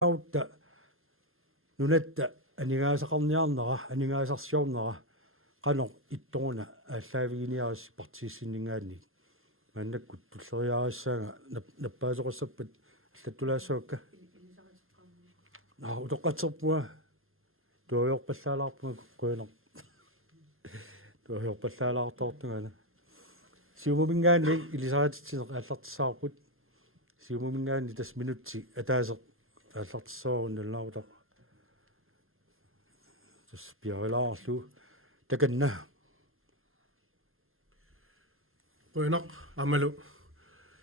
аутта нунатта анигаасақарниарнера анигаасарсиорнера qanoq ittoruna ааллаавигиниарис партисиннингаанни маннаккут туллериаарассаага наппаасоқассаппат аллаттулаассуакка утоққатсерпуа туайорпаллаалаарпуга қуинер туайорпаллаалаартортугана сиумумингаанни илисаратитсинеқ ааллартиссаарпут сиумумингаанни тас минутси атаасеқ ааллартиссоорунналлаарутаа тас пиарилаарлу таканна қуинеқ амалу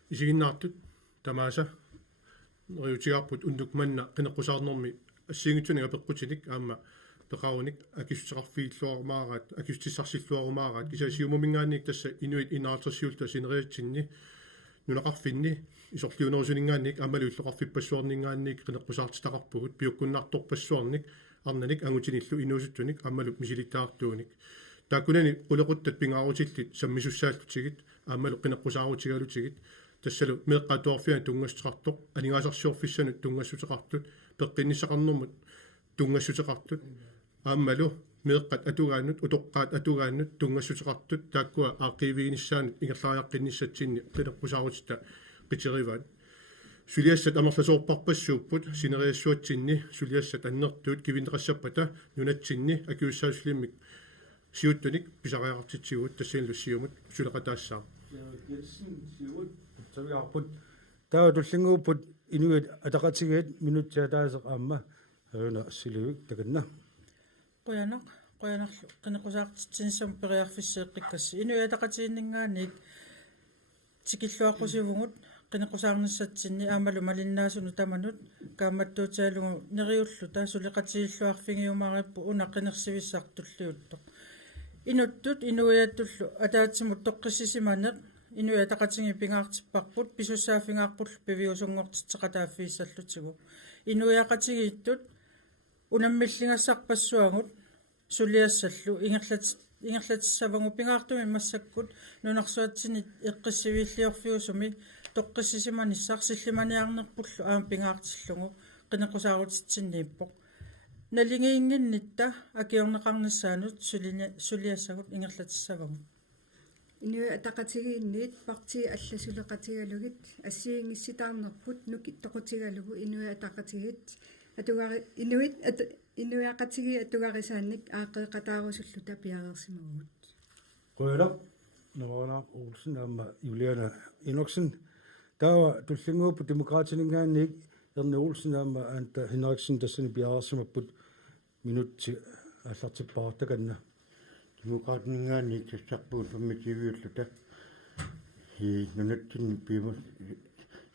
исигиннаартут тамааса риутигарпут ундукманна қинеққусаарнэрми ассиингитсунага пеққутиник аама пеқаруник акиссеқарфииллуарумаараат акиссиссарсиллуарумаараат кисаасиумумингаанник тасса инуит инаалтерсиулта синериатсинни нунақарфинни исорлиунерусунингаанник амалу иллоқарфиппассуарнингаанник қинеққусаартитақарпугут пиуккуннаартторпассуарник арнаник ангутиниллу инуусуттуник аммалу мисилитаартууник тааккунани qulеқуттат пингаарутиллит саммисуссааллутигит ааммалу qinеққусаарутигалутигит тассалу меэққатуарфиа тунгастеқартоқ анигаасарсиорфиссанут тунгассутеқартут пеққинниссақарнэрмут тунгассутеқартут ааммалу меэққат атугааннут утоққаат атугааннут тунгассутеқартут тааккуа ааққивигиниссаанут ингерлаариаққинниссатсинни qinеққусаарутита қитериваат сулиассат амерласоорпарпассууппут синериассуатсинни сулиассат аннертуут кивинеқассаппата нунатсинни акиуссаусулиммик сиуттуник писариақартитсигуут тассиинлуссиумут сулеқатаассаа сиуут тавиарпут таа туллингууппут инуит атақатигит минутсиатаасеқ аама ауна силуик таканна қуянақ қуянарлу қинеқусаартитсинсам периарфиссеэққиккасси инуит атақатииннингаанник тикиллуаққусивугут qinеқусаарниссатсинни аамалу малиннаасуну таманут кааматтуутаалугу нериуллута сулеқатииллуарфигиумаариппу уна qinерсивиссаартуллиутто инуттут инуяаттуллу атаатсимут тоққиссисиманеқ инуятақатинги пингаартиппарпут писуссаафингаарпуллу пивиусунгортитсеқатааффииссаллутигу инуяақатигииттут унаммиллингассарпассуагут сулиассаллу ингерлатиссавангу пингаартуми массаккут нунарсуатсини эққиссивииллиорфиусуми тоққиссисиманиссар силлиманиарнерпуллу аама пингаартиллугу qinеқусаарутитсиннииппоқ налингиингиннитта акиорнеқарниссаанут сулиассагут ингерлатиссавангу инуи атақатигиинниит парти алласулеқатигалугит ассиингисситаарнерпут нук иттоқутигалугу инуи атақатигит атугари инуит инуиақатиги атугарисаанник аақеқатаарусуллута пиареерсимагут қуйла норана улсин аама юлиана иноксен таа туллингууппу демократинингаанник ерни улсин аама анта Henriksen тассани пиареерсимаппут минутти аллартиппаартаканна демократинингаанник тассарпуут фаммитивиуллута и нунаттин пимус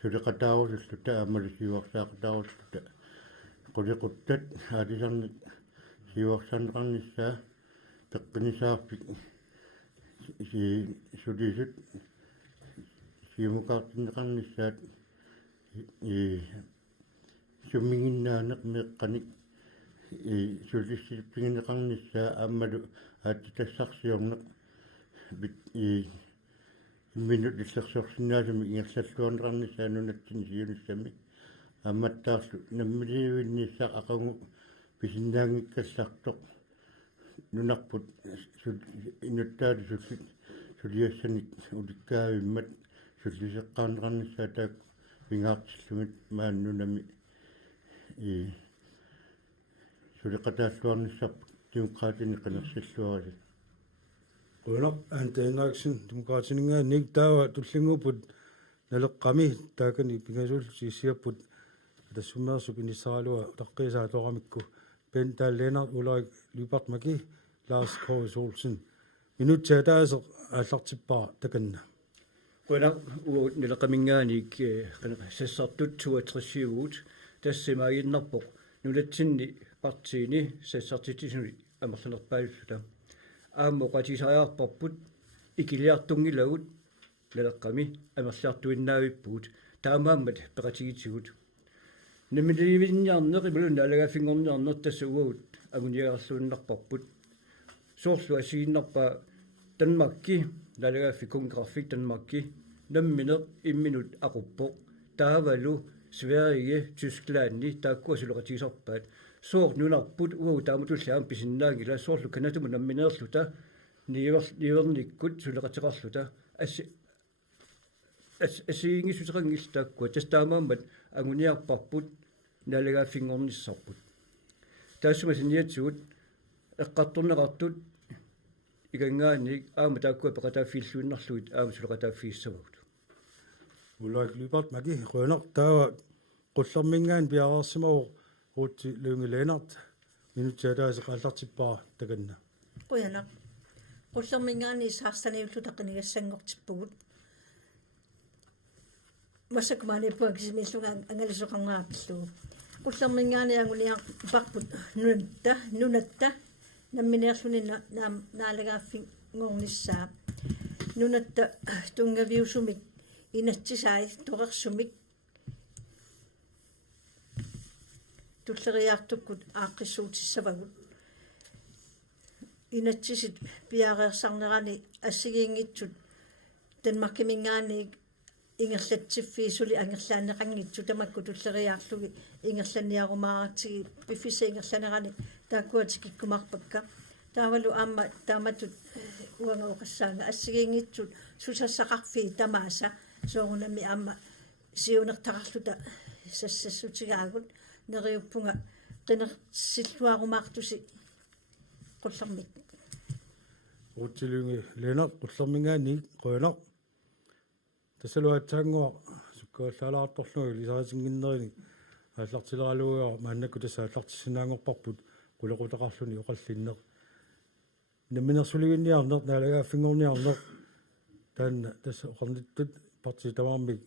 сулеқатаарусуллута аамали сиуарсаақатаарусуллута qulеқуттат аалисарник сиуарсаанеқарниссаа пеққинисаарпик си сулисут сиумукаартинеқарниссаат и суммигиннаанеқ меққаник и сулиссиппигинеқарниссаа ааммалу ааттитассарсиорнеқ бит и минут иллерсорсинаасуми ингерллуарнеқарниссаа нунатсин сиунissами амматтаарлу наммиливинниссаа ақангу писиннаангиккассартоқ нунарпут инуттаали суллит сулиассаник уликкаавиммат суллисеққаанеқарниссаа таак вингаартиллумит мааннунами и сулеқатааллуарниссарпу демократини қанерсиллуараси қуйла анта Henriksen демократинингаанник таава туллингууппут налеққами таакани пингасуул сиссиаппут тассуммерсук иниссаралуа таққисааторамикку пен тааллeener улаик Lybertмаки Lars Krogh Olsen минутсиатаасеқ ааллартиппаа таканна quna uut nilaqaminngaanik sassartut 62 тассимаагиннарпоқ нулатсинни партиини сассартитисуни амерланерпааллута ааммоқатисариарпарпут икилиартунгилагут налеққами амерлиартуиннаавиппуут таамааммат пеқатигитсигут намилиивинниарнеқи малун алагаффингорниарнер тассугуут агуниаарлуиннарпарпут соорлу асигиннарпа Danmarkki налагаффи конграффик Danmarkki намминеқ имминут ақуппоқ таавалу Sverige, Tyskland, taakku suluqatigisarpaat soor nunarput taamutulliaam pisinnaangila soorlu kanatumun nammineerluta niivernikkut suleqatiqarluta asiingissuteqangil taakkua tastaamaammat anguniarparput naalagaaffiнгорнissarput taassuma siniatsugut eqqartorneqartut iganngaanik aama taakkua peqataaffiilluinnarluit aama suleqataaffiissavagut Ulak lybat magi qonaq taa qullermingaan piararsimau ruutti luungilaanart minutsaataasi qallartippaa takanna Qoyanaq qullermingaani saarstaniullu taqinigassangortippugut masakmaani puakisimilluga angalisoqarnaapillu qullermingaani anguniaq parput nunatta nammineerluni naalagaaffiнгорnissaa nunatta tungaviusumik inatsisaai toqersumik tulleriartukkut aaqqissuutissavagut inatsisit piareersarnerani assigiingitsut tanmarkimingaaniik ingerlatsiffiisuli angerlaaneqanngitsu tamakku tulleriaarlugi ingerlaniarumaartigi pifisa ingerlanerani taakkuatikikkumarpakka taavalu aamma taamatut uangaoqassaanga assigiingitsut susassaqarfii tamaasa soorunami aamma siunertaqarluta sassassutigagut neriuppunga qinersilluarumaartusi qullermik ruuttilungi laanaq qullermingaani qoyanaq tasaluatsaanguaq sukkaallaalаарtorlugi lisaasinginnerini ааллартилералуиа мааннакку тасаа ааллартиссинаангорпарпут кулеқутақарлуни оқаллиннеқ намминерсулигинниарнеқ наалагааффингорниарнеқ таанна тасса оқарниттут парти таваармик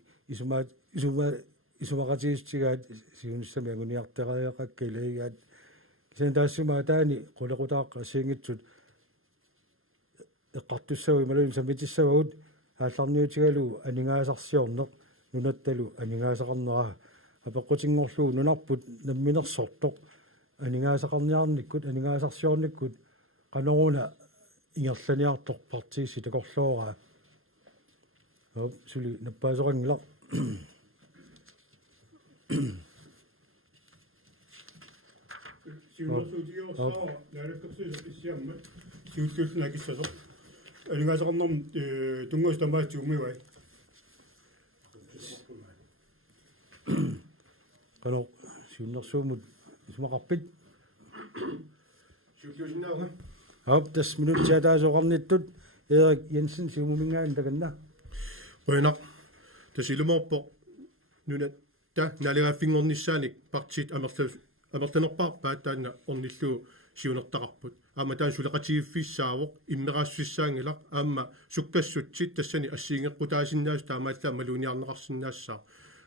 исумақатигистигаат сиунissами агуниартерариақакка илагигаат кисен таассумаа таани кулеқутааққа сиингитсут эққартуссави малуин самитиссавагут аалларниутигалу анингаасарсиорнеқ нунатталу анингаасақарнера апеққутингорлуу нунарпут намминерсортоқ анингаасақарниарниккут анингаасарсиорниккут qanoruna ingerlaniartoq partiisi takorluoraa op suli nappaasoqangila siunersuutiorsaa naalakkersuus issiammat siulluulnakissasoq анингаасақарнерм тунгуус тамаатиумивай qano siunnersuumut isumaqarpit siulluusinnaanga op tas minutiataasoqarnittut Erik Jensen siumumingaan takanna qoyanaq tasilumorpoq nunat ta naalagaaffiнгорнissaanik partit amertanerpar paattaanna ornilluu siunertaqarput aama taan suleqatigiffiissaavoq immeraassuissaangilaq aama sukkassutsit tassani assiingeqqutaasinnaas taamaallaa maluuniarneqarsinnaassаа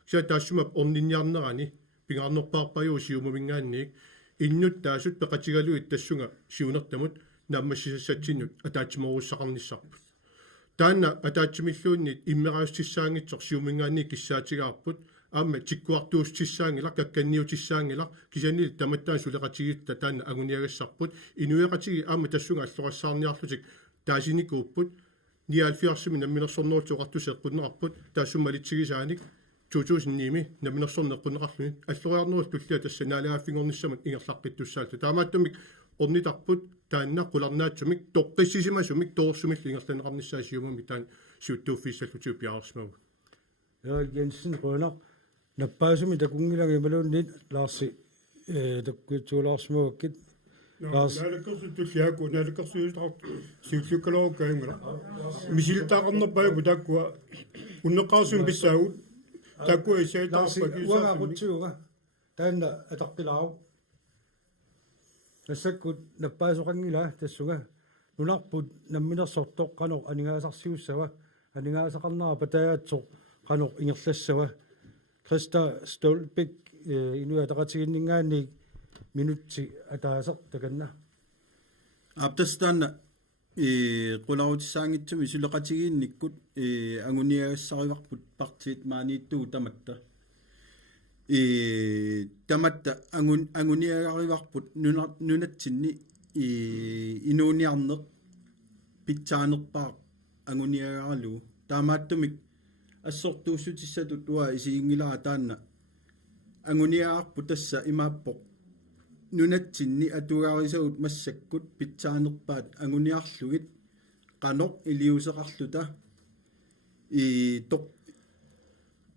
sia taassumap orninniarnerani pingaarnerpaarpajuu siumumingaanniik innut taasut peqatigaluit tassunga siunertamut naammassissatsinnut ataatsimorussaaqarnissarput taanna ataatsimilluunniit immeraastissaangitsoq siumingaanniik kissaatigaarput aama tikkuartuustissaaangilaq kakkanniutissaangilaq kisanil tamattaan suleqatigitta taanna aguniagassarput inueqatigi aama tassunga allorassаарniarlutik taasinikuupput 79 namminersornuutsuqartuseeqqunneqarput taassummalitsигисааник 2009 наминерсорнеққунеқарлуни аллориарнерут туллиа тасса наалааффингорнissamат ингерлаққиттуссаалта таамааттумик орнитарпут таанна қуларнаатсумик тоққиссисимасумик тоорсумилли ингерланеқарниссаасиумами таан сиуттууффииссаллутиу пиарерсмагу Erik Jensen qonaq nappaasumi takungilangi maluunnit laarsi takkuitsuulaarsmuakkit naalakkersu tulliaku naalakkersuutaqart siullukkalorukkaangula misiltaaqarnerpaagu taakkua unneqaarsuum pissaagut taakkua uangaqutsuuga taanna ataqqilaau тассаккут наппаасоқангила тассуга нунарпут намминерсортоқ қанор анингаасарсиуссава анингаасақарнера патаяатсоқ қанор ингерлассава Krista Stolbæk inuataqatigиннингаанник минутси атаасеқ таканна аптастанна qularutissaangitsumi suleqatigiinnikkut anguniagassarivarput partiit maaniittuu tamatta tamatta anguniagarivarput nunatsinni inuuniarneq pitsaanerpaa anguniagaralu taamaattumik assortuussutissatut ua isiingilaa taanna anguniaarput tassa imaappoq nunatsinni atugaarisagut massakkut pitsaanerpaat anguniarlugit qanoq iliuseqarluta I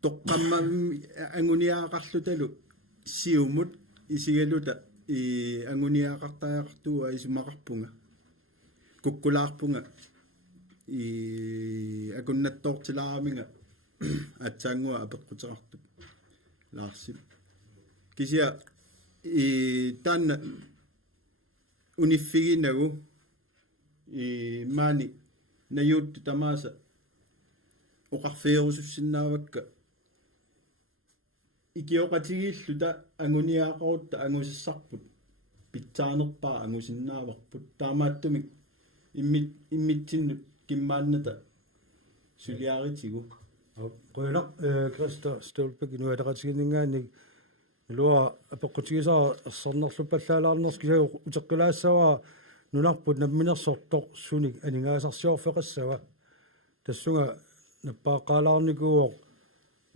toqqamma anguniaaqarlutalu siumut isigaluta anguniaaqartaaqartua isumaqarpunga kukkulaarpunga akunnattoortilaraminga atsaangua apeqqutaqartut laarsip kisia taanna uniffiginagu maani nayuuttu tamaasa oqarfiirusussinnaavakka ikioqatigilluta anguniaaqorutta angusissarput pitsaanerpaa angusinnaavarput taamaattumik immitsinnut kimmaannata suliaritigu qoyna Krista Stolpik inu ataqatiginningaannik lua apeqqutigisaa ersornerluppallaalаарnerskisa uteqqilaassavaa nunarput namminersortoq sunik aningaasarsiorfeqassava tassunga nappaaqaalaarnikuuq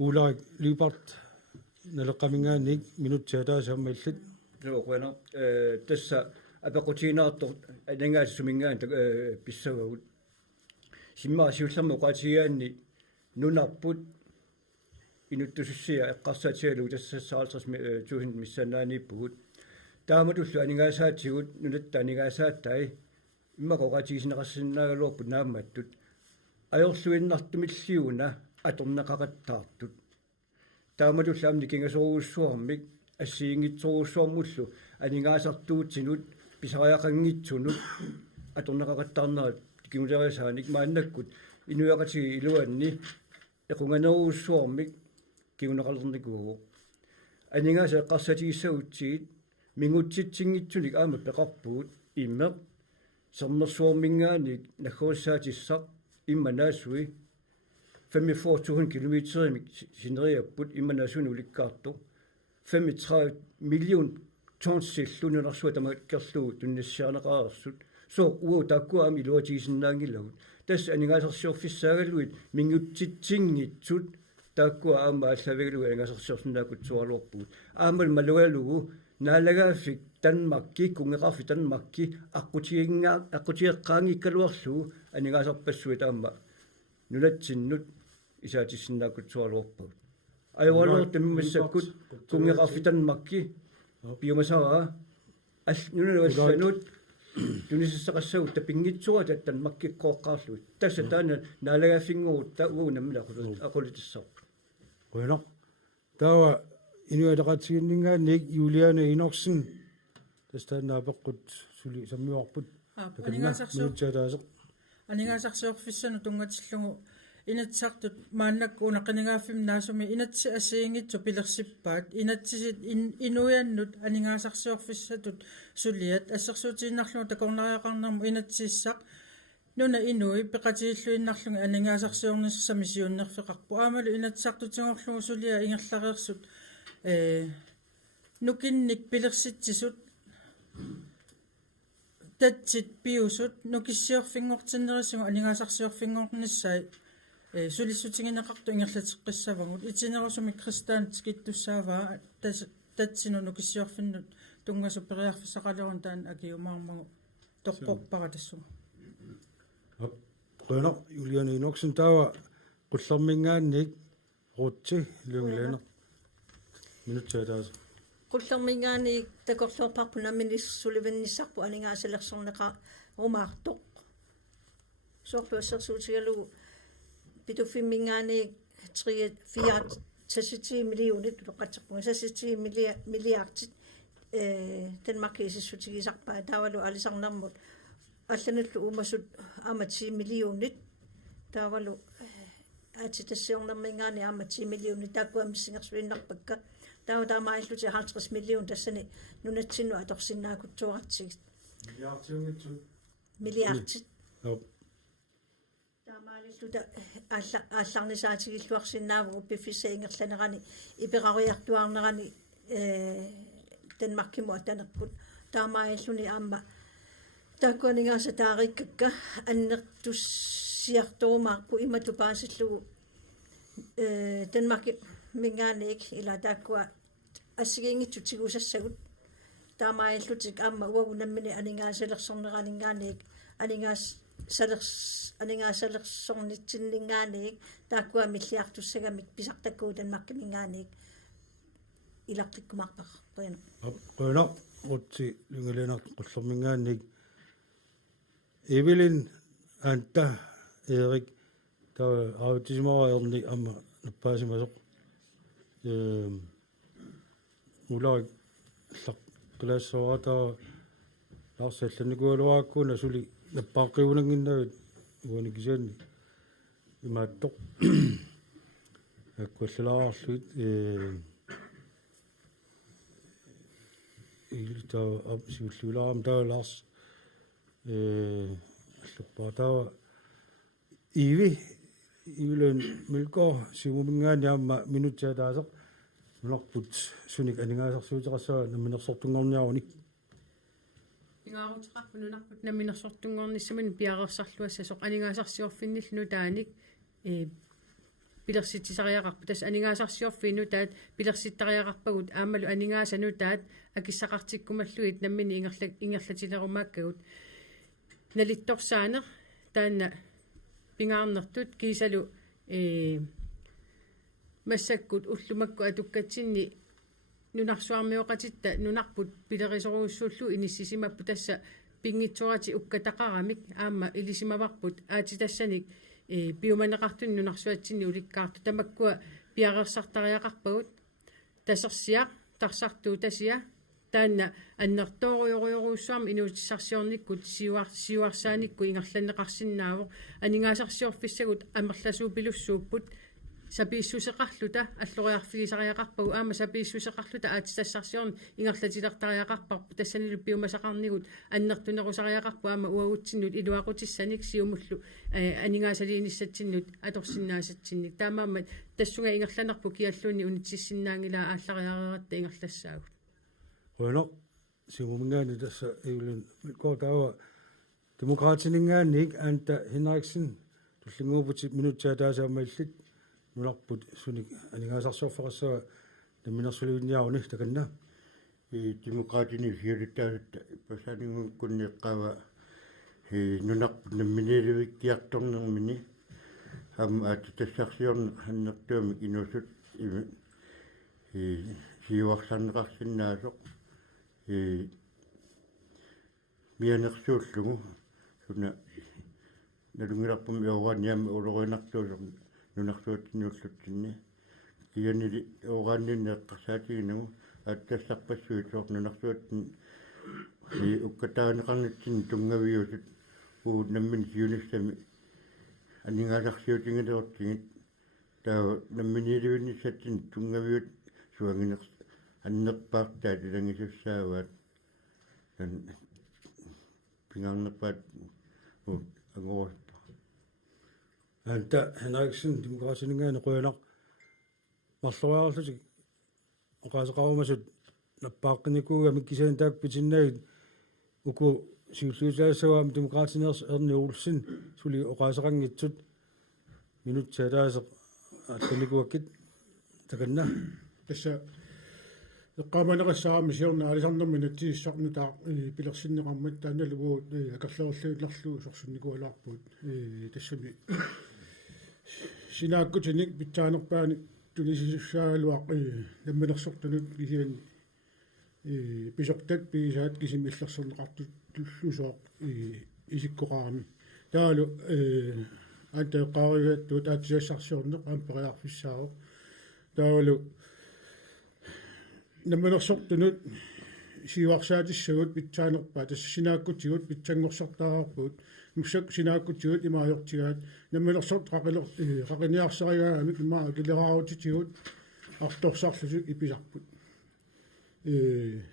uularik liipart naleqqamingaannik minuttiataasаммаллит Qena tassa apequtiinaartor anangaassumingaan pissagavut simmaa siullermu qaatigaanni nunarput inuttusussia eqqarsaatigalu tassassaartras tuuhin missannaaniippugut taamatullu aningaasaatigut nunatta aningaasaattai immaqoqatigisinneqarsinnaagaluarput naammattut ajorluinnartumilliuna atornaqaqattaartut taamatullu amni kingasoruussuarmik ассиингитсоруссуармуллу анингаасартуутсинут писариақангитсунут аторнеқақаттаарнерат кимулериасааник мааннаккут инуяқатиги илуанни эқунганеруссуармик кигунеқалерникуугу анингааса эққарсатигиссагутсигит мингутситсингитсуник аама пеқарпуут иммеқ сернерсуармингааник наггуассаатиссақ имманаасуи 45.000 километеримик синериаппут имманаасуни уликкаарту 35 million tonsillunersuat tamakkerlu tunnissiarneqaarsut so uo takkuami luatigisinnaangillagut tass aningaasarsiorfissaagalluit mingutsitsingitsut takkua aama allavigalu aningaasarsiorsinnaakutsualuarpuut aamal malugalugu naalagaafik tanmakki kungeqarfi tanmakki aqutieqqaangikkaluarlugu aningaasarpassuit aama nulatsinnut isaatissinnaakutsualuarpuut aiwalortammissakkut kungeqarfitanmakki piumasara nunalawassanut tunisissaqassagut tapinngitsuga tattanmakkiqqooqqaarluit tassa taana naalagaafinguutta uunammilaqulut aqulitissaq qoyna tawa inuataqatiginningaannik Juliane Inorsen tastaanaapeqqut suli sammiuarput анингаасарсиорфиссану тунгаатиллугу инатсартут мааннаккуна qiningaaffim naasumi inatsi asiingitsu pilersippaat inatsisit inuiannut aningaasarsiorfissatut suliat assersuutiinnarlugu takornariaqarnermu inatsiissaq nuna inui peqatigilluinnarlugu aningaasarsiornissami siunnerfeqarpu aamalu inatsartutingorlugu sulia ingerlareersut nukinnik pilersitsisut tatsit piusut nukissiorfingortinnerisigu aningaasarsiorfingornissai sulissutingineqartu ingerlateqqissavagut itinerusumi kristaan skittussaavaa tatsinu nukissiorfinnut tungasuperiarfissaqalerun taan akiumaarmagu toqqorpara tassuga qoyna Juliane Inorsen tawa qullermingaannik ruutsi luungilaana minuttiataas qullermingaani takorluarparpu naminissulivinnissarpu aningaasalersорneqa rumaartoq soorluassersuutigalugu pitufimmingaani 4 millionit tuloqqatseqpunga 60 milliartit Danmarkisissutigisarpaa taavalu alisarnermut аллануллу уумасут аама 10 миллионит таавалу атитассиорнэрмингаани аама 10 миллионит тааккуамиссингерсуиннарпакка таава таамаиллути 50 миллион тассани нунатсинну аторсиннаакутсуартигит миллиардит таамаалиллута аалларнисаатигиллуарсиннааву пиффисаингерланерани иперариартуарнерани Danmarkиму атанерпут таамаиллуни аама тааккуанигааса таариккакка аннертуссиартуумаарпу иматупаасиллугу Danmark мингааник ила тааккуа ассигингитсутигусассагут таамаиллутик аама уагунаммини анингаасалерсорнеранингааник анингаасалерсорнитсиннингааник тааккуа миллиартуссагамик писартаккуу танмаркимингааник илартиккумарпар тоина qoina utsi lungalenaq qullormingaannik Evelyn anta Erik ta autismara erni amma nappaasimasoq ulak llaqqilaassoorata laarsallanikualuaakkuuna suli nappaaqqiunanginnagut uanikisani imaattoq akkuallalaarluit ilta siulluulaaram taalaars allorpaatawa ivilun milko simumingaani amma minutiataaseq nunarput sunik aningaasarsuuteqassaa namminersortungorniaruni ingaaruteqarpu nunarput namminersortungornissaman piarersarluassasuq aningaasarsiorfinnillu taanik pilersitisariaqarpu tas aningaasarsiorfiinnu taat pilersittariaqarpagut aammalu aningaasanu taat akissaqartikkumalluit nammini ingerlatilerumaakkagut nalittorsaaner taanna pingaarnertut kiisalu massakkut ullumakku atukkatinni nunarsuarmioqatitta nunarput pilerisoruussuullu inissisimappu tassa pingitsurati ukkataqaramik aamma ilisimavarput aatitassanik piumaneqartun nunarsuatsinni ulikkaartu tamakkua piarersartariaqarpagut tasersiaq tarsartuu tasia taanna annertoorioriuruussuarma inuutissarsiornikkut siuarsaanikku ingerlaneqarsinnaavoq aningaasarsiorfissagut amerlasuupilussuupput sapiissuseqarluta alloriarfigisariaqarpagu aama sapiissuseqarluta aatitassarsiorni ingerlatilertariaqarparpu tassanilu piumasaqarnigut annertunerusariaqarpu aama uagutsinnuut iluaqutissanik siumullu aningaasaliinissatsinnuut atorsinnaasatsinnik taamaammat tassunga ingerlanerpu kialluunni unitsissinnaangila aallariareeratta ingerlassaagut qoina simumingaani tassa iulun milkootaawa demokraatiningaannik anta Henriksen tullinguuputit minutiataasaamallit nunarput sunik aningaasarsuorfaqassaa namminersuliunniaruni takanna demokraatini siulutaasutta pasaaningun kunniqqaava nunarput namminiilivikkiartornermini amma aatitassarsiorneq hannertuamik inuusut siuarsarneqarsinnaasoq mianersuullugu suna nalungilarpumi ooraniamma uloriinartuusoq nunarsuutinuullutsinni kianili ooraaninni eqqarsaatiginugu aattassarpassuit nunarsuuttin ukkataaneqarnitsin tungaviusut uut nammin siunissami aningaasarsiutigilerutsigit taa namminiilivinnissatsin tungaviut suangineq annerpaartaat ilangisussaavaat tan pingaarnerpaat uut agoruspa anta Henriksen demokraatiningaani qoinaq marloriarlutik oqaaseqarumasut nappaaqqinnikuuga mikkisaan taakpitinnagit uku siulluutaassavaam demokraatineers erni Olsen suli oqaaseqanngitsut minutiataaseq aallanikuakkit takanna тасса эққаманеқассаарами сиорна алисарнэрмина тииссарнутаа пилерсиннеқармат тааналугуут акерлерлууллерлуу сорсунникуалаарпут тассами синааккутиник питсаанерпаани тунисиссаагалуақ намманерсортунут кисиан писортат писаат кисим иллерсернеқартут туллусоо исиккоқарами таалу антеққаригааттуут аатисаассарсиорнеқ аампериарфиссаао таалу намманерсортунут сиуарсаатиссагут питсаанерпаа тасса синааккутигут питсангорсартаарпут муссак синааккутигут имаajortigaat намманерсорт қақиниарсаригаамик имаа килераарутитигут арторсарлусик иписарпут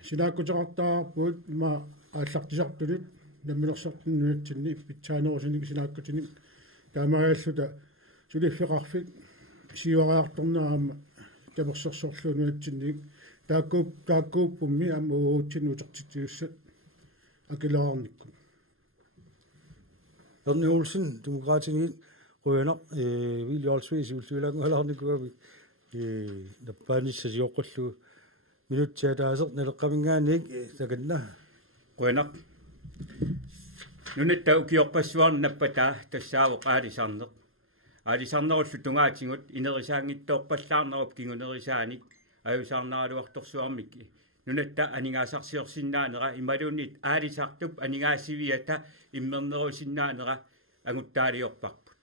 синааккутеқартаарпут има ааллартисартунут намманерсортуннуутсинни питсаанерусиник синааккутиник таамааллута сулиффеқарфик сиуариарторнераама таперсерсорлуунуатсинник тааккууппумми аама уутсиннутертитиуссат акилаарникку Erni Olsen demokraatinik qoinaq Willy Olsvig siulluulangуалаарникуами наппаанissasi oqqullu минутсиатаасеқ налеққамингааник таканна Quenak. Nunetta ukiorpassuarnappataa tassaavoq aalisarneq. Aalisarnerullu tungaatingut inerisaangittoorpallaarnerup kingunerisaanik ajusaarnaraluartorsuarmik. Nunetta aningaasarsiorsinnaanera imaluunit aalisartup aningaasiviata immernerusinnaanera anguttaaliorparput.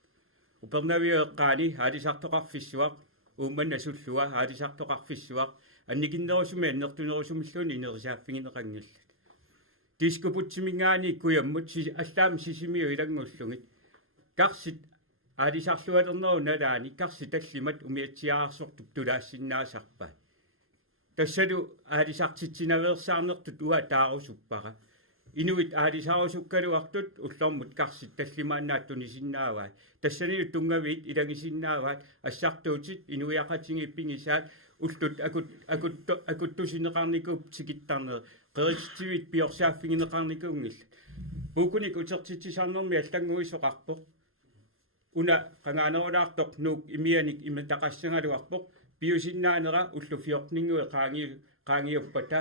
Upernaviueqqaani aalisartoqarfissuaq uummanna sullua aalisartoqarfissuaq annikinnerusumi annertunerusumilluuni inerisaaffigineqanngilla. Diskuputsimingani kuyammut allaam sisimiu ilangullungit karsit aalisarlualerneru nalaani karsit allimat umiatsiaarsortup tulaassinnaassarpa tassalu aalisartitsinaveersaarnertut uа taarusuppara inuit aalisarusukkaluartut ullormut karsit tallimaannaattunisinnaawaat tassanilu tungavit ilangisinnaavaat assartuutit inuiaqatingippingisaat ullut akuttusineqarnikup tikittarner qeritsivit piorsaaffigineqarnikuungilla puukunik utertitsisarnermi allanguisoqarpoq una qangaanerulaartoq nuuk imianik imataqassangaluarpoq piusinnaanera ullufiorningue qaangiuppata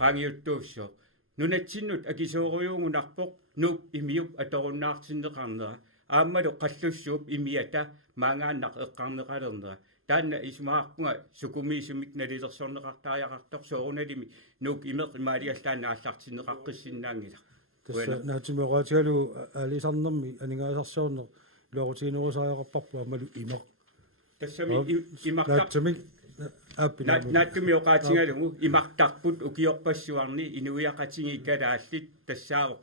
qaangiuttuussoo nunatsinnut akisuurujuungunarpoq nuuk imiup atorunnaartinneqarnera aammalu qallussuup imiata maangaannaq eqqarneqalernera taanna ismaaqpunga sukumiisumik nalilersorneqartaariaqartor soorunalimi nuuk imeq imaaliallaanna аллартинеқаққиссиннаангила тасса наатимеqaatiгалу аалисарнерми анигаасарсуорнер луарутигинерусааяқарпарпу аммалу имеқ тассами имартақ наатсумик нааттумиоqaatiгалугу имартарпут укиорпассуарни инуиақатигиккалааллит тассаавоқ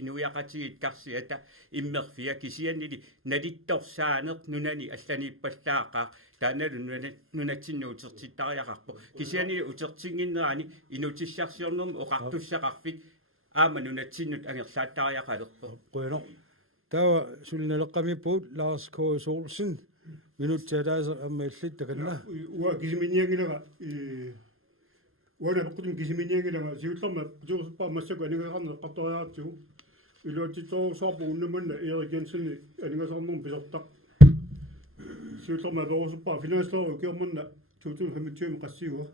инуиақатигит карсиата иммерфиа кисианнили налитторсаанеқ нунани алланииппаллаақаа тааналу нунатсиннуутертиттариақарпо кисианили утертингиннерани инутиссарсиорнерми оқартуссақарфик аама нунатсиннут ангерлааттариақалерпо qуйно таа сулинелеққамиппуут Lars K. Olsen минутсиатаасер аммаиллит таканна уа кисиминиангилага уана пеккутин кисиминиангилага сиуллерма путуусуппаа массаку анигасарнер қарториаратсугу илуатситсоорусуарпу уннаманна Erik Jensen анигасарнерм писортақ сиуллерма верусуппаа финанслеру киорманна 2025 qassiuа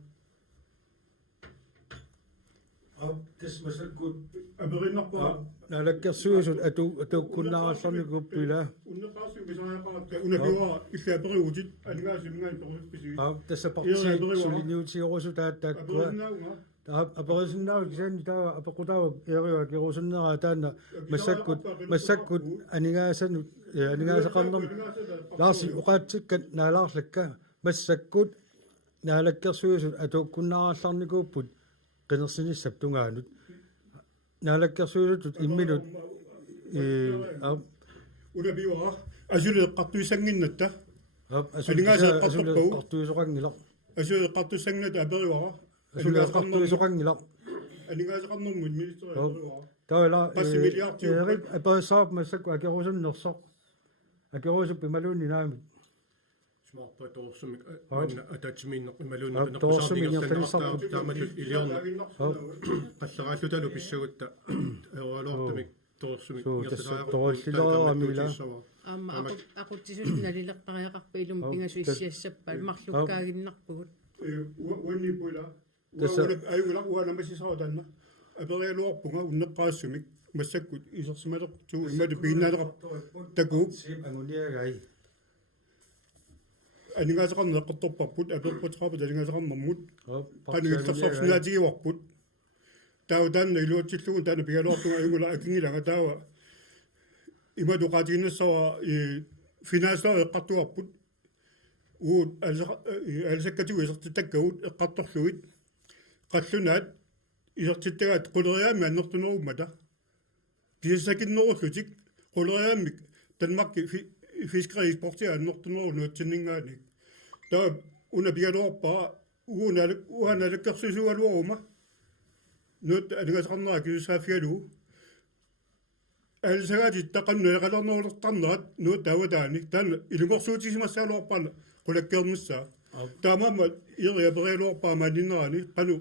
тас масаккут абериннарпаа налаккерсуисут атуккуннааралларникуппила уннеқарсу писариақаракка унапиуара иллаапериутит анигаасимингаан торусупписуи тасса парти сулиниутиорусу тааттааккуа аперисиннаа кисаани таа апеқутаа эриуа керусуннера таана массаккут анигаасанут анигаасақарнерми лаарси уқаатсиккат наалаарлакка массаккут наалаккерсуисут атуккуннааралларникууппут qenersinissap tungaanut naalakkersuilutut imminut унапиуара асулеэққартуисангиннатта анигаасеқартуисоқангилақ асулеэққартуссангната апериуара асулеэққартуисоқангилақ анигаасеқарнэрмут министери апериуара таала пассимилиартиу эрик апаасаап массакку акерусуннерсоқ акерусуп пималуунни наамит смарпа тоорсумик манна ататсимииннеқ ималуунни тоорсумингерталиссарту таамалут илиорна қаллерааллуталу писсагутта эруалуартамик тоорсумик тоорсилерамила аама aquttisut nalilерtariaqarpa ilum pingasuissiassappa marlukkaaginnerpugut уанни пула аюла уанамасисаатанна апериалуарпунга уннеққаассумик массаккут исерсималеқ туу ималу пииннаалеқар такууп агуниагай анигаасеқарнеққарторпарпут аперпутраапут анигаасеқарнэрмут qanigillersorsunaatigiuarput таа таанна илуатсиллугун таана пигалуартуга аюнгула акингилага таава имадуqaatiginnassава финансаа эққартуарпут уут алсаккатигу исертиттаккагут эққарторлугит қаллунаат исертиттагаат quleriaami аннертунеруммата пиассакиннеруллутик quleriaamik Danmarki fiskerisportia аннертунеру нуатсиннингааник таа уна пигалуарпаа уаналаккерсусуалуарума нут анигаасеқарнера кисусааффигалу алсагаати тақанну яқалернерулертарнерат нут тааватааник таана илунгорсуутисимассаалуарпаана qulakkeermussaa таамаама ириапериалуарпаа мааниннерани қану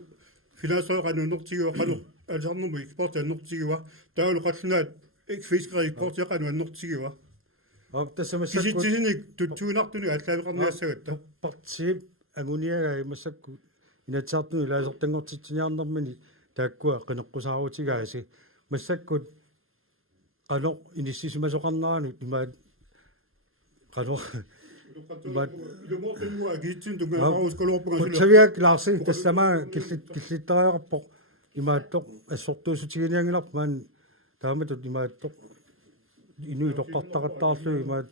финансоқануннертигуа қану алсарнерму экспортианнертигуа таалу қаллунаат фискерипортиақану аннертигуа тассамассаккут киситсисиник тутсуунартуни аллаавеқарниассагатта партип агуниага имассакку инатсаартуни лаасертангортитсиниарнэрмани тааккуа qeneqqusaaruutigaasi массаккут qano иниссисимасоқарнеранут имаат qano имаат илумортимуа гиитсин тунгааруусколуорпунга кутсавиак лаарси тассамаа киллиттериақарпоқ имааттоқ ассортуусутигиниангиларпу маан тааматут имааттоқ инуи тоққартақаттаарлуи имаат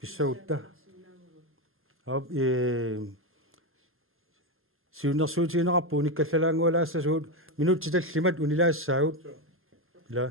писсагутта сиуннэрсуутигинеқарпу униккаллалаангуалаассасуут минутситаллимат унилаассаагут ила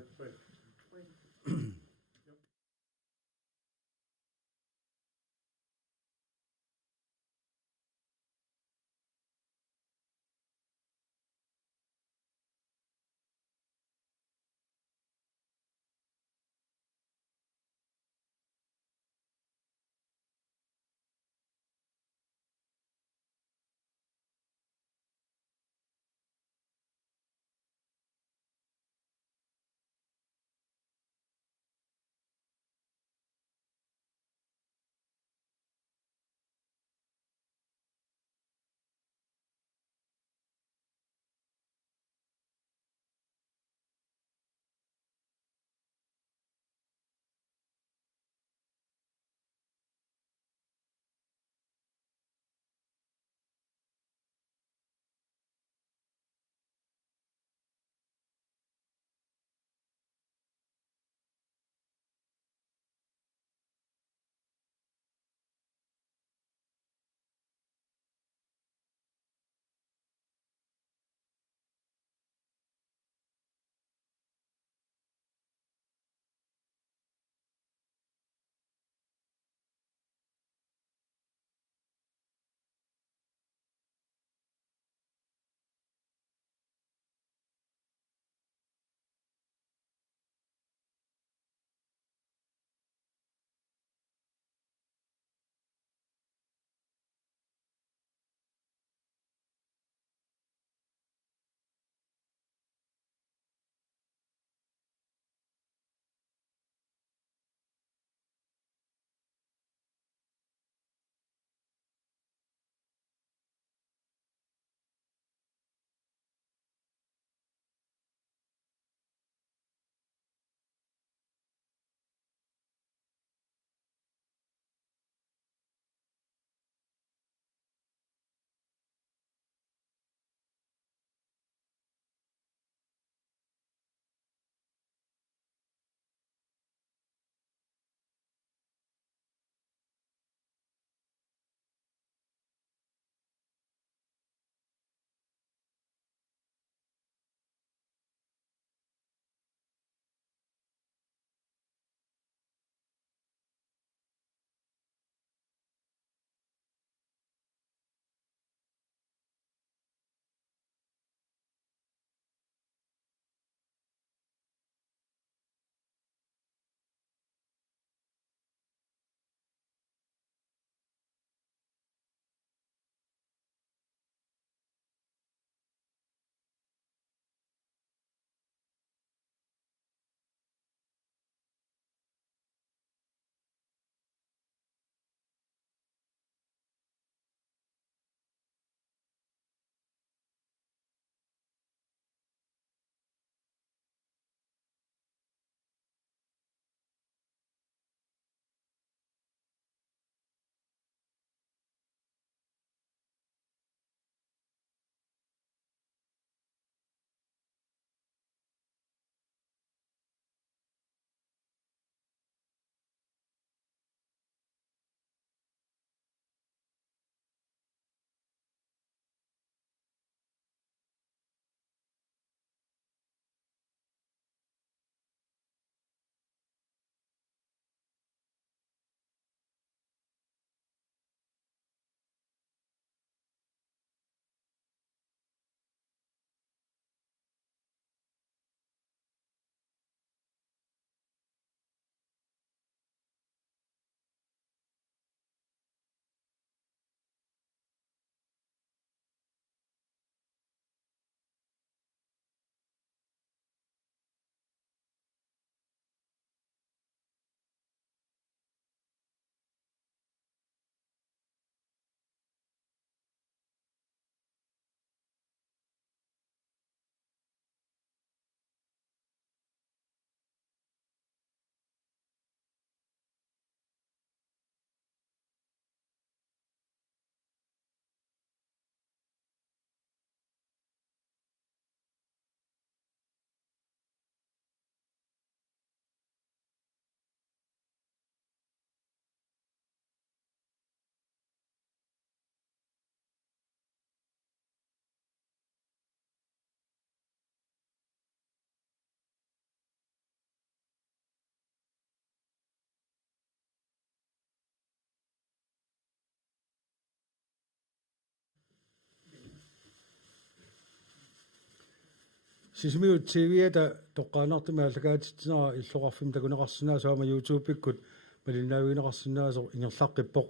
сисмиут тивиата тоққаанартума аллагаатитсинера иллоқарфим такунеқарсинаа саама YouTube-иккут малиннаавинеқарсинаасо ингерлаққиппоқ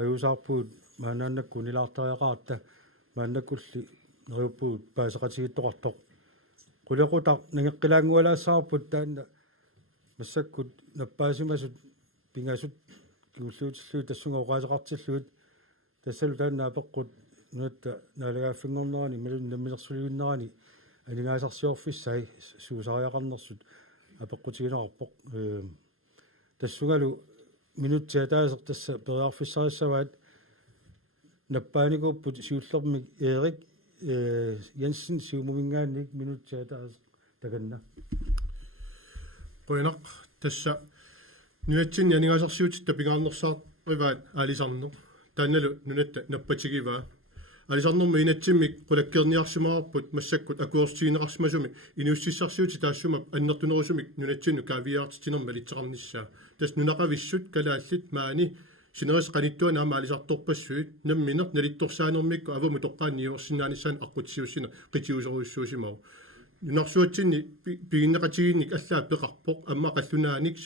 аюусаарпуут maaнааннакку нилаартариақарта мааннаккулли нериуппуут паасеқатигиттоқартоқ qulaqutaq nangeqqilaangualaassаарput taanna массаккут наппаасимасут пингаасут киуллуутиллуут тассунга оqaасеқартиллуут тассалу таанна апеққут нуатта наалагааффингорнерани малун наммилерсулиуннерани анингаасарсиорфиссай суусариақарнерсут апеққутигинеқарпоқ тассунгалу минутсиатаасеқ тасса периарфиссариссаваат наппааникууппут сиуллермик Эрик Jensen siumumingaanik minuttiataas takanna poinaq tassa nuatsin yaningaasarsiut tapingaarnersaar privaat aalisarnu taannalu nunatta nappatigiva aalisarnermu inatsimmik qulakkerniarsumaarput massakkut akuorstiineqarsmasumi inuussissarsiuti taassumap annertunerusumik nunatsinu kaaviaartitinerma litseqarnissaa tas nunaqavissut kalaallit maani sineris qanittuan aama alisartorpassuit nammineq nalittorsaanermikku avamu toqqaanniuorsinnaanissaan aqutsiussina qitiuseruissuusimau nunarsuatsinni piginneqatiginnik allaa peqarpoq amma qallunaanik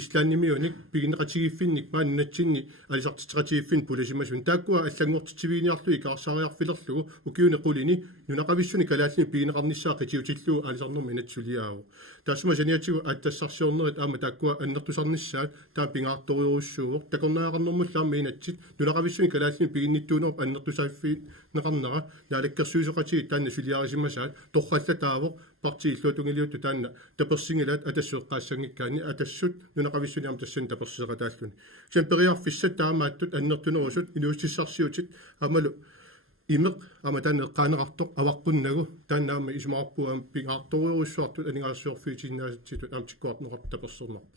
islaannimiunik piginneqatigiffinnik maannunatsinni alisartiteqatigiffin pulasimasun taakkua аллангуортитсивиниарлу икаарсариарфилерлугу укиуне qulini nunaqavissuni kalaallini piginneqarnissaa qitiutilluu alisarnerma inatsулиааву таасма саниатигу аттассарсиорнерит аама тааккуа аннертусарнissaат таа пингаартториуруссуугор такорнаақарнэрмуллаарми инатсит нунақависсуни калааллини пигинниттуунерп аннертусааффи неқарнера наалаккерсуисоқатиги таанна сулиарисимасаат торраллатаавоқ парти иллуатунгилиутту таанна таперсингилаат атассуэққаассангиккаани атассут нунақависсуни аама тассан таперсисеқатааллуни сиан периарфиссат таамааттут аннертунерусут инуиссиссарсиутит амалу имеқ аматанне қаанеқартоқ аваққуннагу тааннаама исмаарпуам пингаарториуруссуартут анингаасуорфиитиннааситситут аамтиккуартнеқарт таперсернарпа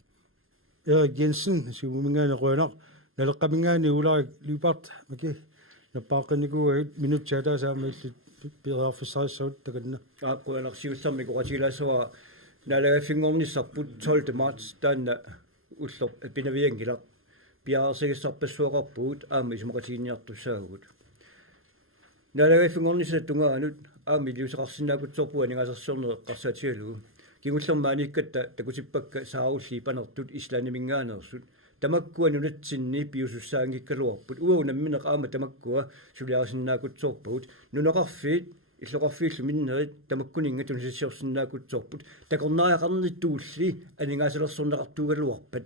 Erik Jensen siumumingaaने qoinaq naleqqamingaani ularik liupart maki nappaaqqinnikuugut minuttiataasaamillit periarfissarissavut takanna qoinarsiullermi qoqatilaasuwa naalagaffingornissarput 12 marts taanna ullor pinaviangilaq piaarsigiссarpassuaqarpuut aama ismoqatiinniartussaagut naalagaffingornissa tungaanut aami liuseqarsinnaakutsorpu aningaasarsiorneqqarsaatigalugu kingullermaanikkatta takutipakka saarulli panertut islaanimingaanersut tamakkua nunatsinni piusussaangikkaluarput uau nammineq aama tamakkua suliarisinnaakutsorput nuneqarfiit иллоqarfiillu minnerit tamakkuninga tunisissiorsinnaakutsorput takornaaqarnittuulli aningaasalersорneqartuugaluarpat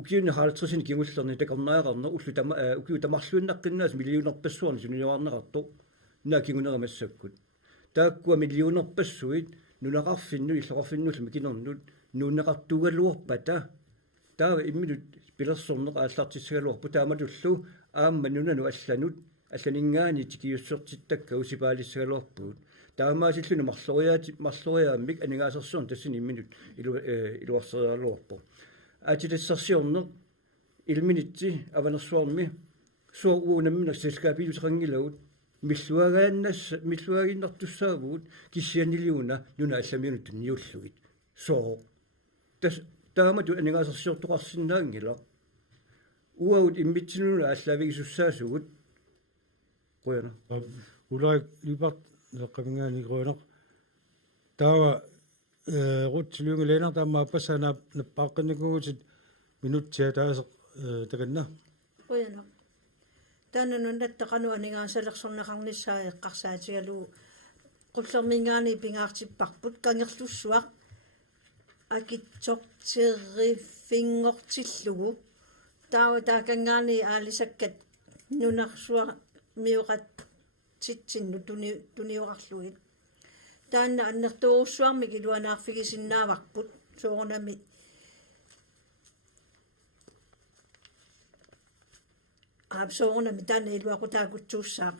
ukiunna haalitresin kingullerni takornaaqarner ullu tama ukiu tamarluunnaqqinnaas milliunerpassuarni suniuarneqartu naa kinguneramassakut taakkua milliunerpassuit nunaqarfinnu иллоqarfinnullu mikinernnut nuunneqartuugaluarpata taava imminut pilersorneq aallartissigaluarpu taamatullu aamma nunanu allanut алланингаани тикиуссертиттакка усипаалиссагалуарпуут таамаасиллуну марлориааммик анигаасерсуун тассини имминут илуарсериалуарпу атилиссарсиорнеқ илминитси аванерсуарми суурунамминак сискаапилусеқангилагут миллуагиннартуссаавуут киссианилиуна нуна алламиунут ниуллугит соо тас таамату анигаасерсиортоқарсинаангила уаут иммитсинуна аллавигисуссаасугут qoyana ulaik liupart naleqqamingaani qoinaq taava rutsiliungileena taamma appassaana nappaaqqinnikuutit minuttiataaseq takanna qoyana taananunnattaqanu aningaasaleqsorneqarnissaa eqqarsaatigalu qullermingaani pingaartipparput kangerlussuaq akitsortirriffingortillugu taava taakangaani aalisakkat nunarsuaq miuqat sitsinnu tuniuqarluit taanna annertuurussuarmik iluanaarfigisinnaavarput soornami soornami taanna iluaqutaakutsuussaaq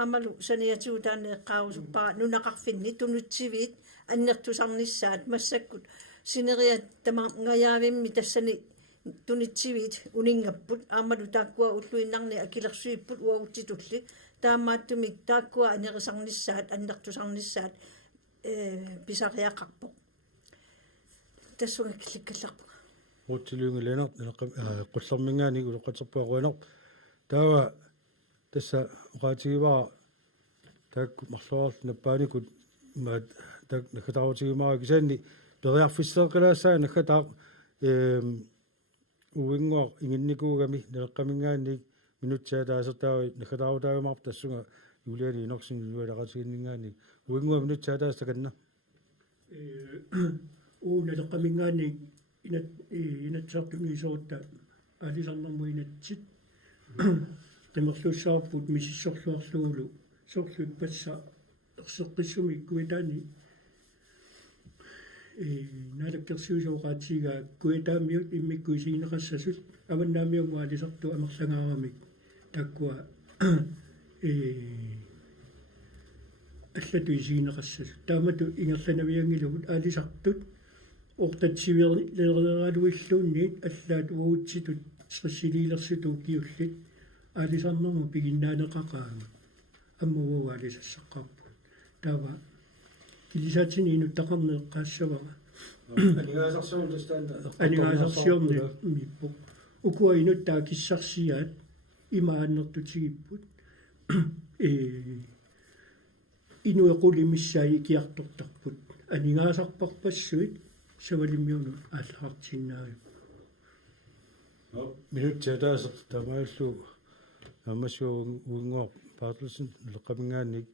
aamalu saniatigu taanna eqqaarusuppaqa nunaqarfinni tunutsiviit annertusarnissaat massakkut sineriat tama ngayaavimmi tassani tunitsivit uningapput aamalu taakkua ulluinnarni akilersuipput uaguttitulli taammaattumik taakkua anerisarnissaat annertusarnissaat pisariaqarpoq tassunga killikkallarpu rutsiliungileena qullermingaani uloqaterpuaruanerp taava tassa oqaatigivaa taakku marluarlu nappaanikut maat tak nakatautigimaa kisanni periarfisseeqalaasaa nakkataa uingoa inginnikuugami neleqqamingaanni minutsaataasertaawi nakatautaagamaarp tassunga juliani inorsin nualaqatiginningaani uingua minutsaataassakanna neleqqamingaanni inatsartumiisorutta аалисарнэрму инатсит qimmerluussaarput misissorluarluulu sorluut passa erseqqissumi kuitaani naalakkersuusooqaatiga kuitaamiut immikkuisiineqassasut amannaamiunga alisartu amerlangaaramik takkua allatu isiineqassasut taamatu ingerlanaviangilugut aalisartut ortatsivilereraluilluunniit allaat uutsitut срисилилерситуукиуллит аалисарнэрму пигиннаанеқақаама аммугуа алисассаққарпу таава килисаатини инуттақарнеққаассавара анигаасарсиорни миппу укуа инуттаа киссарсиаат имааннертутигиппут инуэқулимиссааи киартортарпут анигаасарпарпассуит савалиммиуну ааллаартиннаави минутсаатаасер тамааллу аммасуу уингоо Bartelsen леққамингаанник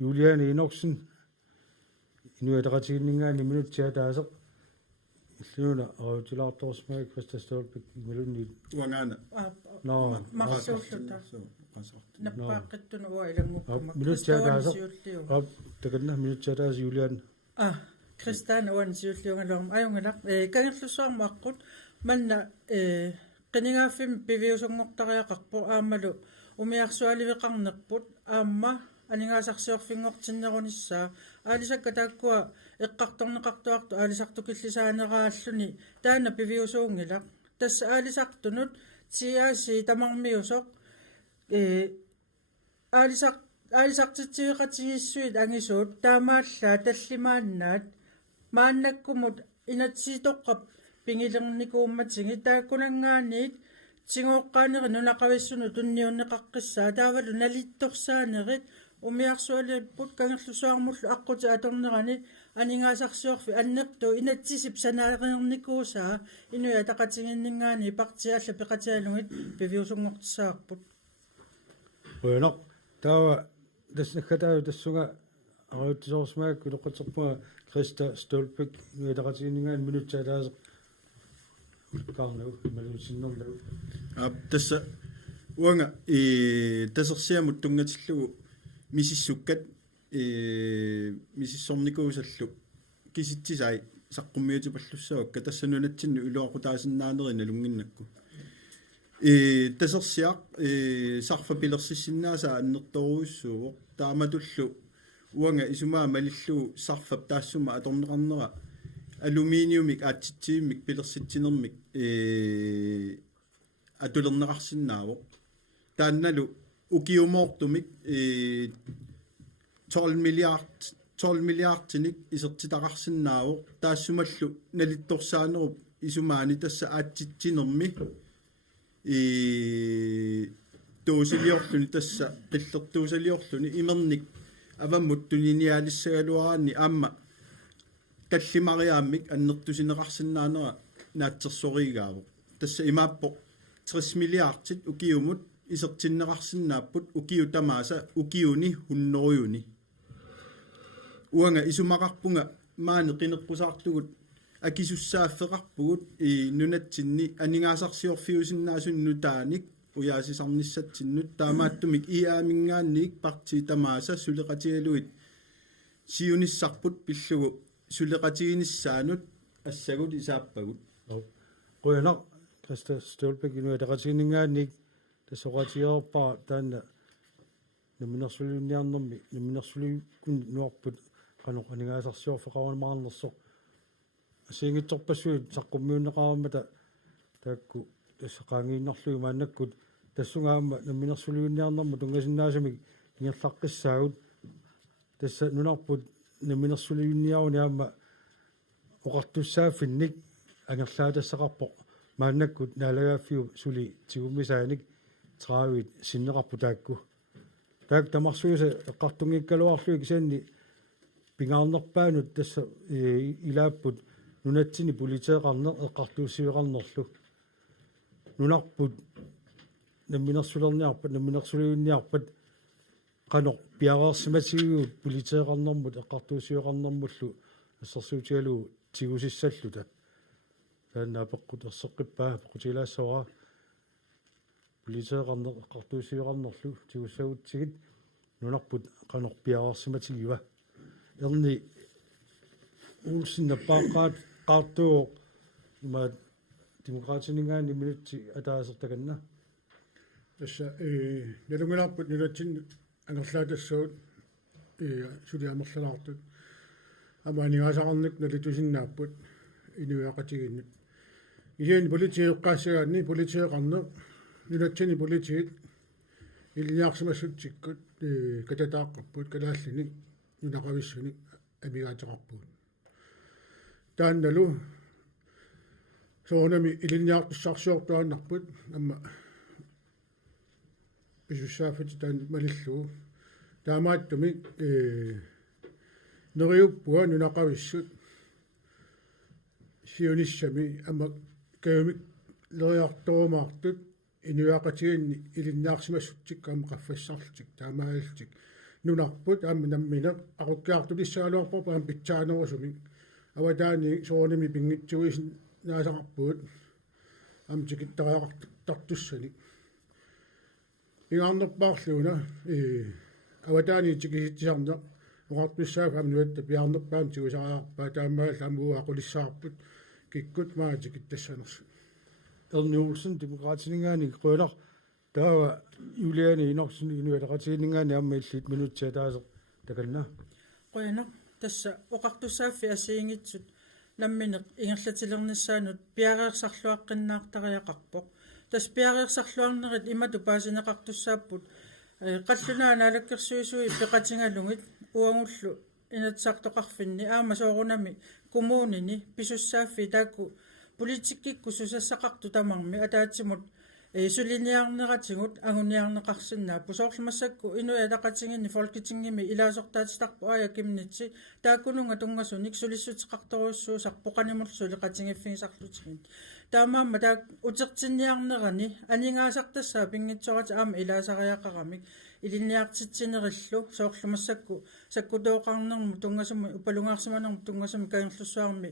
Juliane Inorsen инуатақатигиннингаани минутсаатаасеқ иллуна аутилаарторсмаа Krista Stolbæk милунни уангаана но марсууллута наппааққиттуна уа илангуккама минутсаатаасеқ таканна минутсаатаас Juliane Krista уан сиуллиунгалорм аюнгалақ кагерлуссуармааққут манна qiningaaffim piviusunngortariaqarpu aammalu umiarsualiviqarnerput aamma aningaasarsiorfinngortinnerunissaa aalisakka taakkua eqqartorneqartuartu aalisartukillisaaneraalluni taana piviusuungilaq tassa aalisartunut tiaasi tamarmiusoq aalisartitsiiqatigissuit angisuut taamaallaa tallimaannaat maannakkumut inatsiitoqqap pingilernikuummatsingi taakkunangaaniit singoqqaaneri nunaqavissunu tunniunneqaqqissaa taavalu nalittorsaanerit umiarsualipput kangerlusuarmullu aquti atornerani aningaasarsiorfi annertu inatsisip sanaareernikuusaa inuya taqatiginningaani partialla peqatialungit piviusungortissaarput bueno taava tasnakkataa tassunga aruuttisorsmaakku loqqaterpua Krista Stolbæk inuya taqatiginningaani minutsaataas tässä uanga tassersiamut tungatillugu misissukkat misissornikuusallu kisitsisai saqqummiutipallussaakka tassanunatsinnu uluaqutaasinnaaneri nalunginnakku tassersiaq sarfa pilersissinnaasaa annertoruussuuq taamatullu uanga isumaa malillu sarfap taassuma atorneqarnera aluminiumik aatitsiimik pilersitsinermik atulerneqarsinnaavoq taannalu ukiumoortumik 12 milliardtinik isertitaqarsinnaavoq taassumallu nalittorsaanerup isumaani tassa aatitsinermi tuusiliorluni tassa qillertuusaliorluni imernik avammut tuniniaalissagaluaraanni aamma таллимариааммик аннертусинеқарсинаанера наатсерсоригаавоқ тасса имааппо 30 миллиардит укиумут исертиннеқарсинааппут укиу тамааса укиуни хуннориуни уанга исумақарпунга маане қинеққусаартугут акисуссааффеқарпугут нунатсинни анигаасарсиорфиусиннаасунну тааник уяасисарниссатсиннут таамааттумик иаамингаанник парти тамааса сулеқатигалуит сиуниссарпут пиллугу сулеқатигинissaanut ассагут исааппагут qoyana Krista Stolbæk inuya taqatiginningaannik tassoqatiorpaa taanna naminersuliunniarnermi naminersulikun nuarput qanoq aningaasarsiorfeqarumaarnersoq asiingitsorpassuut saqqummiunneqaramata taakku тассақаангииннарлуги мааннаккут тассунгаама нaminersuliunniarnermu tungasinnaasumik ingerlaqqissaagut тасса нунарпут наминерсулиунниаруни аама оқартуссааффинник ангерлаатассақарпо мааннаккут наалагааффиу сули тигуммисааник траавит синнеқарпу таакку таак тамарсуиса эққартунгиккалуарлуи кисаанни pingaarnerpaanut tassa ilaapput nunatsini puliteeqarner eqqartuusiuqarnerlu nunarput namminersulerniarpat qanoq piaraarsimatigigut puliteeqarnermut eqqartuusiuqarnermullu ассерсуутигалу тигусиссаллута тааннаапеққут ерсеққиппаа пеққутилаассавара пулитеэқарнеқ эққартуусиуқарнерлу тигуссагутсигит нунарпут қанорпиараарсиматигива ерни уулсиннаппааққаат qaartuo има демократинингаани минутти атаасертаканна тасса налунгилаарпут нулатсин ангерлаатассагут сулиамерлалаартут амаанигаасақарник налитусиннааппут инуяқатигиннут иен политиеққаассагаанни политиеқарне нулатсини политиит илиарсимассутсиккут кататааққарпут калааллини нунақависсуни амигаатеқарпут таанналу соонами илиниартуссарсиортуаннарпут амма писуссааффит таан малиллуу таамааттуми нериуппуа нунақависсут сиониссами амма каамик лериарторумаартут инуяақатигинни илиннаарсимассутсик аама qaffассарлутик таамаалтик нунарпут аама наммина ақуккаартулиссаалуарпа паам питсаанерусуми аватаани сооними пингитсуисин наасақарпуут амтикиттариақартартуссани пингаарнерпаарлуна аватаани тикиситсиарна оqartussaaga амнуатта пиарнерпаам тигусариарпаа таамаал амуа aqulissаарput киккут маатикиттассанерсу ерниулсин демократинингаани қуилар таава юлиани инорсин инуалеқатигинингаани амма иллит минутсиа таасеқ таканна qoina tassa oqartussaaffi asiingitsut nammineq ingerlatilernissaanut piareersarluaqqinnaartariaqarpoq tas piareersarluarnerit imatu paasineqartussaapput qallunaanaalakkersuisui peqatingalungit uangullu inatsartoqarfinni aama soorunami kommunini pisussaaffi taakku politikkikku susassaqartu tamarmi ataatsimut suliniarneratigut anguniarneqarsinnaappu soorlumassakku inualaqatinginni folketingimi ilaasortaatitarpu aya kimnitsi taakkununga tungasunik sulissutiqartoruissuusarpu qanimulsuli qatingiffigisarlutigin taamaamma taak utertinniarnerani aningaasartassaa pingitsorat aama ilaasariaqaramik iliniartitsinerillu soorlumassakku sakkutooqarnermu tungasumi upalungaarsimanermu tungasumi kaingerlussuarmi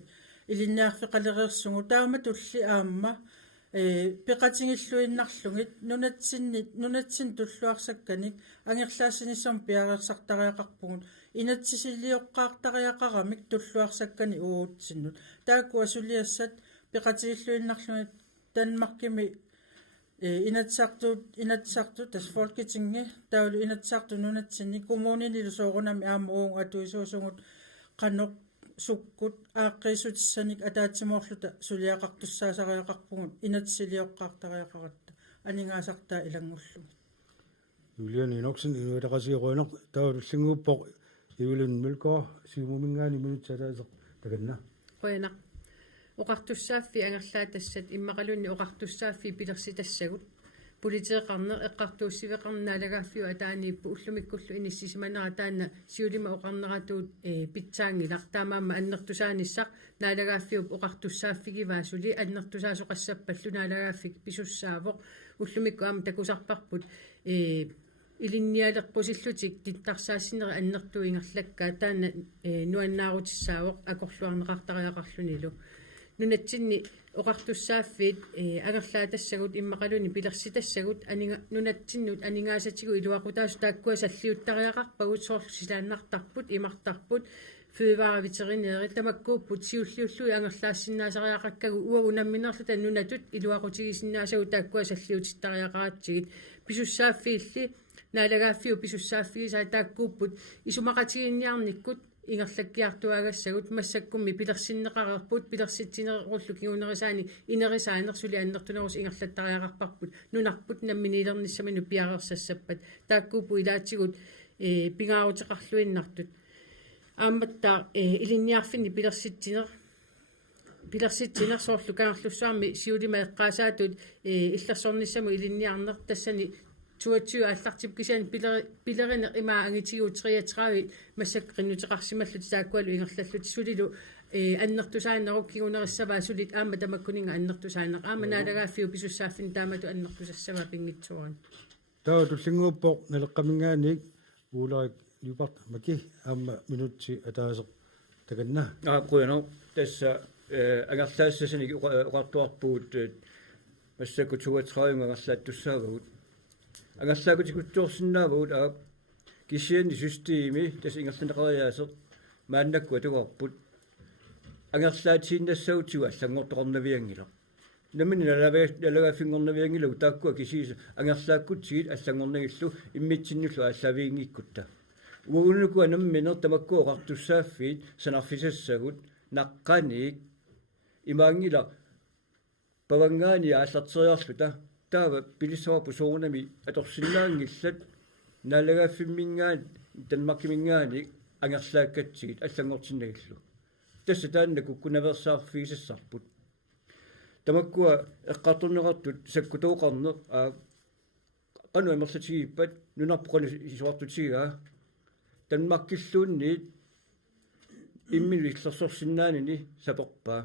iliniarfiqalereersungu taama tulli aamma peqatingilluinnarlungit nunatsin tulluarsakkanik angerlaassinissorm piareersartariaqarpugut inatsisilioqqaartariaqaramik tulluarsakkani uutsinnut taakku asuliassat peqatingilluinnarlungit tanmarkimi inatsartu tas folketingi taulu inatsartu nunatsinni kommunini soorunami aama uung atuisuusungut qanoq sukkut aaqqisutissaanik ataatsimorluta suliaqartussaasariaqarpugut inatssilioqqaartariaqaratta aningaasartaa ilangullu юлиани инорсин инуалеқатигируинеқ тааваллингууппоқ иулун милкоо сиумумингаани минутсиа таасеқ таканна qoina oqartussaaffi angerlaatassat immaqalunni oqartussaaffi pilersitassagут politieqarner eqqartuussiveqarnaalagaaffiu ataaniippu ullumikkullu inissimanera taanna siulima oqarneratuut pitsaangilaq taamaamma annertusaanissaq naalagaaffiup oqartussaaffigivaassuli annertusaasoqassappallu naalagaaffik pisussaavoq ullumikku aama takusarparput ilinnialeqqusillutik tittarsaassineri annertuingerlakkaa taanna nuannaarutissaavoq akorluarneqartariaqarlunilu nunatsinni oqartussaaffiit agerlaatassagут иммақалуни пилерситассагут анинга нунатсиннут анингаасатигу илуақутаасу тааккуа саллиуттариақарпагут соорлусилааннартарпут имартарпут фювааветеринери тамаккууппут сиуллиуллуи ангерлаассиннаасариақаккагу уагу намминерлута нунатут илуақутигисиннаасагу тааккуа саллиутиттариақаратсигит писуссааффиилли наалагааффиу писуссааффигисаа тааккууппут исумақатигинниарниккут ингерлаккиартуагассагут массаккумми пилерсиннеқарерпут пилерситсинеруллу кигунерисаани инерисаанерсули аннертунерус ингерлаттариақарпарпут нунарпут намминилерниссамину пиареерсассаппат тааккуупу илаатсигут пингаарутеқарлуиннартут аамматтаа илинниарфинни пилерситсинер соорлу каарлуссуарми сиулима эққаасаатут иллерсорниссаму илинниарнер тассани 22 аллартип кисиан пилерин имаангитигу 33 массаккиннутеқарсималлут тааккуалу ингерллаллут сулилу аннертусаанеруккигунериссаваа сулит аама тамаккунинга аннертусаанеқ аама наалагааффиу писуссааффин таамату аннертусассаваа пингитсуаран таа туллингууппоқ налеққамингааник ууларик юпарт маки аама минутси атаасеқ таканна қуяно тасса агарлаассасани оқартуарпуут массаку 32 агарлааттуссаагагут агарлаагутикутсуорсинаавагут аа кисиани системи тас ингерланеқариаасеқ мааннакку атугорпут агерлаатииннассаутигу аллангортоқорнавиангила намини налагааффингорнавиангилу тааккуа кисиис агерлааккутсигит аллангорнагиллу иммитсиннуллу аллавиингиккутта уунукуа намминер тамаккуоқартуссааффиит санарфисассагут наққаник имаангила павангаани ааллартериарлута таава пилиссавапу соорнами аторсиннаангиллат налагааффиммингаат танмаккимингаани агерлааккатсигит аллангортиннагиллу тасса таанна куккунаверсаарфиисассарпут тамаккуа эққартуннеқартут саккутооқарне qanu immerlatigiippat nunarpuqani isuartutigaa tanmakkilluunniit immilu illersorsinnaanini saperpaa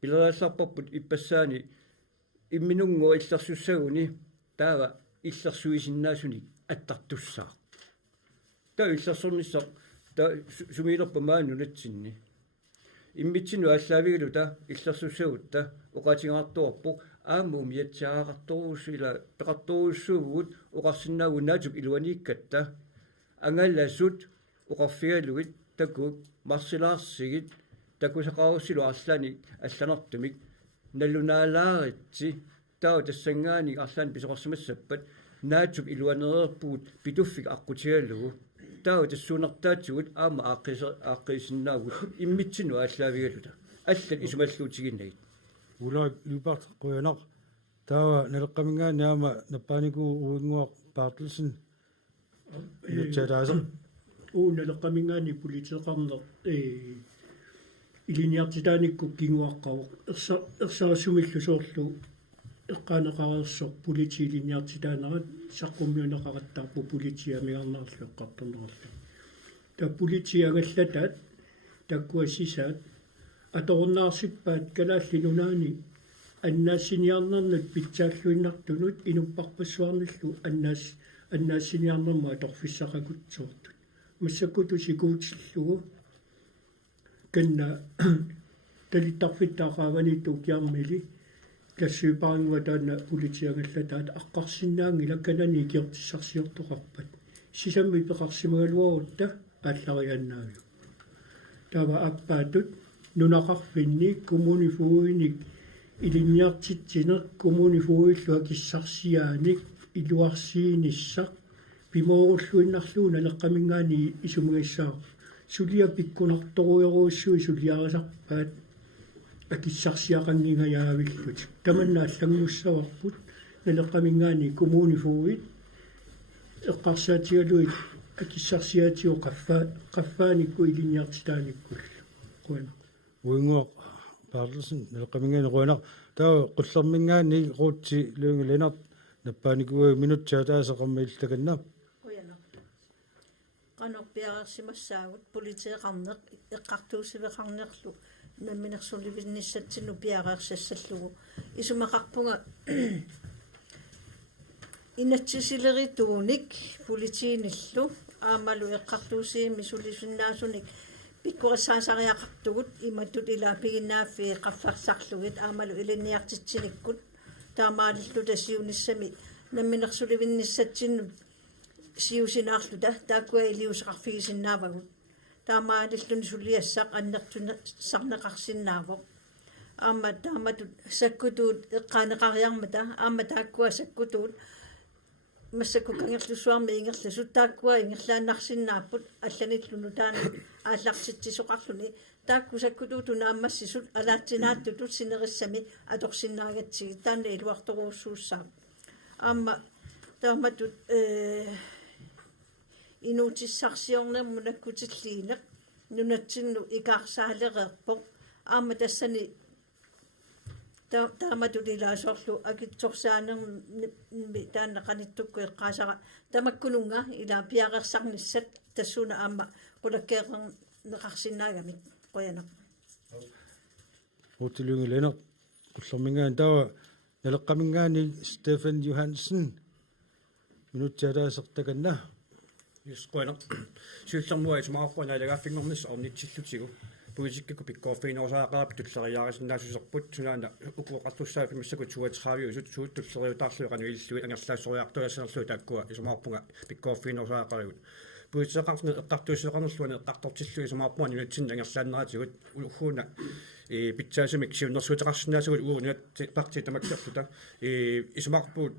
pileraallarparput ippassaani imminunguo illersussaguni taava illersuisinnaasuni attartussaa taa illersornissaq taa sumiilerpa maanunatsinni иммитсину аллаавигилута иллерсуссагутта оқатингаартуарпу аамуум ятсаагаарторуусила пеқарторуссуугут оқарсинаагу наатуп илуанииккатта ангалласут оқарфигалугит такук марсилаарсигит такусақарусилу арлани алланартумик налунаалааритси таа тассангаани арлаани писоқарсимассаппат наатуп илуанеерпуут питуффик аққутигалугу таа тассуунартаатсугут аама ааққисиннаагут иммитсину ааллаавигалута аллат исумаллуутигиннагит улаа юпарт қуянақ таа налеққамингаани аама наппаанику уингуақ Bartelsen нутсалаасеқ налеққамингаани политеқарнер илиниартитааникку кингуаққавоқ ерсаасумиллу соорлу эққаанеқарерсоқ политилиниартитаанерат саққуммиунеқараттаарпу политиамиарнерлу эққарторнерлу та политиагаллатаат таккуассисаат аторнаарсиппаат калааллинунаани аннаассиниарнернат питсааллуиннартунут инуппарпассуарниллу аннаассиниарнерма аторфиссақакутсуортут массакуту сикуутиллугу канна талиттарфиттаақааваниту киармили тассуипаангуа таана политиагаллатаат аққарсинаангила канани киортиссарсиортоқарпат сисамми пеқарсимагалуарутта аалларианнаавиу тава аппаатут нунақарфинни коммунифууиник илинниартитсинер коммунифууиллуа киссарсиааник илуарсииниссақ пимооруллуиннарлууна леққамингаани исумгассаа сулиа пиккунарторуйоруussui сулиарисарпаат акиссарсиақангингаяавиллут таманна аллангуссаварпут налеққамингаани коммунифууит эққарсаатигалуит акиссарсиаатио qaffaanikku илинниартитааниккул қуана уингуақ Bartelsen налеққамингаани қуянақ таа қуллермингаани руутси луингалинар наппааникуа минутсаатаасеқарма иллаканна qanорпиарерсимассаагут политеқарнеқ эққартуусивеқарнерлу намминерсуливинниссатсину пиареерсассаллугу исумақарпунга инатсисилеритууник политииниллу аамалу эққартуусиими сулисиннаасуник пиккуассаасариақартугут иматтут илаапигиннааффи qaffарсарлугит аамалу илинниартитсиниккут таамаалиллу тассиуниссами намминерсуливинниссатсинну сиусинаарлута тааккуа илиусеқарфигисиннаавагут таамаалиллуни сулиассақ аннертуна сарнеқарсиннаавоқ аама тааматут саккутуут эққаанеқариармата аама тааккуа саккутуут массакку кангерлусуарми ингерласут тааккуа ингерлааннарсиннааппут алланиллуну таана ааллартитсисоқарлуни таакку саккутууту нааммассисут алаатсинааттутут синериссами аторсиннаагатсиги таана илуарторуussууссаа аама тааматут инуутиссарсиорнерму наккутиллиинеқ нунатсинну икаарсаалереерпоқ аама тассани тааматулилаасорлу акитсорсаанер тааннақанитtukku эққаасара тамаккулунга ила пиақерсарниссат тассуна аама qulakkeeqer неқарсинаагамик qoyanaq Утилунгилена куллэрмингаан тава налеққамингаани Стефан Johansen минутсаалаасертаканна Исқуана сюллэрмуа исмаарфуана алагааффингорнис орнитсиллутигу пуисиккаку пиккооффиинерсаақарап туллериаарисиннаасусерпут сунаана укуоқарлуссаа фимиссаку туатраавиусут суут туллериутаарлуиқану илиллуи ангерлаассориартуасанерлуу тааккуа исмаарпунга пиккооффиинерсаақариут пуисеқарсне эққартуисеқарнерлуана эққартортиллуи исмаарпуани нутсин ангерлаанераатигут улуггууна питсаасумик сиуннэрсуутеқарсинаасугут уунат парти тамаксерлута исмаарпуут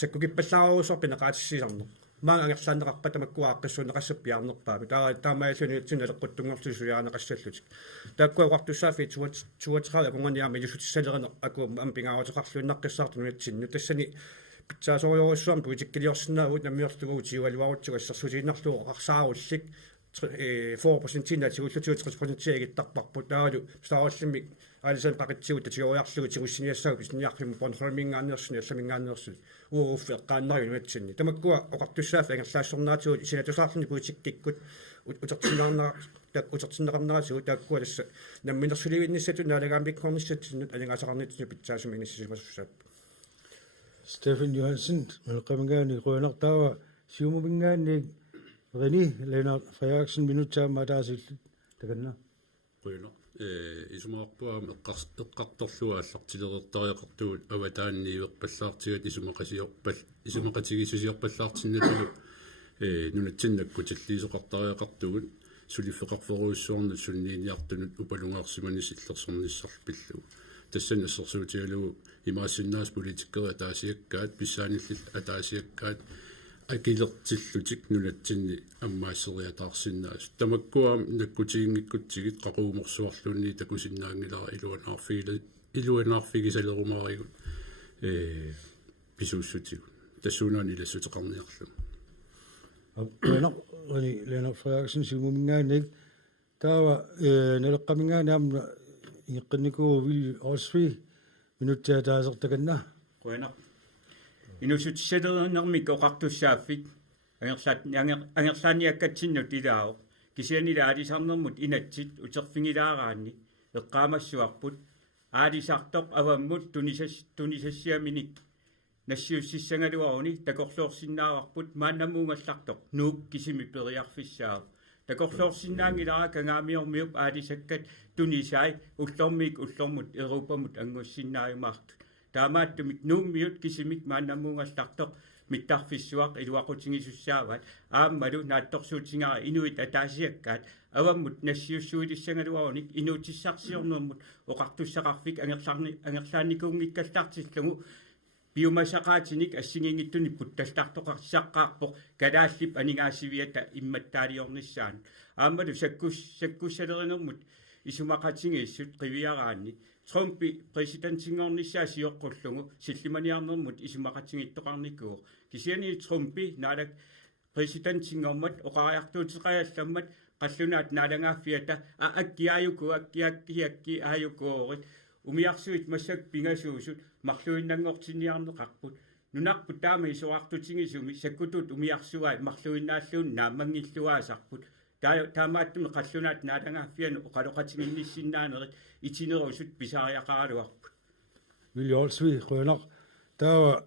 саккукиппаллаарусор пинеқаатиссисарнер маан ангерлаанеқарпа тамаккуааққиссуунеқассаппиарнерпаа таамаасуни налеққуттунгортусуяанеқассаллутик тааккуа уартуссаафи туатеқаа кунганиаама илусутиссалеринер акуум ампингааутеқарлуиннаққиссаарту нутсинну тассани питсаасориоруссуам туитиккилиорсинаавут намиортугуу тиуаливаруттуга иссарсутииннарлуу арсааруллик 4% тигуллутиу 30% агиттарпарпут таалу стааруллимик алисан пакитсигут тиориарлугу тигуссиниассагу писниарфиму понхолмингааннерсини алламингааннерсини ууффе эққааннариу нутсинни тамаккуа оқартуссааф ангерлаассорнаатигут синатусаарлуни пуитиккиккут утертиннеқарнерасуу тааккуа тасса намминерсуливинниссату наалагаампиккорниссатсиннут алингасақарнитсини питсаасуми иниссисимассусаап Stefan Johansen налеққамингаани қуанартаава сиумумингаани René Lennart Frederiksen минутсаамаатаасиллут таканна Quyuno исумаарпуам эққарторлуааллартилерертариақартуут аватааннииуерпаллаартигат исумақатигисусиорпаллаартинналу нунатсиннакку таллиисоқартариақартугут сулиффеқарферуиссуорнут сулнииниартунут упалунгаарсимани силлерсорниссарпиллу тассан ассерсуутигалугу имаассиннаас политиккери атаасиаккаат писсааниллил атаасиаккаат акилертиллутик нунатсинни аммаассериатаарсиннаас тамаккуам наккутигингиккутсигит қақууморсуарлунни такусиннаангилара илуанаарфигисалерумааригут писууссутигу тассуунаани илассутеқарниарлу Lennart Frederiksen сиумумингаанник таава налеққамингаани иққинникуу вил Олсви минутсаатаасертаканна qoyanaq инусутиссалернэрмик оқартуссааффик ангерлааниаккатсиннут илаao кисианила аалисарнэрмут инатсит утерфингилаараанни эққаамассуарпут аалисартоқ аваммут тунисассиаминик нассиуссиссангалуаруни такорлуорсиннааварпут мааннамуунгаллартоқ нуук кисими периарфиссаа такорлуорсиннаангилара кангаамиормиуп аалисаккат тунисай уллормут европамут ангуссиннааюмаартут таамааттумик нууммиут кисимик мааннамуунгаллартоқ миттарфиссуақ илуақутингисуссаават ааммалу наатторсуутингара инуит атаасиаккаат аваммут нассиуссуилиссангалуаруник инуутиссарсиорнэрмут оқартуссақарфик ангерлааникуунгиккаллартиллугу биомасақаатиник ассигингиттуни путталтартоқарсаққаарпоқ калааллип анингаасивиата имматтаалиорниссаан ааммалу саккуссалеринэрмут исумақатингииссут қивиараанни Trumpi præsidentiнгорниссаа сиоққуллугу силлиманиарнэрмут исумақатингиттоқарникуу кисиани Trumpi наалак præsidentiнгормат оқариартуутеқаялламмат қаллунаат наалагааффиата аккиаюку ааюкуорит умиарсуит массак пингасуусут марлуиннангортиниарнеқарпут нунарпут таама исоартутингисуми саккутут умиарсугаа марлуиннааллуун наамангиллуаасарпут таамааттуми қаллунаат наалагааффиану оқалоқатингинниссиннаанерит итинерусут писариақаралуарпут Вилиолсви қуянақ таава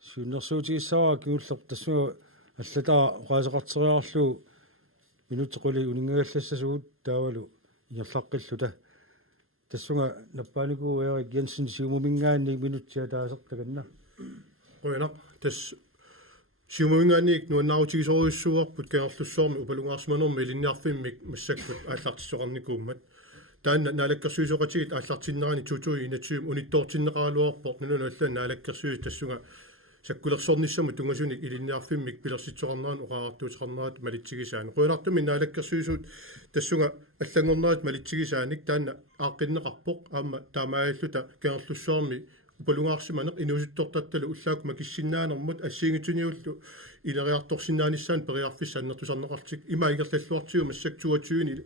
суннерсуутигиссаваа киуллер тассуа аллатаа оqaасеқартериарлу минутеқули унингагаллассасуут таавалу иерлаққиллута тассунга наппаанику Эрик Jensen сиумумингаанни минутсиа таасертаканна Quyuno тас сиумуинганик нуаннаутигисоруйуссуарпут каарлуссоорми упалунгаарсиманерми илинниарфиммик массаккут ааллартиссоқарникууммат таанна наалаккерсуисоқатигит ааллартиннерани тутуи инатсуум униттоортиннеқалуарпоқ нунуналлаа наалаккерсуис тассунга саккулерсорниссаму тунгасуник илинниарфиммик пилерситсоқарнеран оқаартуутеқарнерат малитсигисаани қуилартуми наалаккерсуисуут тассунга аллангорнерат малитсигисааник таанна ааққиннеқарпоқ аама таамааллута каарлуссоорми упалунгаарсиманеқ инусуттортатталу уллаак макиссиннаанермут ассиингитсуниуллу илериарторсиннааниссаан периарфиссааннертусарнеқартик има игерлаллуартиу массак 22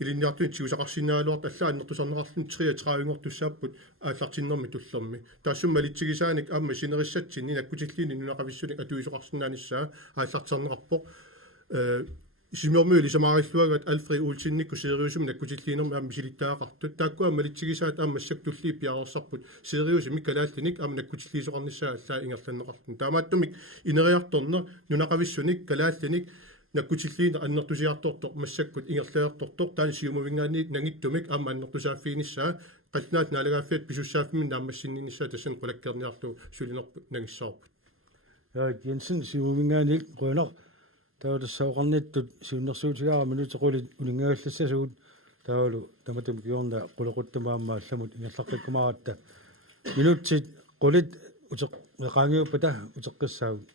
илинниартуни тигусақарсинаалуарт аллаа аннертусарнеқарлун 33 туссааппут ааллартиннэрми туллерми таассумма литсигисааник аама синериссатсинни наккутиллиини нунақависсуник атуисоқарсинааниссаа ааллартарнеқарпоқ симиормуили самаариллуагат Альфред Улсинникку сериусум наккутиллиинерми аама силиттаақартут тааккуама литсигисаат аама сактуллии пиарерсарпут сериусими калааллиник аама наккутиллиисоқарниссаа аллаа ингерланнеқартун таамааттумик инериарторнер нунақависсуник калааллиник наккутиллиина аннертусиарторто массаккут ингерлаерторто таан сиумувингаани нагиттумик аама аннертусааффииниссаа qalnaat naalaгаффиат писуссааффимин нааммассинниниссаа тассан qulakkerniarlu sulinerput nagissaarput Jensen siumingaani qoiner taavassauqarnittut siunnersuutigaara minutequlit ulingaallассасуут таавалу таматум киорна quluquttamaamma алламут ингерларпиккумаратта минутсит qulит утеқ меқаангиуппата утеққиссаагут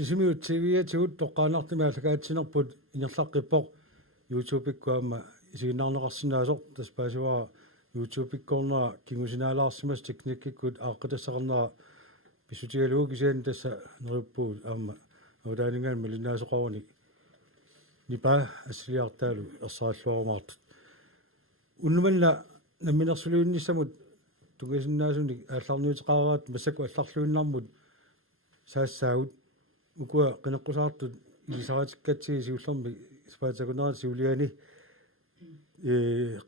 сисимиут тивиатигут тоққаанартимаалакаатсинерпут инерлаққиппоқ YouTube-иккуамма исигинаарнеқарсинаасоқ таспаасуара YouTube-иккорнера кингусинаалаарсимас техниккиккут ааққитассақарнера писутигалуу кисиан тасса нериппуу аама авдаанингаан малинаасоқарник нипа ассилиартаалу ерсааллуарумаартут уннуманна намминерсулуунниссамут тугасиннаасуник аалларниутеқараат массаку алларлуиннармут саассаагут укуа қинеққусаартут илисаратиккатсиги сиуллерми спаатакунерат сиулиани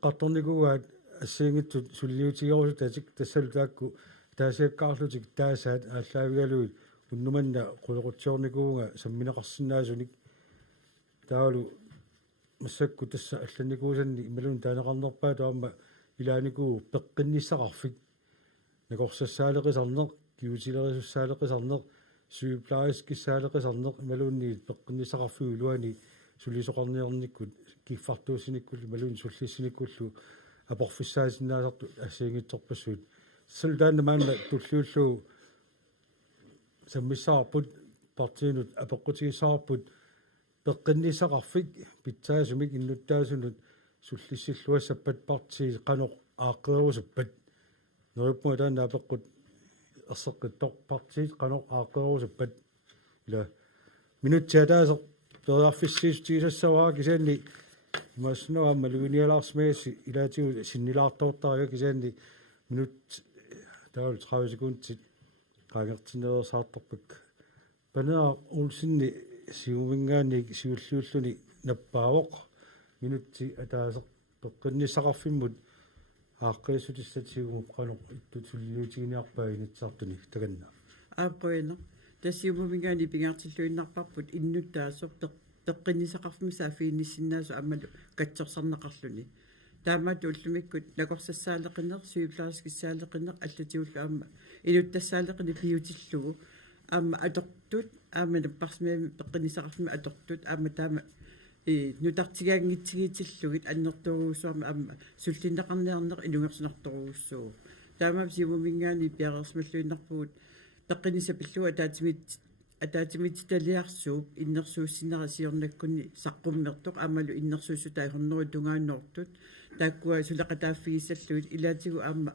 қарторникугаат ассиингиттут суллиутигерусу татик тассалу таакку таасиаккаарлутик таасаат ааллаавигалуит уннуманна қулеқутсиорникуунга самминеқарсинаасуник таалу массакку тасса алланикуусанни ималун таанеқарнерпаа таама илааникуу пеққинниссақарфик накорсассаалеқисарнеқ киутилерисуссаалеқисарнеқ сюиплааискиссаалеқисарнеқ ималуунни пеққинниссақарфигу луани сулисоқарниорниккут киффартуусиниккул ималуун суллиссиниккуллу апорфиссаасиннаасарту ассиингитсорпассуут сулдаанна маанна туллууллуу саммиссаарпут партиинут апеққутигиссаарпут пеққиннисақарфик питсаасумик иннуттаасунут суллиссиллуассаппат парти қаноқ ааққерусаппат нериппуа таанна апеққут ерсеққиттор парти қаноқ ааққерусаппат ила минутсиатаасеқ периарфиссиистигисассаваа кисаанни имааснуа малуиниалаарсмаасси илаатигу синнилаартоортарига кисаанни минут таал 30 секундтит qaangertineersaartorpak panaa ulsinni siumingaanni siulluulluni nappaavoq minutti ataaseq peqqinnisaqarfimmut aaqqiissutissatiigup qanoq ittutulliutigiниарпаа инитсаартуни таганна ааппуина тассиумумингаани пингаартиллуиннарпарпут иннуттаасо пеqqinnisaqarfimisa fiinnissinnaasу аммалу катсорсарнеқарлуни таамаат уллумиккут накорсассаалеқинер сюиплааскиссаалеқинер аллатиуллу аама инуттассаалеқини пиутиллугу аама атортут аама наппарсмиами пеqqinnisaqarfими атортут аама таама нутартигаангитсигитиллугит аннерторуусуарма аама суллиннеқарниарнеқ инунгерсинарторууссуу таамаап сивумингаани пиареерсмаллуиннарпугут пеqqinnisapillуа атаатимит талиарсууп иннерсууссинера сиорнаккунни саққуммертоқ аамалу иннерсууссутай хорнеру тунгааннортут тааккуа сулақатааффигиссаллуит илаатигу аама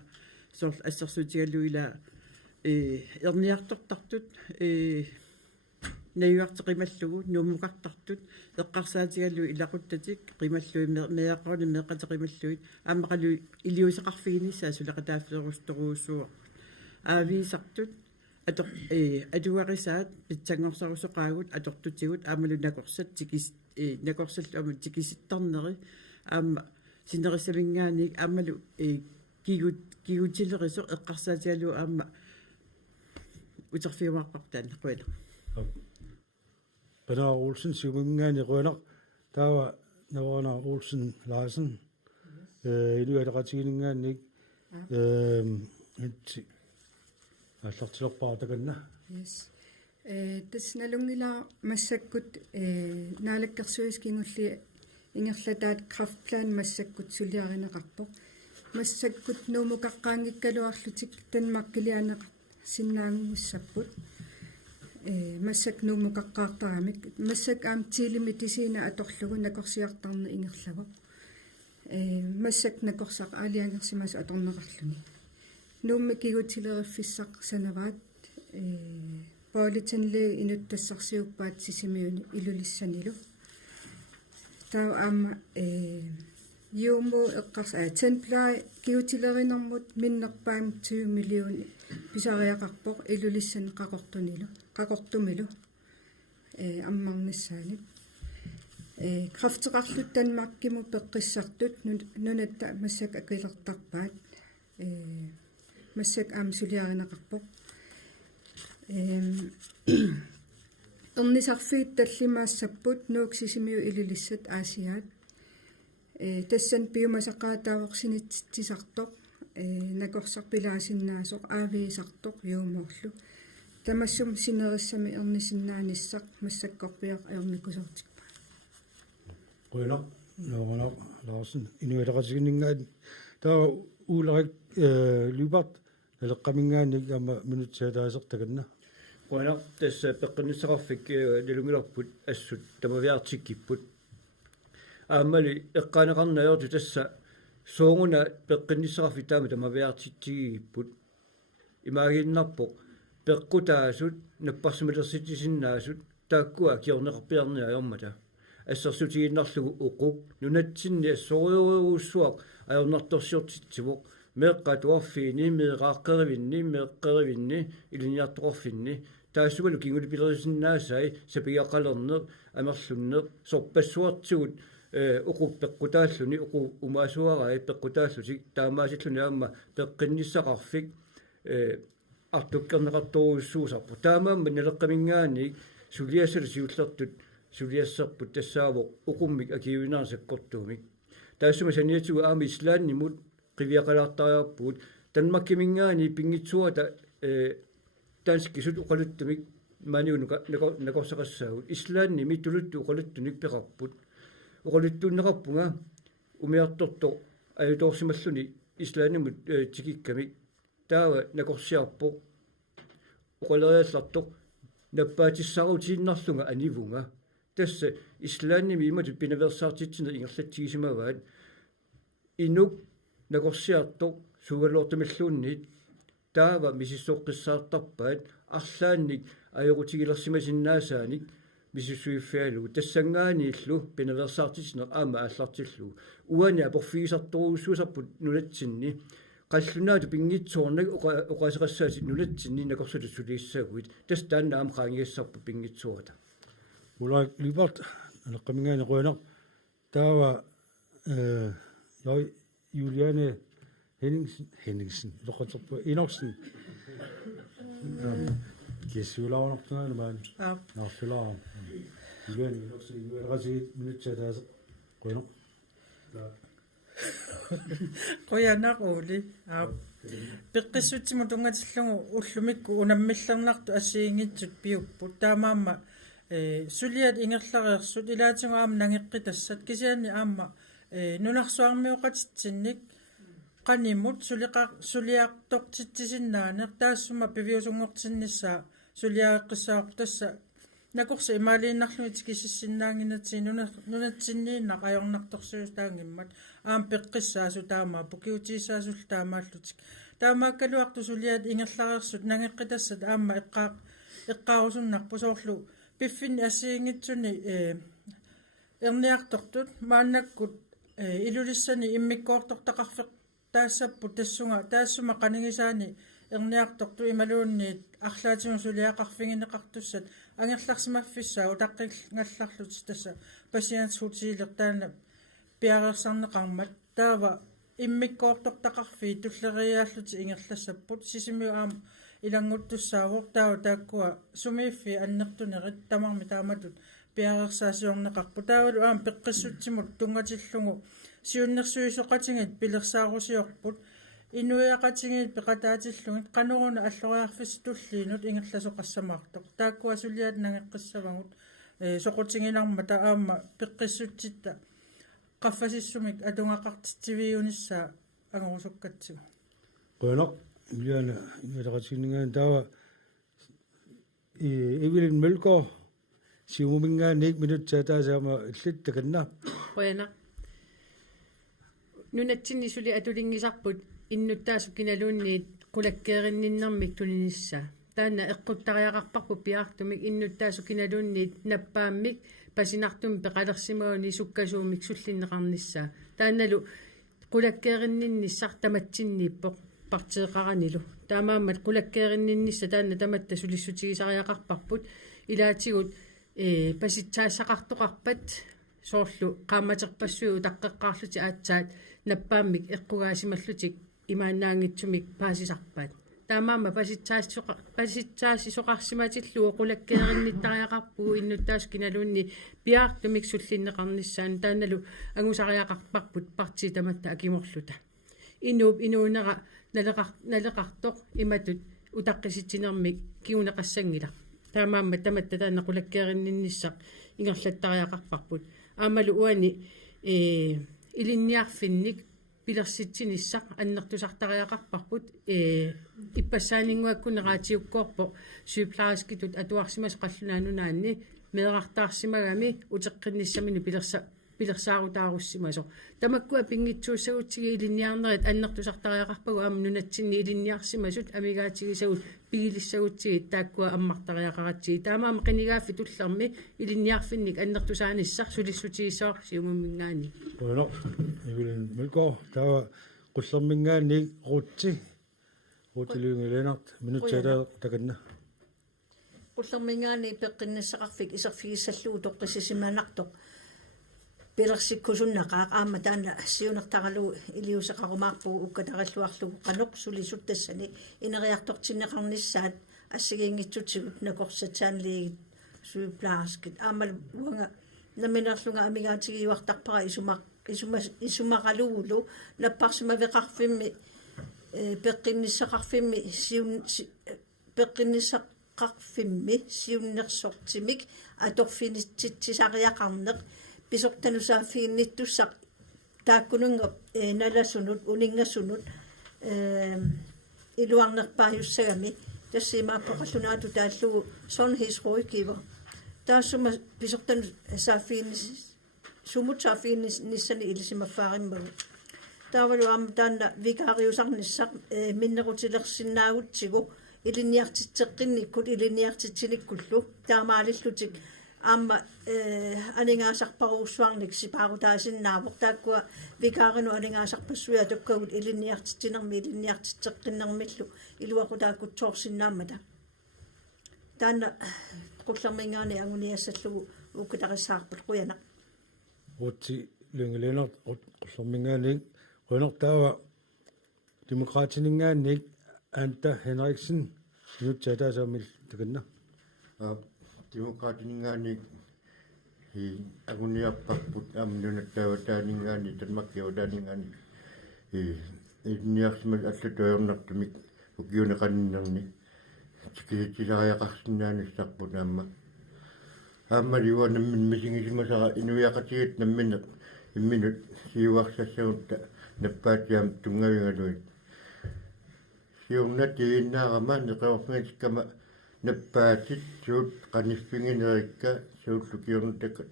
сорл ассерсуутигаллуила ерниартортартут наюартеқималлугу нумукартартут эққарсаатигаллу илақуттатик қималлуи меақарни меқатеқималлуит аамақалу илиусеқарфигиниссаа сулақатаафферусторуусуа аавиисартут атуарисаат питсангорсарусоқаагут атортутигут аамалу накорсат тикис накорсаллу аама тикиситтарнери аама синерисамингааник аамалу кигутилерисо эққарсаатигалу аама утерфиумаарпартаан қуила Peter Olsen siumingaani ruaneq taava navarana Olsen Larsen iluataqatiginingaannik itsi аллартилерпаатаканна yes тасналунгила массаккут наалаккерсуискингулли ингерлатаат крафтплан массаккут сулиаринеқарпо массаккут нуумукаққаангиккалуарлутик танмаккилианеқ синнаангуссаппут массак нуумукаққаартарамик массак аам тилимитисина аторлугу накорсиартарне ингерлаго массак накорсақ алиангерсимас аторнеқарлуни нууммикигутилериффиссақ санаваат паолитанле инуттассарсиуппаат сисимиуни илулиссанилу таа аама юмо эққарс темплай киутилеринэрмут миннерпаам 20 миллион писариақарпоқ илулиссан қақортумилу аммарнассаани крафтеқарлут танмаккиму пеққиссартут нунатта массак акилертарпаат массак аамсулиаринеқарпоқ эрнисарфиит таллимаассаппут нууксисимиу илулиссат аасиаат тассан пиумасаққаатаавоқсинитсисартоқ накорсарпилаасиннаасоқ аавиисартоқ юумоорлу тамассум синериссами эрнисиннааниссақ массаккорпиақ эрникусортиппа ruaneq navarana Larsen inuataqatiginingaat taa uularik lubart алеққамингаанник ама минутсиатаасертаканна Kuana tässä peqqinissaqarfik nilungilorput assut tamaviartikkipput aamali eqqaaneqarnayortu tassa soonguna peqqinissaqarfi taama tamaviartittigipput imaaginnarpoq peqqutaasut napparsumilersitissinnaasut taakkua kiorneqarpiarniajormata ассерсутигиннарлугу уқук нунатсинни ассориуруусsuaq ajornartorsiortitsivuq meeqqatuarfiini meeqaaqqiривинни meeqqerivinni iliniartoqorfinni taassугалу кингулипилерисиннаасай сапигақалерне амерлунне сорпассуартигут уқуппеққутааллуни уқу умаасуараа пеққутааллутик таамаасиллуни аама пеққинниссақарфик артуккернеқарторуссуусарпу таамаамма налеққамингаани сулиасалу сиуллертут сулиассерпут тассаавоқ уқуммик акиуинаарсаккортуумик таассума саниатигу аами ислааннимут qiviyaqalaartariarpuut tanmakkimингаани пингитсуата таанскисут уқалуттумик маниунука накорсақассаагут ислаанни миттулутту уқалуттуник пеқарпут уқалуттууннеқарпунга умиарторто аюторсималлуни ислааннимут тикиккамик таава накорсиарпо уқалериаллартоқ наппаатиссарутииннарлунга анивунга тасса ислаанними имату пинаверсаартитсинер ингерлатсигисимаваат инук накорсиартоқ сугалуортамиллуунниит таава мисиссоққиссаартарпаат арлаанник ajorutigilersimasinnaasaanik мисиссуиффиалугу тассангааниллу пинаверсаартитсинер аама ааллартиллугу уани апорфигисарторуссуусарпут нулатсинни qallunaatu pingitsoornak oqaseqassaasi nulatsini nakorsulu suliissaaguit tas taanna am qaangiassarpu pingitsuata Ulla libert aleqqamingaani qoyner taava joi Juliane Henningsen loqatorpu Inorsen kisuulaanortungaanu maan naarsulaa Juliane Inorsen yualrasi minutsaataas qoyner qoyanaquli piqqissutsimut ungatillungu ullumikku unammillernertu assiingitsut piupput taamaamma suliat ingerlareersut ilaatingu aam nangeqqitassat kisianni aamma nunarsuarmiuqatitsinnik qanimut suliaqtortitsisinnaaniq taassuma piviusungortinnissaa suliaeqqissaaqu tassa nakursa imaaliinnarlumi tikisissinnaanginatsi nunatsinniinnaq ajornartorsuus taangimmat aam peqqissaasu taamaa pukiutiissaasul taamaallutik taamaakkaluartu suliat ingerlareersut nangeqqitassat aamma eqqaarusunnarpu soorlu piffinni assiingitsuni erniartortut maannakkut ilulissani immikkoortortaqarfiq taassappu tassunga taassuma qaningisaani erniartortu imaluunniit арлаатигун сулиақарфигинеқартуссат ангерларсимаффиссаа утаққилнгалларлут тасса пассиансуутсиилертаана пиарерсарнеқармат таава иммиккоортортақарфи туллериааллути ингерлассаппут сисимиу аама илангуттуссаавор таава тааккуа сумииффи аннертунерит тамарми тааматут пиарерсаасиорнеқарпу таавалу аама пеққиссутсимут тунгатиллугу сиуннерсуисоқатингит пилерсаарусиорпут инуяқатингит пеқатаатиллугит қанеруна аллориарфис туллиинут ингерласоқассамаартоқ тааккуа сулиат нангеққиссавагут соқутингинармата аама пеққиссутситта qaffasissumik atungaqartitsiviyunissa angorusukkatsigu qoyner Juliane imeleratiningaan taava Evelyn Mølgaard siumingaannik minutsaataasaama illattakannaa qoyana nunatsinni suli atulingisarput innuttaasu kinaluunniit qulakkeerinninnermik tulinissa taanna eqquttariaqarparpu piartumik innuttaasu kinaluunniit nappaammik pasinartum peqalersimauni sukkasuumik sullinneqarnissaa taannalu qulakkeerinninnissar tamatsinniippoq partiiqaranilu taamaammat qulakkeerinninnissa taanna tamatta sulissutigisariaqarparput ilaatigut pasitsaassaqartoqarpat soorlu qaammaterpassuu taqqeqqaarluti aatsaat nappaammik eqqugaasimallutik imaannaangitsumik paasisarpaat taamaamma pasitsaassisoqarsimatilluo qulakkeerinnittariaqarpuu innuttaas kinaluunni piaartumik sullinneqarnissaan taannalu angusariaqarparput partii tamatta akimorluta inuunera naleqartoq imatut utaqqisitinermik kiunaqassangila taamaamma tamatta taanna qulakkeerinninnissaq ingerlattariaqarparput aamalu uani ilinniarfinnik пилерситсиниссақ аннертусартариақарпарпут иппассаанингуаккунераатиуккоорпо сюплааскитут атуарсимас қаллунаанунаанни меэрартаарсимагами утеққинниссамини пилерсаарутааруссимасо тамаккуа пингитсууссагутсиги илинниарнерит аннертусартариақарпагу аама нунатсинни илинниарсимасут амигаатигисагут пигилиссагутсигит тааккуа аммартариақаратсиги таамаама қинигааффи туллерми илинниарфинник аннертусааниссар сулиссутигисоор сиумуммингаани bueno ивилэн милко таа qullermingaanni ruutsilungelenart minutsaala takanna qullermingaani peqqinnassaqarfik isarfigissalluu toqqisisimanartoq pilersikkusunnaqaaq aama taana siunertaralu iliuseqarumaarpu ukkatarilluarlugu qanoq sulisut tassani ineriartortinneqarnissaat assigiingitsutsigut nakorsatsaanliigit suiplaaskit aamal uanga naminerlunga amigaatigiuartarpara isumaqaluulu napparsimaveqarfimmi peqqinnisseqarfimmi peqqinnisseqarfimmi siunnersortimik atorfinitsitsisariaqarneq pisortanusaafiinnittussaq taakkununga nalasunut uningasunut iluarnerpaajussagami tassimaappoqallunaatu taallugu sonhisruikiva taassuma pisortanu saafiinnis sumutsaaffiinnissani ilisimaffaarimmagu taavalu aama taanna vikariusarnissaq minnerutilersinnaagutsigu ilinniartitseqqinnikkut ilinniartitsinikkullu taamaalillutik aama aningaasarparuussuarnik sipaarutaasinnaavuq taakkua vikarinu aningaasarpassuya tokkagut ilinniartitinermi ilinniartitseqqinnermillu iluaqutaakutsoorsinnaamata taanna qullermingaani anguniassallugu ukkutarissaarput quyana ruutsilungelenart qullermingaani quinertaava demokraatiningaannik Anta Henriksen minutsaataasaamil takanna demokraatiningaani hi aguniarparput amnunattaavataaninngaani tanmakkiavataaninngaani hi inniarsimal allatoyornartumik ukiuneqanninnerni tikisitsariaqarsinnaanissarput aamma liuanammin misingisimasara inuiaqatigit nammineq imminut siuarsassagunta nappaatiam tungavingaluit siurnatiinnaarama neqeorngatikama nappaatit suut qaniffinginerikka suullukiornutaka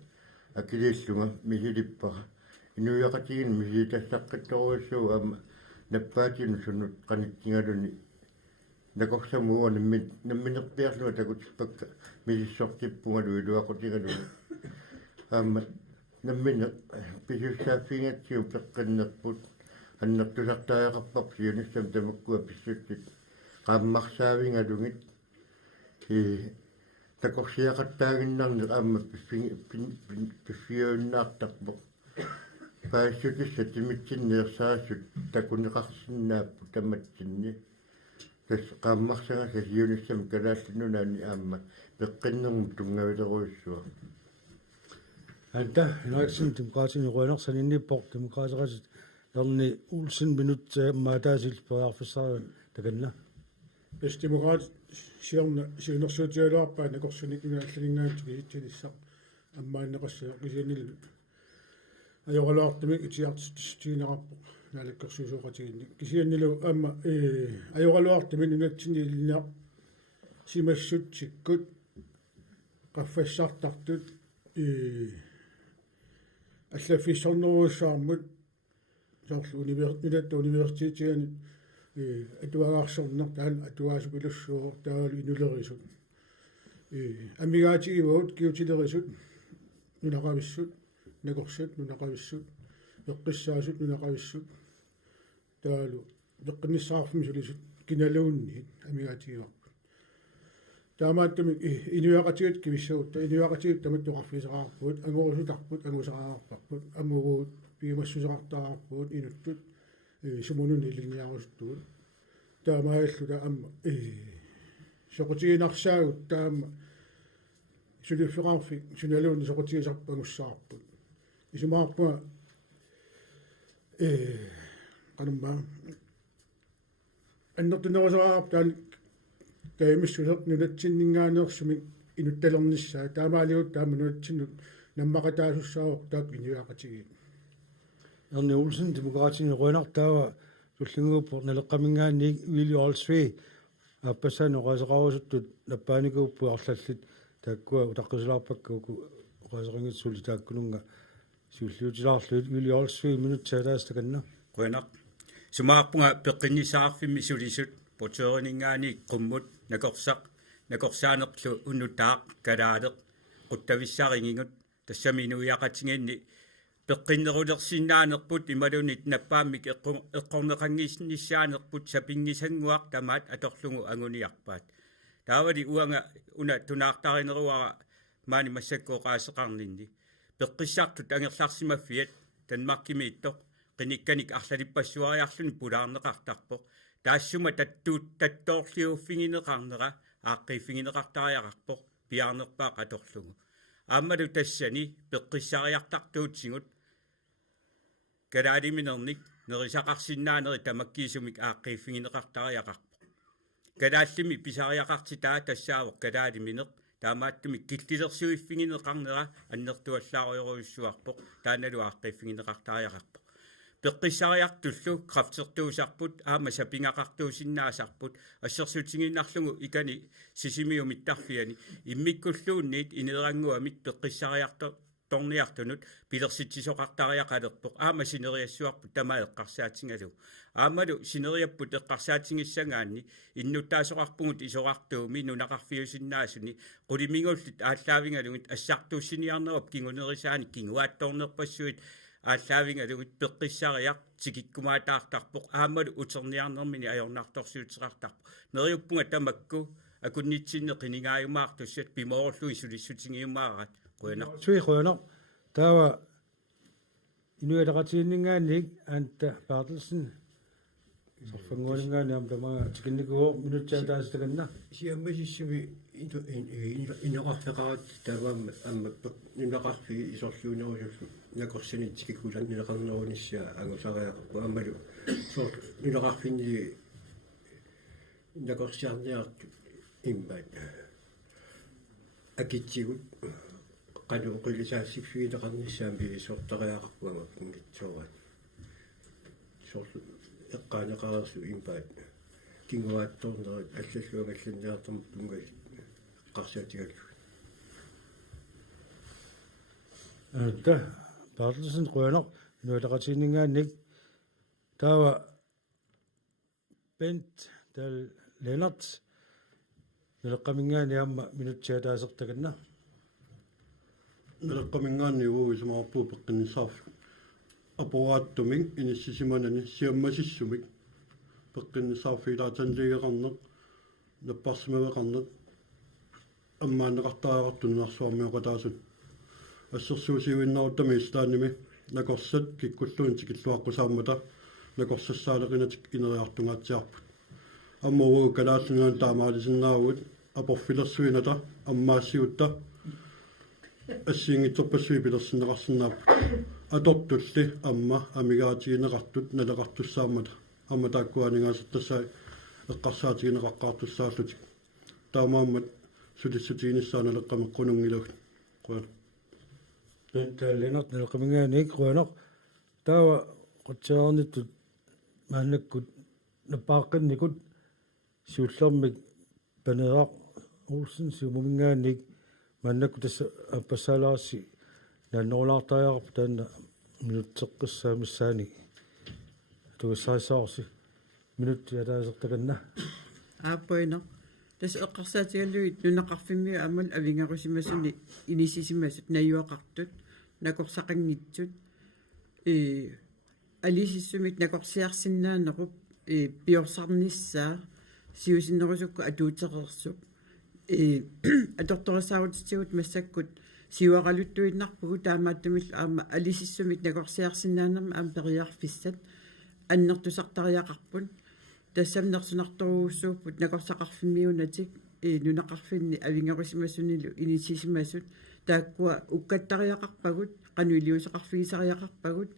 akilillunga misilippara inuiaqatigin misitassaqqittoroissuu aama nappaatinu sunut qanittingaluni nakorsamuua namminerpiarlua takutippakka misissortippungalu iluaqutigaluni aama nammine pisussaaffingatsium peqqinnerput аннертусартариақарпар сиуниссам тамаккуа писсутсит qaammarsaavingalungit такорсиақаттаагиннарни аама пиффиуиннаартарпо паассутисса тимитсиннеерсаассут такунеқарсиннааппу таматсинни тас qaammarsagasa сиуниссам калааллинунаани аама пеққиннерму тунгавилеруиссуа Anta Henriksen demokraatini ruanersaninnippor demokraaterasut erni Olsen minut maataasil peraarfissaaran takanna Bestdemokrat siunersuutialuarpaa nakorsunik inaallingaatigi аммааннеқассаа кисианил ajoralaartumik itiartistiinerarpu naalakkersuusuqatigинник кисианнилу аама ajoralaartumin unatsinniillinaa simassutsikкут qaffassaartartut аллаффиссорнеруссаармут соорлу университетиани атуагаарсорнер таан атуаасупилуссуо таалу инулерисут амигаатигивут киутилерисут нунақависсут накорсут нунақависсут эққиссаасут нунақависсут таалу эққиниссаарфми сулисут киналуунни амигаатигиварпут таамааттами инуяқатигит кивиссагут инуяқатигит таматтоқарфисараарпут ангорусутарпут ангусараарпарпут аммугуут пиимассусеқартаарпут инуттут сумунуни илинниарустуут таамааллута амма соқутигинарсаагут таама сулиффеқарфик суналуунни соқутигисарпангуссаарпут исумаарпуа канамма аннертунерусараарп таан таимиссусеқ нунатсиннингаанеерсуми инутталерниссаа таамаалиут таамануатсиннут наммақатаасуссаавоқ таак инуяақатигит Erni Olsen demokraatsin ruinaq taava tullunguuppo naleqqamingaanni Willy Olsvee appassaanu qaseqarusuttut nappaaniguuppu arlallit taakkua utaqqisularpakkuuku qaseqingitsuli taakkununga siulliutilaarlut Willy Olsvee minutsaataasta Ruinaq sumaarpunga peqqinnisaarfimmi sulisut poteeringaani qummut nakorsaanerlu unnutaaq kalaaleq quttavissaringingut тассаминуиақатингинни пеққиннерулерсиннааnerput ималунит наппааммик эққорнеқангиснissaанерput сапингисангуақ тамаат аторлугу агуниарпаат таавали уанга уна тунаартаринеруара маани массаккооqaасеқарнинни пеққиссартут ангерларсимаффиат танмаркимиитто қиникканик арлалиппассуариарлуни пулаарнеқартарпоқ таассума таттоорлиуффигинеқарнера ааққиффигинеқартариақарпоқ пиарнерпаа qaторлугу аммалу тассани пеққиссариартартуутсигут калаалиминерник нерисақарсиннаанери тамаккиисумик ааққиффигинеқартариақарпо калааллими писариақартитаа тассаавоқ калаалиминеқ таамааттумик киллилерсуиффигинеқарнера аннертуаллааруйоруйуссуарпоқ тааналу ааққиффигинеқартариақарпо пеққиссариартуллу крафтертуусарпут аама сапингақартуусиннаасарпут ассерсутсигиннарлугу икани сисимиумиттарфиани иммиккуллуунниит инерангуамик пеққиссариарто торниартунут пилерситсисоқартариақалерпоқ аама синериассуарпут тамаеққарсаатингалу аамалу синериаппут эққарсаатингиссангаанни иннуттаасоқарпугут исоқартууми нунақарфиусиннаасуни қулимингуллит ааллаавингалугит ассартууссиниарнеруп кингунерисаани кингуаатторнерпассуит ааллаавингалугит пеққиссариақ тикиккумаатаартарпоқ аамалу утерниарнермини аёрнаарторсуутеқартарпо нериуппунга тамакку акуннитсинне қинигааюмаартуссат пимоорлуи сулиссутингиумаарат қуянақ Суихуянақ таава инуэлеқатииннингаанник аанта Bartelsen сорфангуалингаани амтамаа тикинникуо минутсаатаастаканна сиаммасиссуми инеқарфеқарат тааваама аммаппеқ нунеқарфи исорлуунерусуллу накорсани тикикулан нилеқарнеруниссаа агусариақарпу аммалу соор нилеқарфинни накорсиарниарту имбат акитсигут qanu-qillisaassiksуилеқарниссаами исортариақарпуама кингитсуарат соорлу эққаанеқарсу импаат кингуаатторнерит аллаллуагалланниарторм тунгал қарсаатигаллу та Bartelsen ruinaq инуэлеқатииннингаанник таава Bent tal Lennart нелеққамингаани аама минутсаатаасертаканна нелеққамингаани уисмаарпуу пеққиннисаарф апорааттумик иниссисиманани сиаммасиссумик пеққиннисаарфилаатанлигеқарнеқ наппарсимавеқарнеқ аммаанеқартаариартуннарсуармиоқатаасут ассерсуусиуиннаруттами истааними накорсат киккуллуун тикиллуаққусааммата накорсассаалеқинатик инериартунгаатсиарпут аммуу калааллунгаан таамаалисиннаагут апорфилерсуината аммаассиутта ассиингитсорпассуи пилерсинеқарсинааппут атортулли амма амигаатигинеқартут налеқартуссааммата амма тааккуанигаасаттассаа эққарсаатигинеқаққартуссааллутик таамааммат сулиссутигиниссааналеққамеққунунгилуг қуа Lennart нелеққамингаани руинақ таава qutsaarnittut maannakkut nappaаққинникут сиуллэрмик панеақ Olsen сумумингаанник мааннакку тасса аппассаалаарси нааннерулаартариарпу таанна минутсеққиссаамиссаани тугиссаисаарси минут ятаасертаканна ааппоина тас эққарсаатигаллуит нунақарфиммиу аммал авингерусимасуни инисисимасут наюақартут накорсақангитсут алисиссумик накорсиарсиннаанеруп пиорсарниссаа сиусиннерусукку атуутерерсуп аторторисаавутитсигут массаккут сиуаралуттуиннарпугу таамааттумил аама алисиссумик накорсиарсиннаанерма аама периарфиссат аннертусартариақарпун тассамнерсунарторуусsuupпут накорсақарфиммиунатик нунақарфинни авингерусимасунилу инисисимасут тааккуа уккаттариақарпагут кануилиусеқарфигисариақарпагут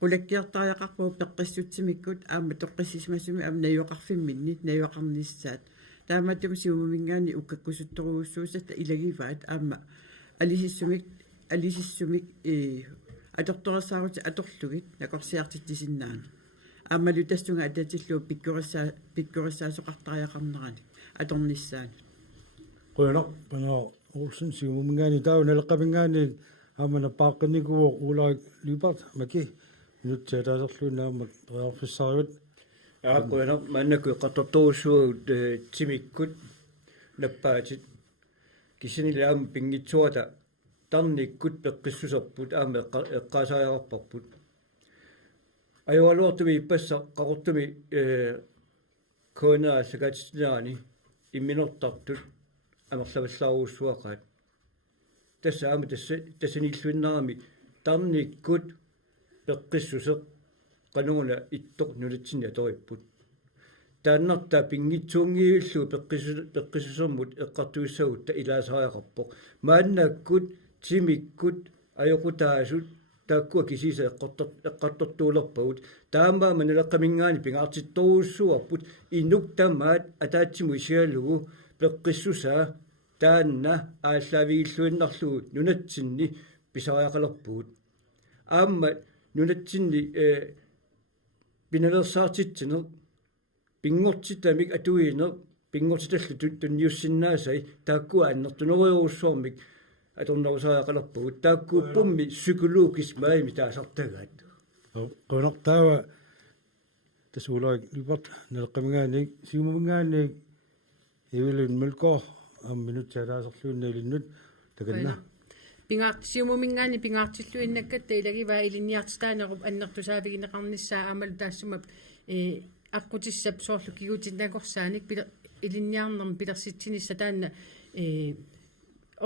qulakkiartariaqarpu peqqissutsimikut aama toqqissismasumi am nayuaqarfimminni nayuaqarnissaat taamatum siumumingaani ukkakkusuttoruussuusat ilagivaat aama alisissumik аторторсаарути аторлугит накорсиартиттисиннаана аамалу тассунга ататиллуу пиккориссаасоқартариақарнерани аторниссаани qoyana pana Olsen siumumingani tau nalaqamingaani aamana paaqqinnikuo ulai lipat maki nutsaataaserluunnaammat rearfissariut qoyana maannaku qatortorusuut timikkut nappaatit kisinilaam pingitsuata tarnikkut peqqissuserput aama eqqaasaajaqarparput ajualuartumi ipassa qaqortumi koonaa sakatsinaani imminortartut амерлаваллаарууссуақаат тасса аама тассаниллуиннарами тарнииккут пеққиссусеқ қанугуна иттоқ нулатсини аториппут тааннартаа пингитсуунгиуллу пеққиссусермут эққартуиссагут та илаасариақарпоқ мааннааккут тимиккут аёқутаасут тааккуа кисиса эққартортуулерпагут таамаама налеққамингаани пингаартитторуссуарпут инук тамаат атаатсиму исиалугу пеққиссусаа таанна ааллаавигиллуиннарлугу нунатсинни писариақалерпугут аама нунатсинни пиналерсаартитсинер пингортитамик атуинер пингортиталлу тунниуссиннаасай тааккуа аннертунериуруссуармик аторнерусариақалерпугут тааккууппумми psykologisk маими таасартагаат qonartaava tasulaik lipat nalqamingaani siumumingaanik Evelyn Melko minut saadaaserluunnailinnut takanna пингаартисиумумингаани пингаартиллуиннаккатта илагива илинниартитааnerup аннертусаавигинеқарнissaa аамалу таассумап аққутиссап соорлу кигутиннакорсааник илинниарнерм пилерситсинисса таанна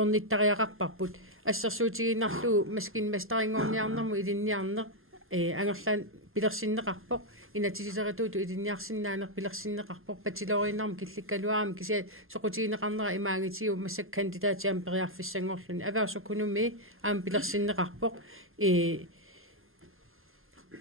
орниттариақарпарпут ассерсуутигиннарлуу маскин мастарингорниарнэрму илинниарнер ангерлаан пилерсиннеқарпоқ инатисисератууту илинниарсиннаанер пилерсиннеқарпоқ патилорииннарм килликкалуарами кися соқутигинеқарнера имаагитиу массак кандидатиам периарфиссангорлуни аваасукунуми аам пилерсиннеқарпоқ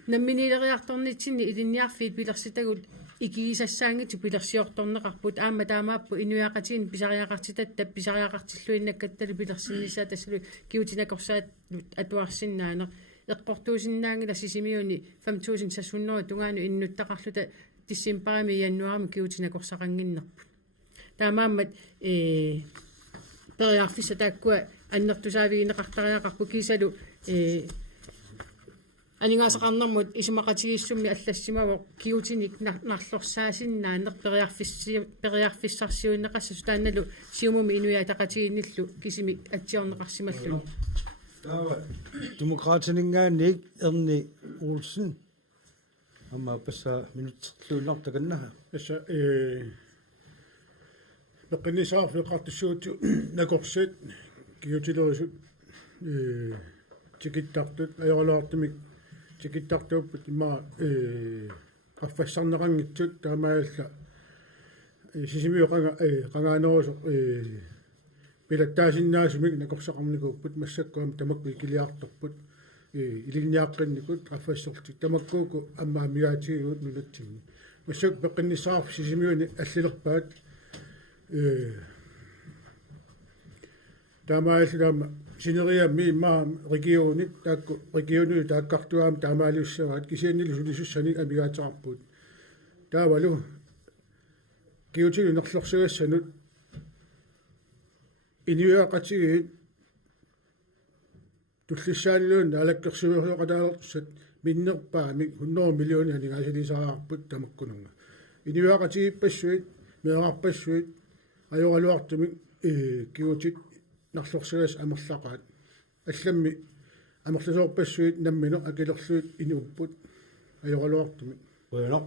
намминилериарторнитсинни илинниарфиит пилерситагут икигисассаангиту пилерсиорторнеқарпут аама таамааппу инуяақатигин писариақартитатта писариақартиллуиннаккаттали пилерсиннисаа тассалу киутинакорсаат атуарсиннаанер эққортуусиннаангила сисимиуни 5000 сассуннери тунгаану иннуттақарлута тиссимпарами яннуарми киутинакорсақангиннерпут таамааммат периарфисса тааккуа аннертусаавигинеқартариақарпу кисалу анигаасақарнэрмут исумақатигиссумми аллассимаво киутиник нарлорсаасиннаанер периарфиссарсиуиннеқассасу таанналу сиумуми инуяатақатигинниллу кисими атсиорнеқарсималлуни taava demokraatiningaanik erni Olsen amma passa minutserluunnar takannaha assa peqqinisaarfiqartussuutu nakorsit kiutilerisut tikittartut ajorlaartumik tikittartuupput imma qaffassarneqanngitsut taamaalla sisimiuqanga qangaanerusu пилаттаасиннаасумик накорсақарникууппут массаккуам тамакку килиарторпут илинниаққинникут раффассортик тамаккууку аммаамигаатигиут нунатсинни массак пеққиннисаарф сисимиуни аллилерпаат таамааллаама синериамми имаа регионик таакку региони тааккартуаам таамаалиуссаваат кисианнили сулисуссани амигаатеқарпут таавалу киутили нерлорсугассанут иниуақатигит туллиссааллуун алаккерсуиориоқатаалертуссат миннерпаами 100 миллиони анигаасилисаараарпут тамаккунунга иниуақатигиппассуит меэрарпассуит ajorluartumik kiutit narlorsugas amerlaqaat алламми амерласоорпассуит наммино акилерлуит инууппут ajorluartumik уяно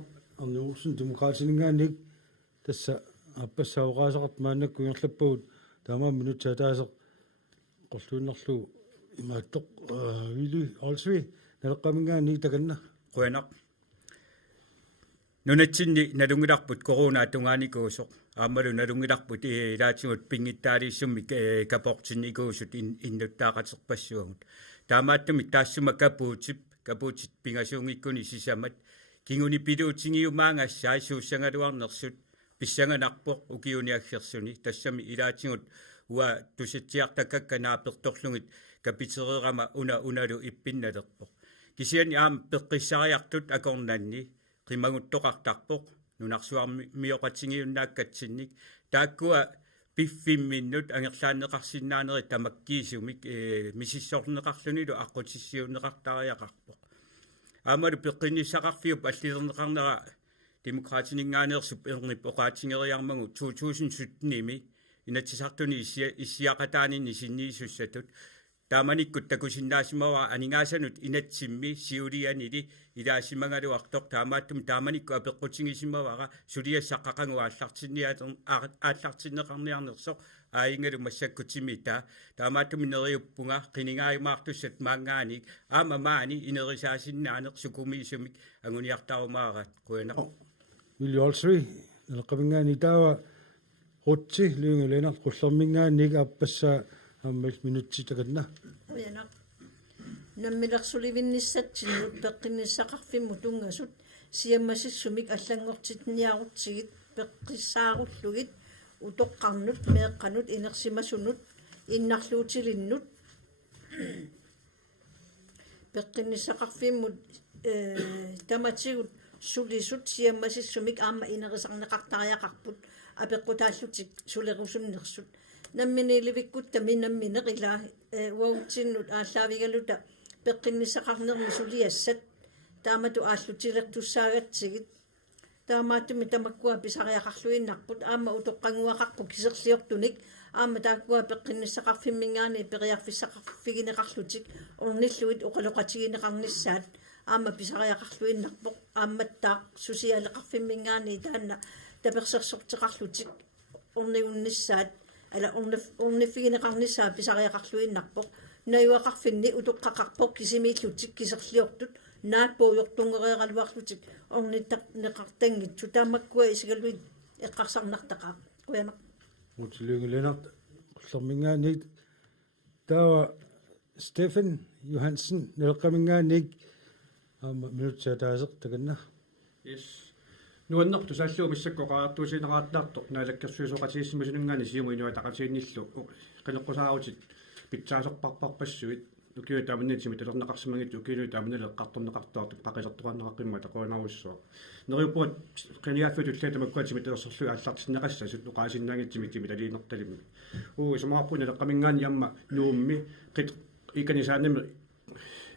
арнуусин демократинingaanik тасса аппассаоqaasaqart мааннакку ингерлаппагут таамаа минутсаатаасеq qorsluunnerlu имааттоq вили олсви налеққамингаани таканна quyanaq nunatsinni nalungilarput corona tungaanikuusoq aammalu nalungilarput ilaatsimut pingittaaliissummi kaportinikuusut innuttaaqaterpassuagut taamaattumi taassuma kapuutit pingasuungikkuni sisamat kinguni piluutingiumaangassai suussangaluarnersut pissanganarpoq ukiuniaggersuni tassami ilaatigut uа туситсиартаккакка нааперторлугит капитерерама уналу иппинналерпоқ кисиани аам пеққиссариартут акорнанни қимагуттоқартарпоқ нунарсуарми миоқатсигиуннааккатсинник тааккуа пиффимминнут ангерлаанеқарсинаанери тамаккиисумик мисиссорнеқарлунилу аққутиссиунеқартариақарпоқ аамалу пеққинниссақарфиуп аллилернеқарнера демократинингаанерсуп эрнип оқаатингериармагу 2017-ними инатсисартуни иссиақатаанинни синниисуссатут тааманиккут такусиннаасимава анигаасанут инатсимми сиулианили илаасимагалуартоқ таамааттум тааманикку апеққутингисимавара сулиассаққақангуааллартинниаатер ааллартиннеқарниарнерсоқ аингалу массаккутимита таамааттум инериуппунга қинигааймаартуссат маангааник аамамаани инерисаасиннаанеқ сукумиисумик агуниартарумаарат куана Williolsri нелқавингаани таава рутси лунгеленар қуллэрмингаанник аппасса аммал минутситаканна уяна наммилерсуливинниссатсиннут пеққинниссақарфимму тунгасут сиаммасиссумик аллангортитниарутсигит пеққиссааруллугит утоққарнут меэққанут инерсимасунут иннарлуутилиннут пеққинниссақарфиммут таматсигут сулисут сиаммасиссумик аама инерисарнеқартариақарпут апеққутааллутик сулерусуннерсут намминиливиккут таминамминеқила уаутсиннут ааллаавигалута пеққинниссақарнерми сулиассат таамату ааллутилертуссаагатсигит таамааттуми тамаккуа писариақарлуиннарпут аама утоққангуақарпу кисерлиортуник аама тааккуа пеққинниссақарфиммингаани периарфиссақарфигинеқарлутик орниллуит оқалоқатигинеқарниссаат аама писариақарлуиннарпоқ ааматтаа сусиалеқарфиммингаани таанна таперсерсортеқарлутик орниунниссаат ала орниффигинеқарниссаа писариақарлуиннарпоқ наюақарфинни утоққақарпоқ кисимииллутик кисерлиортут нааппууйортунгереералуарлутик орниттақ неқартангитсу таамаккуа исигалуит эққарсарнартақаа куяна утилугеленарт қуллэрмингаанник таава Стефан Johansen нелқамингаанник аама минутсаатаасеқ таканна yes нуаннерту сааллуу миссаккоқаартуусинерааттаарто наалаккерсуисоқатииссимасунунгаани сиуму инуатақатиинниллу қинеққусаарутит питсаасерпарпарпассуит укиу тааманнитсими талернеқарсимагит укиу тааманналеққарторнеқартуарту қақисертуаннеқарпимма тақуанауссуа нериупуат қиниааффиту иллаатамаккуатими талерсерлуи ааллартиннеқассасут уқаасиннаангитсимитсими талиинерталимми самаарпуна леққамингаани амма нуумми қит иканисаанами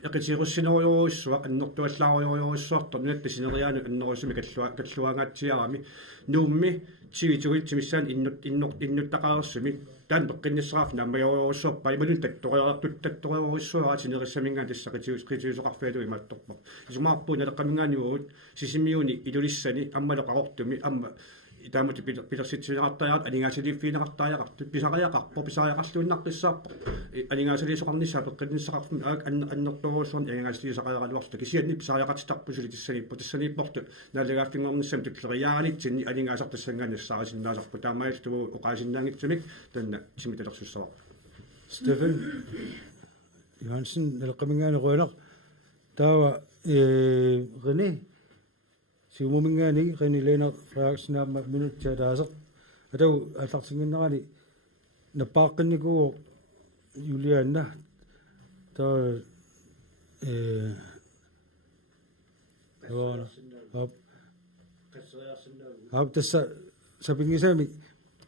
эқитируссинериуруссуа аннертуаллаариуруссуарто нунатта синериаану аннерусуми каллуангаатсиарами нуумми тигитигуитсимиссаан иннуттақаарерсуми таан пеққинниссараф наммаёруссуарпа ималун татториуруссуараа синериссамингаан тассақитиусоқарфиалу имаатторпа сумаарпуна леққамингаaniуут сисимиуни илулиссани аммалоқарортуми амма таамати пилерситсинеқартариарат анигаасилиффинеқартариақарту писариақарпо анигаасилисоқарниссаа пеққинниссақарфми аак аннерторуусуарни анигаасилисақариаралуарта кисианни писариақатитарпу тассаниппорту нааллагааффингорниссами туклериааниттинни анигаасартассанганассаарисиннаасарпу таамаалтуу оқаасиннаангитсумик танна симиталерсуссава Стефан Johansen нелқамингаанеруанеқ таава René сиумумингаани qinileena Frederiksen минутсаатаасеқ атау аллартингиннерани наппааққинникуу Юлианна таа тасса сапингисаами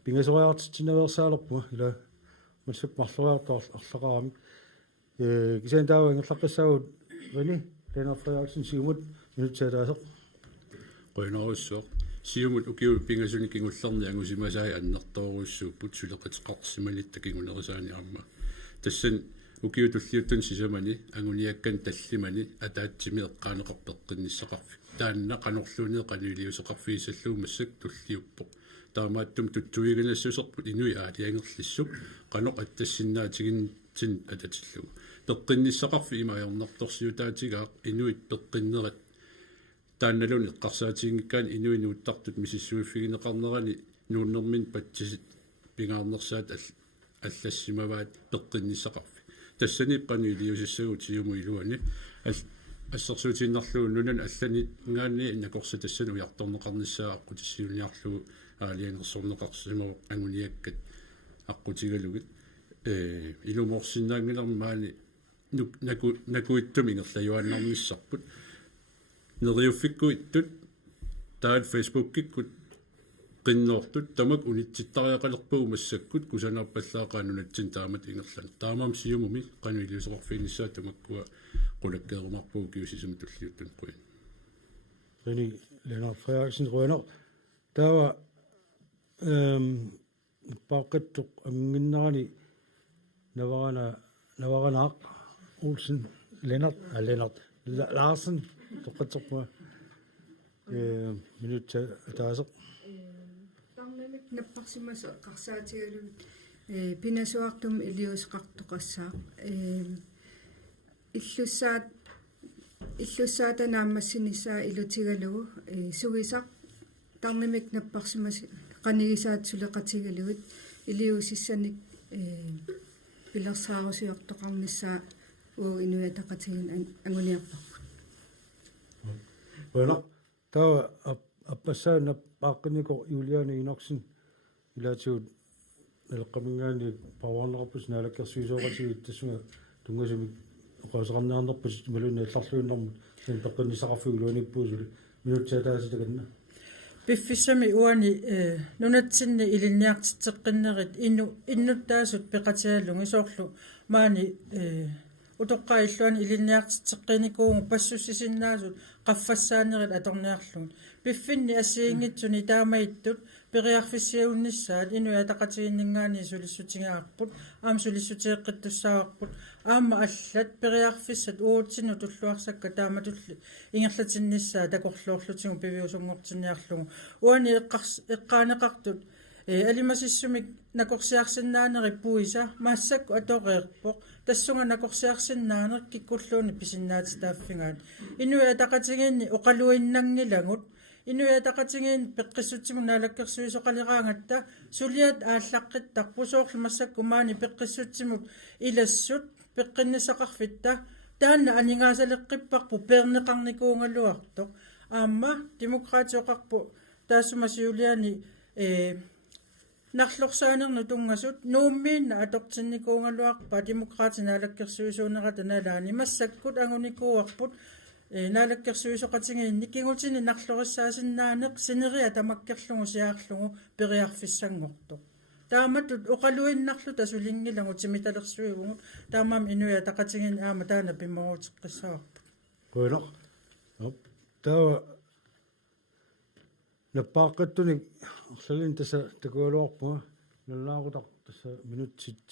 пингасориартитсинаверсаалерпуга ила массук марлуаартаарлақарами кисаан таава ингерлаққиссаагут René Lena Frederiksen сиумут минутсаатаасеқ qoinarussoo siumut ukiu pingasuni kingullerni angusимасаи аннерторуссууппут сулеқатеқарсималитта кигунерисаани арма тассан укиу туллиуттун сисамани ангуниаккан таллимани атаатсими эққаанеқарпеққинниссақарфи таанна қанерлуунеэ қануилиусеқарфиисаллуу массак туллиуппоқ таамааттум туттуигинассусерпут инуи аалиангерлиссуп қаноқ аттассиннаатигин тин ататиллугу пеққинниссақарфи имаернарторсиутаатигаа инуит пеққиннерат таанналун эққарсаатингиккаани инуинууттартут мисиссуиффигинеқарнерани нууннэрмин патсисит пингаарнерсаат аллассимаваат пеққинниссақарфи тассаниппани илиусиссагут сиуму илуани ассерсуутиннарлууннунан аллани гаани иннакорса тассан уярторнеқарниссаа аққутиссиуниарлугу аалиангерсорнеқарсимавоқ ангуниаккат аққутигалугит ilumorsinnaangilermaani nakuittumingerlajuannarnissarput neriuffikkuittut taat Facebook-kikkut qinnoortut tamak unitsittariaqalerpuu massakkut kusanarpallaaqaanunatsin taamat ingerlan taamam siumumi qanuiliusoqarfiinissaa tamakkua qulakkeerumarpuu kiusisum tulliuttun quin Reni Lennart Frederiksen Rønner tawa paqqattuq amminnerani navaranaaq Olsen Lennart Larsen toqatorpua minutta taaseq Tarnamik napparsimas qarsaatigalut pinasuartum iliusqartoqassaa illussaata naammassinissa ilutigalugu sugisaq tarnimik napparsimas qanigisaat suleqatigalugut iliusissanik pilersaarusiortoqarnissaa uu inuataqatigin anguniarparput Rønner tawa appassaana paaqqiniko Juliane Inorsen ilaatuut naleqqamingaani pawarnerpus naalakkersuisooqatigit tassunga tungasumik oqaasaqarnaarnerpus malunni allarluunnermut sen peqqinnisaqarfuguluanippuusuli minutsaataasitaganna Piffissami uani nunatsinni ilinniartitteqqinnerit innuttaasut peqatialungi soorlu maani utoqqailluani ilinniartitteqqinikuungu passussisinnaasut qaffassaannerit atorniarluun piffinni assiingitsuni taamaittut periarfissiunnissaat inuataqatiginningaani sulissutigaarput aam sulissuteeqqittussaavarput aamma allat periarfissat uutsinnu tulluarsakka taamatulli ingerlatinnissaa takorluorlutigu piviusungortinniarlugu uani eqqaaneqartut alimasissumik nakorsiarsinnaaneri puisa maassakku atoqeerpoq tassunga nakorsiarsinnaaner kikkulluuni pisinnaatitaaffingaat inuataqatiginni oqaluinnangilagut inuataqatigin peqqissutigu naalakkersuisoqaliraangatta suliat aallaqqittarpusoorlu massakku maani peqqissutsimut ilassut peqqinnisaqarfitta taanna aningaasaleqqipparpu perneqarnikuungaluartoq aamma demokraatioqarpu taassumasiuliani narlorsaanерну tungasut nuummiinna atortinnikuungaluarpa demokraatinaalakkersuisuunerata nalaani massakkut angunikuuarput naalakkersuisoqatigiinni kingutini narlorissaasinnaanеq sineria tamakkerlugu siaarlugu periarfissangortoq taamatut oqaluinnarlu tasulingilagu timitalersuigugut taamam inuya taqatigin aama taana pimmaruutiqqissaavarpu Rønner tawa nappaaqattuni arsalin tasa takualuarpua nallaarutar tasa minutsit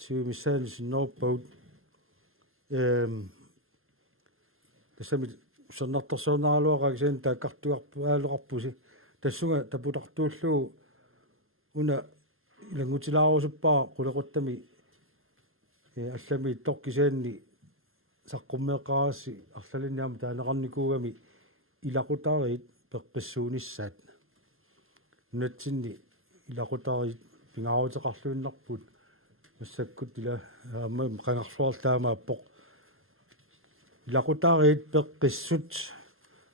tiumissaani sinnorpaut tasamit sernartorsuunaraluaqagisaan taakkartuarpuaaluqarpusi tassunga taputartuullugu una ilangutilaarusuppa qulequttami allami tokkisaanni saqqummeeqqarassi arsalinniam taaneqarnikuugami ilaqutarit peqqissuunissaat natsinni ilaqutarit pingaruteqarluunnarput massakkut ila aamma qangarsuartaamaappoq ilaqutarit peqqissut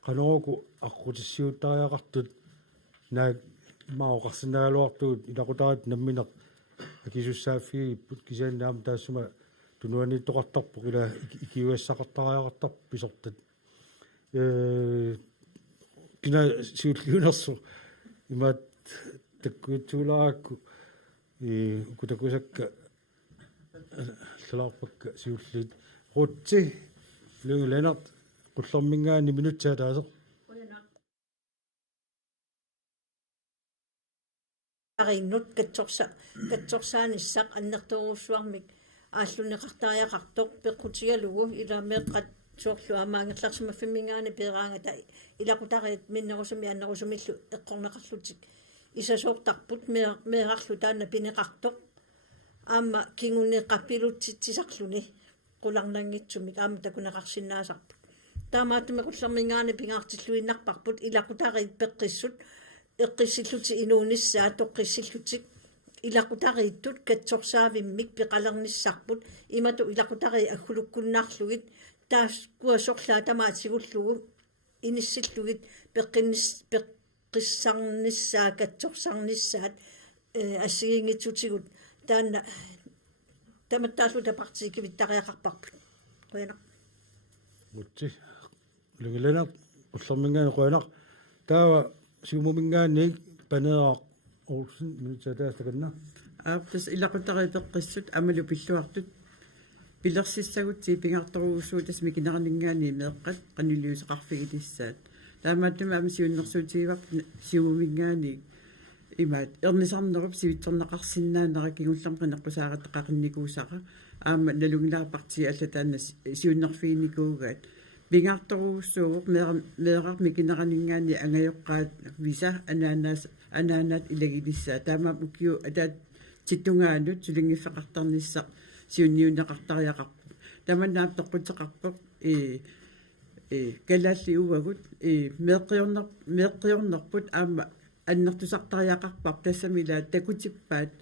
qanuruku aqutissiuttariaqartut naak maoqarsinaaluartuut ilaqutarit nammineq akisussaaffigiput kisaannaam taassuma tunuaniittoqartarpoq ila ikiuassaqartariaqartar pisortat kina siulliunersu imaat takkuitsuularakku ukutakusakka lallarpakka siulliit rutsi lungu Lennart qullermingaani minutsaataaseq arinnut katsorsaanissaq annertoruussuarmik ааллунеқартариақарторп пеққутигалугу иламеэққат суорлу амаангерларсимаффимингаани пеераангата илақутариит миннерусуми аннерусумиллу эққорнеқарлутик исасуортарпут меэрарлу таанна пинеқартоқ аама кингунеққаппилутситсисарлуни qulарнангитсумик аама такунеқарсинаасарпут таамааттуми qullermingaani pingaartillуиннарпарпут илақутариит пеққиссут эққиссиллути инуунissaа тоққиссиллутик илақутарииттут катсорсаавиммик пеқалерниссарпут имату илақутари аггулуккуннаарлугит таас куасорлаа тамаатсигуллугу иниссиллугит пеққиссарниссаа катсорсарниссаат ассигингитсутигут таанна таматтаалу тапартики виттариақарпарпут қуяна утси лугилана уллэрмингаани қуянақ таава сиумумингаанник панеа олсен минутсатаастаканна аптас илақутариперқиссут амалу пиллуартут пилерсиссагут типингарторуусуутас микинеранингаани меэққат қанилиусеқарфигилиссаат таамааттума амсиуннэрсуутигивап сиумумингаани имаат эрнисарнеруп сивитсернеқарсинаанера кигуллам қинеққусааратеқақинникуусаqa аама налугилаапарти аллатаанна сиуннерфиникуугаат пингарторуussуугоқ меэқар микинеранингаани ангайоққаат виса анаанат илагилиссаа таамаап укиу атаат титтунгаанут сулингиффеқартарниссақ сиунниунеқартариақарпу таманнаап тоққутеқарпоқ калаалли уагут меэққиорнерпут аама аннертусартариақарпар тассамилаа такутиппаат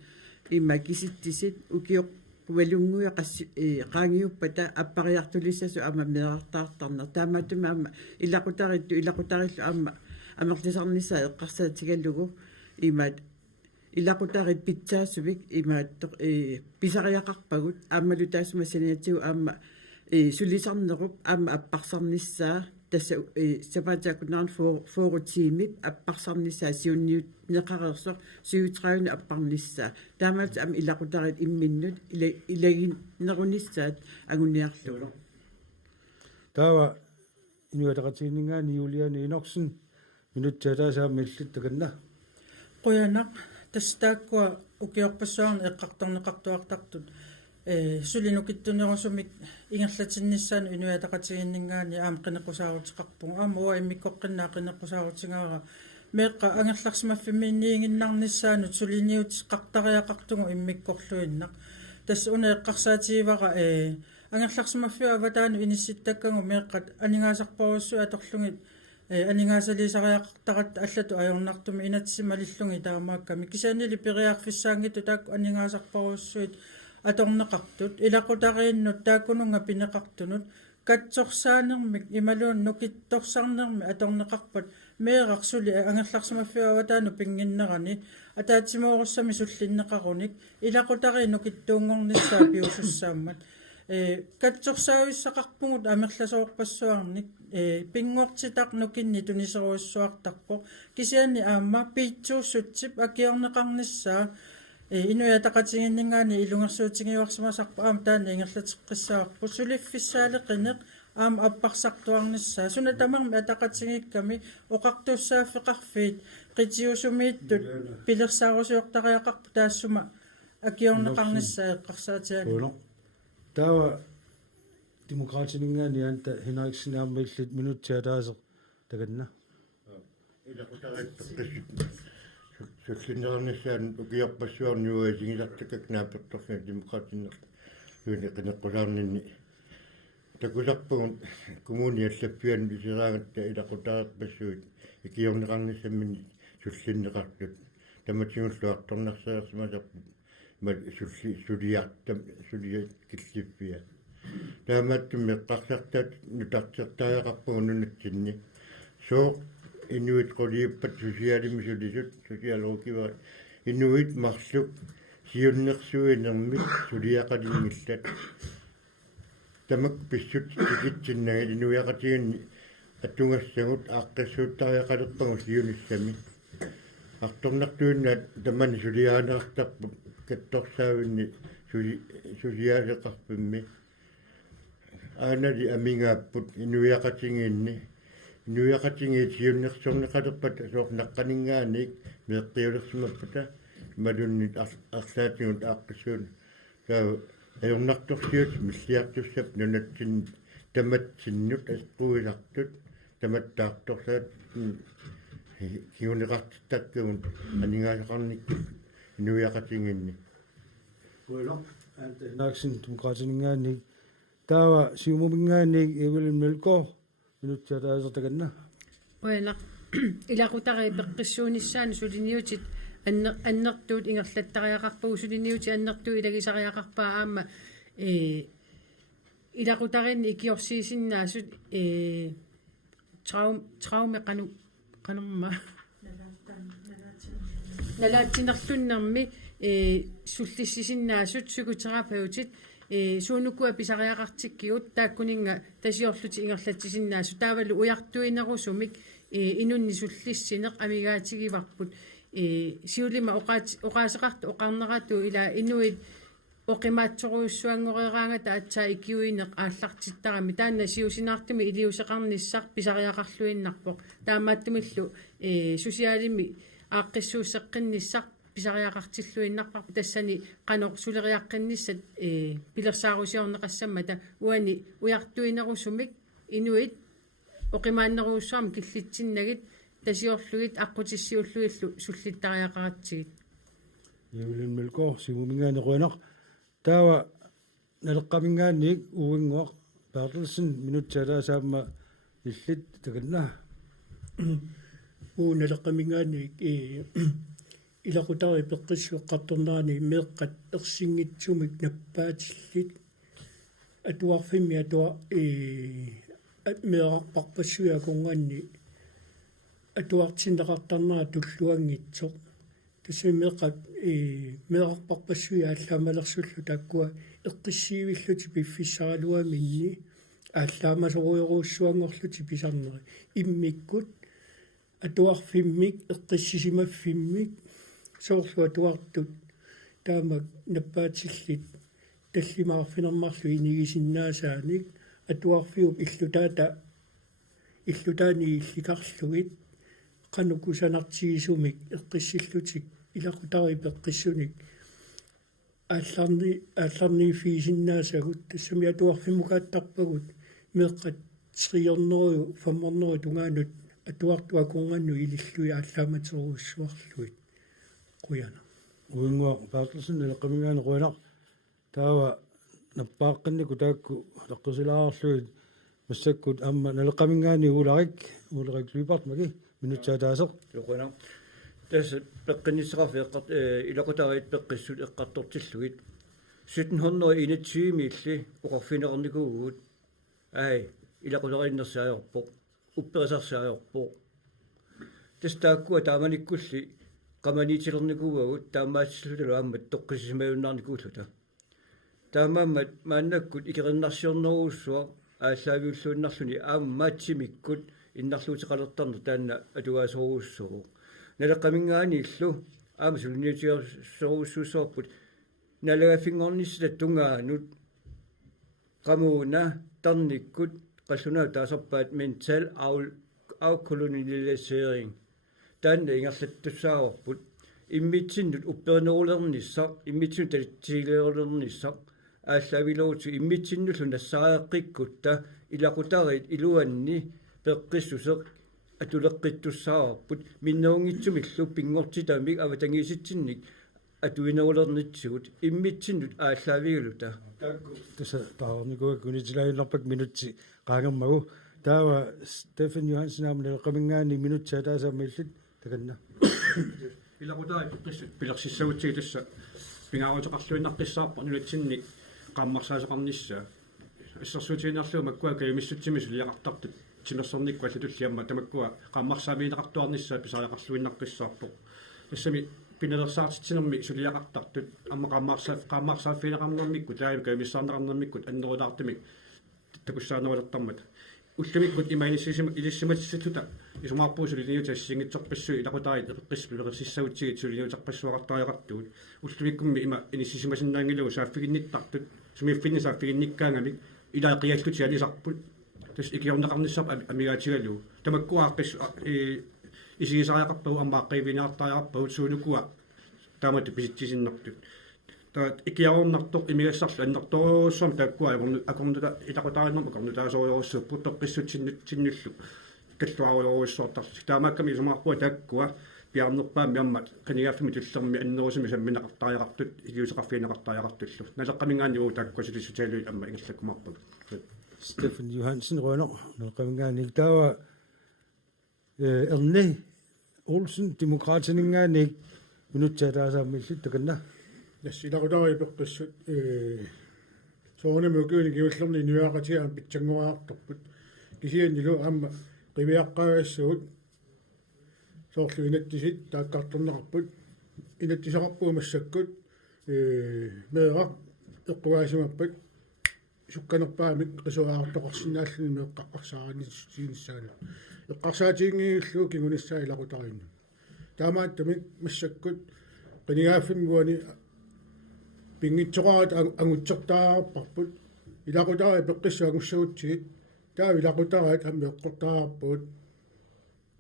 имма киситтисит укиоқ валунгуя qaangiuppata аппариартулиссасу аама меэртаартарнер таамаатума аама илақутариллу аама амерлисарнissaа эққарсаатигаллугу имаат илақутарит питсаасувик имаат писариақарпагут аамалу таасума саниатигу аама сулисарнеруп аама аппарсарнissaа тасса сапаатаакунаарн форутиимип аппарсарнissaа сиунниут неқарерсор сиутраауни аппарнissaа таамаат ам илақутарит имминнут илагиннерунissaат агуниарлу таава инуатақатигиннгаани юлиани инорсен минутсатаасаа миллит таканна қуянақ тастааккуа укиорпассуарна эққарторнеқартуартартут сулинукиттунерусумик ингерлатиннissaanu инуатақатигиннгаани аама қинеқусаарутеқарпуг аама уа иммиккоққиннаа қинеқусаарутингаара меққа ангерларсимаффимиинниигиннарнissaanu сулиниут қартариақартугу иммиккорлуиннақ тасса уна эққарсаатигивара ангерларсимаффиа аватаану инисситтаккагу меққат анигаасарпаруссу аторлугит анигаасалисариақартарат аллату аёрнартуми инатсималиллунги таамаакками кисаанили периарфиссаангиту таакку анигаасарпаруссуит аторнеқартут илақутарииннут тааккунунга пинеқартунут катсорсаанермик ималуун нукитторсарнерми аторнеқарпат меэрарсули ангерларсимаффиаватаану пингиннерани атаатсимооруссами суллиннеқаруник илақутари нукиттуунгорниссаа пиусуссааммат катсорсаависсақарпугут амерласоорпассуарник пингуартитақ нукинни тунисеруиссуартарпо кисиани аама питсууссутсип акиорнеқарниссаа инуятақатигиннгаани илунгерсуутигиуарсимасарпа аама таана ингерлатеққиссаарпу сулиффиссаалеқинеқ аама аппарсартуарниссаа суна тамарми атақатигикками оқартуссааффеқарфиит қитиусумииттут пилерсаарусиортариақарпу таассума акиорнеқарниссаа эққарсаатиани таава демократингаани анта хинариксинааммиллит минутсаатаасеқ таканна суллинернissaан укиарпассуарниуа сигилартакак наапертторсна демократиннер юни қинеққулаарнинни такуларпугун коммуни аллаппиан исераагатта илақутаарпассуит икиорнеқарнissamмини суллиннеқартут таматсигуллуарторнарсаерсимасарпу мат сулиартам сулиат киллиппиа таамааттум меққарсартаат нутартертааяқарпугу нунатсинни соо инуит qoliippat сусиалимисулисут сусиалоокива инуит марлук сиуннерсуинермит сулиақалингиллат тамак писсут тикитсиннага инуяқатигинни аттунгассагут ааққиссууттариақалерпагу сиуниссами арторнартуиннаат тамани сулиаанеартарпут катторсаавинни сусиаалеқарпимми аанали амингааппут инуяқатигинни нуяқатинги сиуннерсорнеқалерпат соорнаққанингааник меэққиулерсимаппата малуннит арлаатигут ааққиссуун таа аёрнарторсиут миллиартуссап нунатсин таматсиннут асқуилартут таматтаарторсаат киунеқартиттаккуун анигаасақарникку нуяқатингинни Well, and naksin tumqaatiningaanni taava siumumingaanik Evelyn Melko minutsaataasartakanna Well, ilaqutari peqqissuunissaani suliniutit аннертуут ингерлаттариақарпагу сулиниути аннертуу илагисариақарпаа аама илақутаринни икиорсиисиннаасут трауме канумма налаатсинерлуннэрми суллиссисиннаасут сукутерапеутит суунуккуа писариақартиккиут тааккунинга тасиорлути ингерлатсисиннаасу таавалу уяртуинерусумик инунни суллиссинеқ амигаатигиварпут сиулима оqaасеқарту оқарнерату ила инуит оқимаатсоруйуссуангорераангата атсаа икиуинеқ ааллартиттарами таанна сиусинаартуми илиусеқарниссар писариақарлуиннарпоқ таамааттумиллу сусиалими ааққиссууссеққинниссар писариақартиллуиннарпарпу тассани қанор сулериаққинниссат пилерсаарусиорнеқассаммата уани уяртуинерусумик инуит оқимааннеруussуарми киллитсиннагит тасиорлугит аққутиссиуллуиллу суллиттариақаратсигит юлиммилко симумингаанеруинақ таава налеққамингаанник уингуақ паарлсин минутсалаасаама иллит таканна налеққамингаанник илақутари пеққиссуэққарторнаани меэққат ерсингитсумик наппаатиллит атуарфимми атуа меэрарпарпассуякунгаанни атуартиннеқартарнаа туллуангитсоқ тасимеқат меэрарпарпассуя аллаамалерсуллу тааккуа эққиссиивиллути пиффиссаралуаминни ааллаамасоруйоруussуангорлути писарнери иммиккут атуарфиммик эққиссисимаффиммик соорлуа туартут таамак наппаатиллит таллимаарфинермарлу инигисиннаасааник атуарфиуп иллутаани илликарлугит qanukkusanartigisumik eqqissilllutik ilaqutari peqqissunik aallarni fiisinnaassagut tassami atuarfimmukaattarpagut meeqqat triorneru fammerneru tungaanut atuartua kungannu ilillui ааllaamateruussuarluit quyana уингуа паарлсин налеққамингаанеруинақ таава наппааққиннику таакку лаққусилаарарлуит массаккут амма налеққамингаани ууларик луипартмаги минутсаатаасеқ туқуна тас пеққинниссеқарфеққат илақутариит пеққиссут эққартортиллугит 1721 милли оқарфинерникуугут ай илақутариннерсаajorpoq упперисарсаajorpoq тас тааккуа тааманиккулли qamaniitilernikuvagут таамаатсиллуталу ааммат тоққисимаюннарникууллута таамааммат мааннаккут икериннарсиорнеруussуа ааллаавиуллуиннарлуни ааммаатсимиккут иннарлуутеқалертарну таанна атугаасоруuссугу налеққамингаани иллу аамасулниутиорсоруuссуусоорпут налагафингорниссата тунгаанут qamuna тарниккут қаллунаа таасарпаат ментал авколониалисering таанна ингерлаттуссаагорпут иммитсиннут уппернерулерниссақ иммитсиннут талитсигилерулерниссақ ааллавилоуту иммитсиннуллу нассааеққиккутта илақутарит илуанни пеққиссусеқ атулеққиттуссаарпут миннеунгитсумиллу пингортитамик аватангиситсинник атуинерулернитсугут иммитсиннут ааллавигулута таса таарникуа кунитилаиннарпак минутси qaangermagu таава Стефан Йохансен налеққамингаани минутсаатаасаамиллит таканна илақутари пеққиссут пилерсиссагутсигитасса пингаарутеқарлуиннарписсаарпа нулатсинни qaammarsaasеқарнissaa иссерсуутиинерлуа маккуа каюмиссутсими сулиақартартут тинерсерниккуа аллатуллиамма тамаккуа qaammarsaамиинеқартуарнissaa писариақарлуиннарписсаарпо тассами пинелерсаартитсинерми сулиақартартут амма qaammarsaafфинеқарнермикку таами каюмиссаарнеқарнермиккут аннерулаартумик такуссаанерулертармат уллумиккут илиссиматиссутута исумаарпуусули ниутассингитсорпассуи илақутарит эққиссулерсиссагутсигит сулиниутарпассуақартариақартугут уллумиккумми има иниссисимасиннаангилугу сааффигинниттартут сумииффинни сааффигинниккаангамик илаақиаллути алисарпут тас икиорнеқарниссарпа амигаатигалу тамаккуааққис исигисариақарпагу аммааққивинаартариарпагут суунукуа таамат писитсисиннартут таат икиаорнартоқ имигассарлу аннерторуссам тааккуа акорнута илақутаариннерма акорнутаасориоруссуппут тоққиссутсиннуллу каллуаруйоруссуартарлу таамаакками сумаарпуа тааккуа пиарнерпаами аммат канигаффими туллерми аннерусими самминеқартариақартут илиусеқарфиинеқартариақартуллу налеққамингаани уу тааккуа сулиссутаалуи амма ингерлаккумарпагу Стефан Йохансен ройнер налеққамингаани таава Erni Olsen demokratiningaani minutsaataasaamillit takanna нассиларулари пеққиссут соонамукуни киуллерни нуяақатиаам питсангуаартарпут кисианнилу аама qivиаққаагассагут соорлуинаттисит тааккарторнеқарпут инатсисақарпуу массаккут меэра эққугаасимаппат сукканерпаамик қисуаартоқарсинааллуни меэққаққарсааранисиинissаана эққарсаатиингииллуу кигуниссаа илақутаринну таамааттамик массаккут qinigaaffimguani pingitsoqarat angutsertaarparput ilaqutara peqqissuagussuutsigit taa ilaqutaraat ammeqqortaarappuut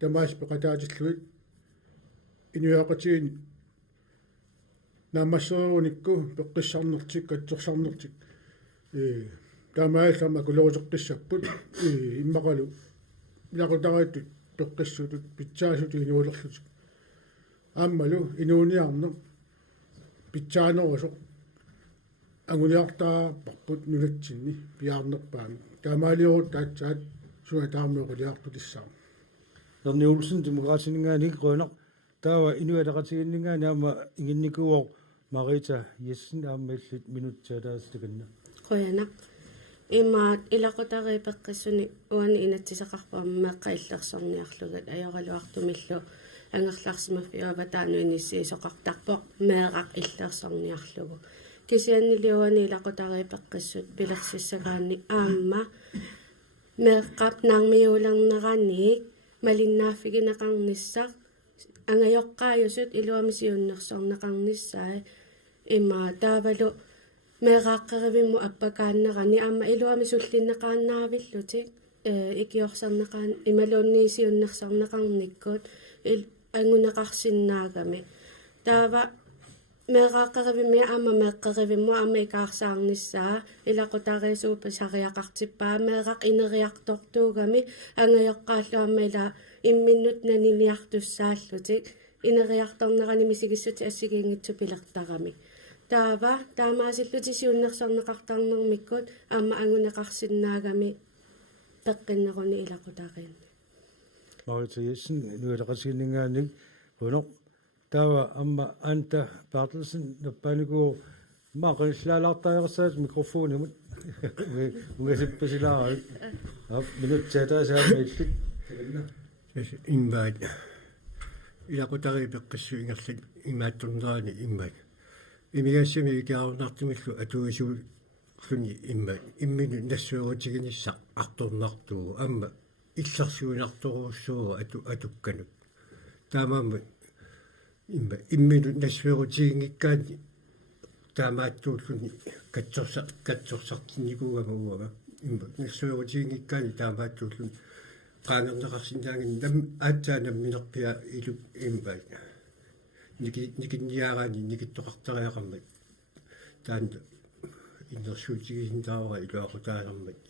tamaas peqataatilluit inuaqatiin namasseruunikku peqqissarnertik katsorsarnertik tamaallama kulorusеққиссаппут иммақалу ilaqutaraatut peqqissutut pitsaasut inuulerlutik аммалу инууниарнер питсаанерусо агуниартаарпарпут нулатсинни пиаарнерпаами таамаалиорут таатсаат суатаармеоқилиартутиссаа Lerne Olsen demokratiningaani grønner tawa inuataqatiginningaani ama inginnikuor Marita Jessen aammallit minutsaataastakанна qoyanaq imaat ilaqutariipeqqissuni uani inatsisaqarpaam meeqqaillersorniarlugat ajorluartumillu ангерларсимаффиуава таануиниссиисоқартарпоқ меэрақ иллерсорниарлугу кисианнилиуани илақутариипеққиссут пилерсиссагаанни аама меэққап наармиулернераник малиннааффигинеқарниссақ ангайоққаажусут илуамисиуннерсорнеқарниссаа има таавалу меэрааққеривимму аппакааннерани аама илуамисуллиннеқааннаавиллутик икиорсарнеқаан ималуунниисиуннерсорнеқарниккут ангунеқарсиннаагами таава меэрааққеривимми аама меэққеривимму аама икаарсаарниссаа илақутариисуупа сариақартиппаа меэрақ инериартортуугами ангайоққааллуамма ила имминнут наниниартуссааллутик инериарторнерани мисигиссути ассигиингитсу пилертарами таава таамаасиллутисиуннерсорнеқартарнермиккут аама ангунеқарсиннаагами пеққиннеруни илақутариинни Marita Jessen inuataqatiginningaanik punoq tawa amma anta Bartelsen nappanigu maqillaalаарtaajersaat mikrofonimut ungasippasilaarit minutsaataasaamaillit иммаат илақутариипеққиссуингерлит имааттурнерани иммаат имигассами икаарунартумиллу атуисууллуни иммаат иммину нассуерутигиниссақ арторнартуу амма илларсуинарторуссуу атукканут таамаама иммину нассуерутигингиккаани таамааттууллуни катсорсартинникуугамауага имма нассуерутигингиккаани таамааттууллуни qaangerneqarsinnaangin nam aatsaanamminerpia ilu imbaat nikinniaaraani nikittoqartariaqarmat taanta innersuutigisintaawara iluaqutaalarmat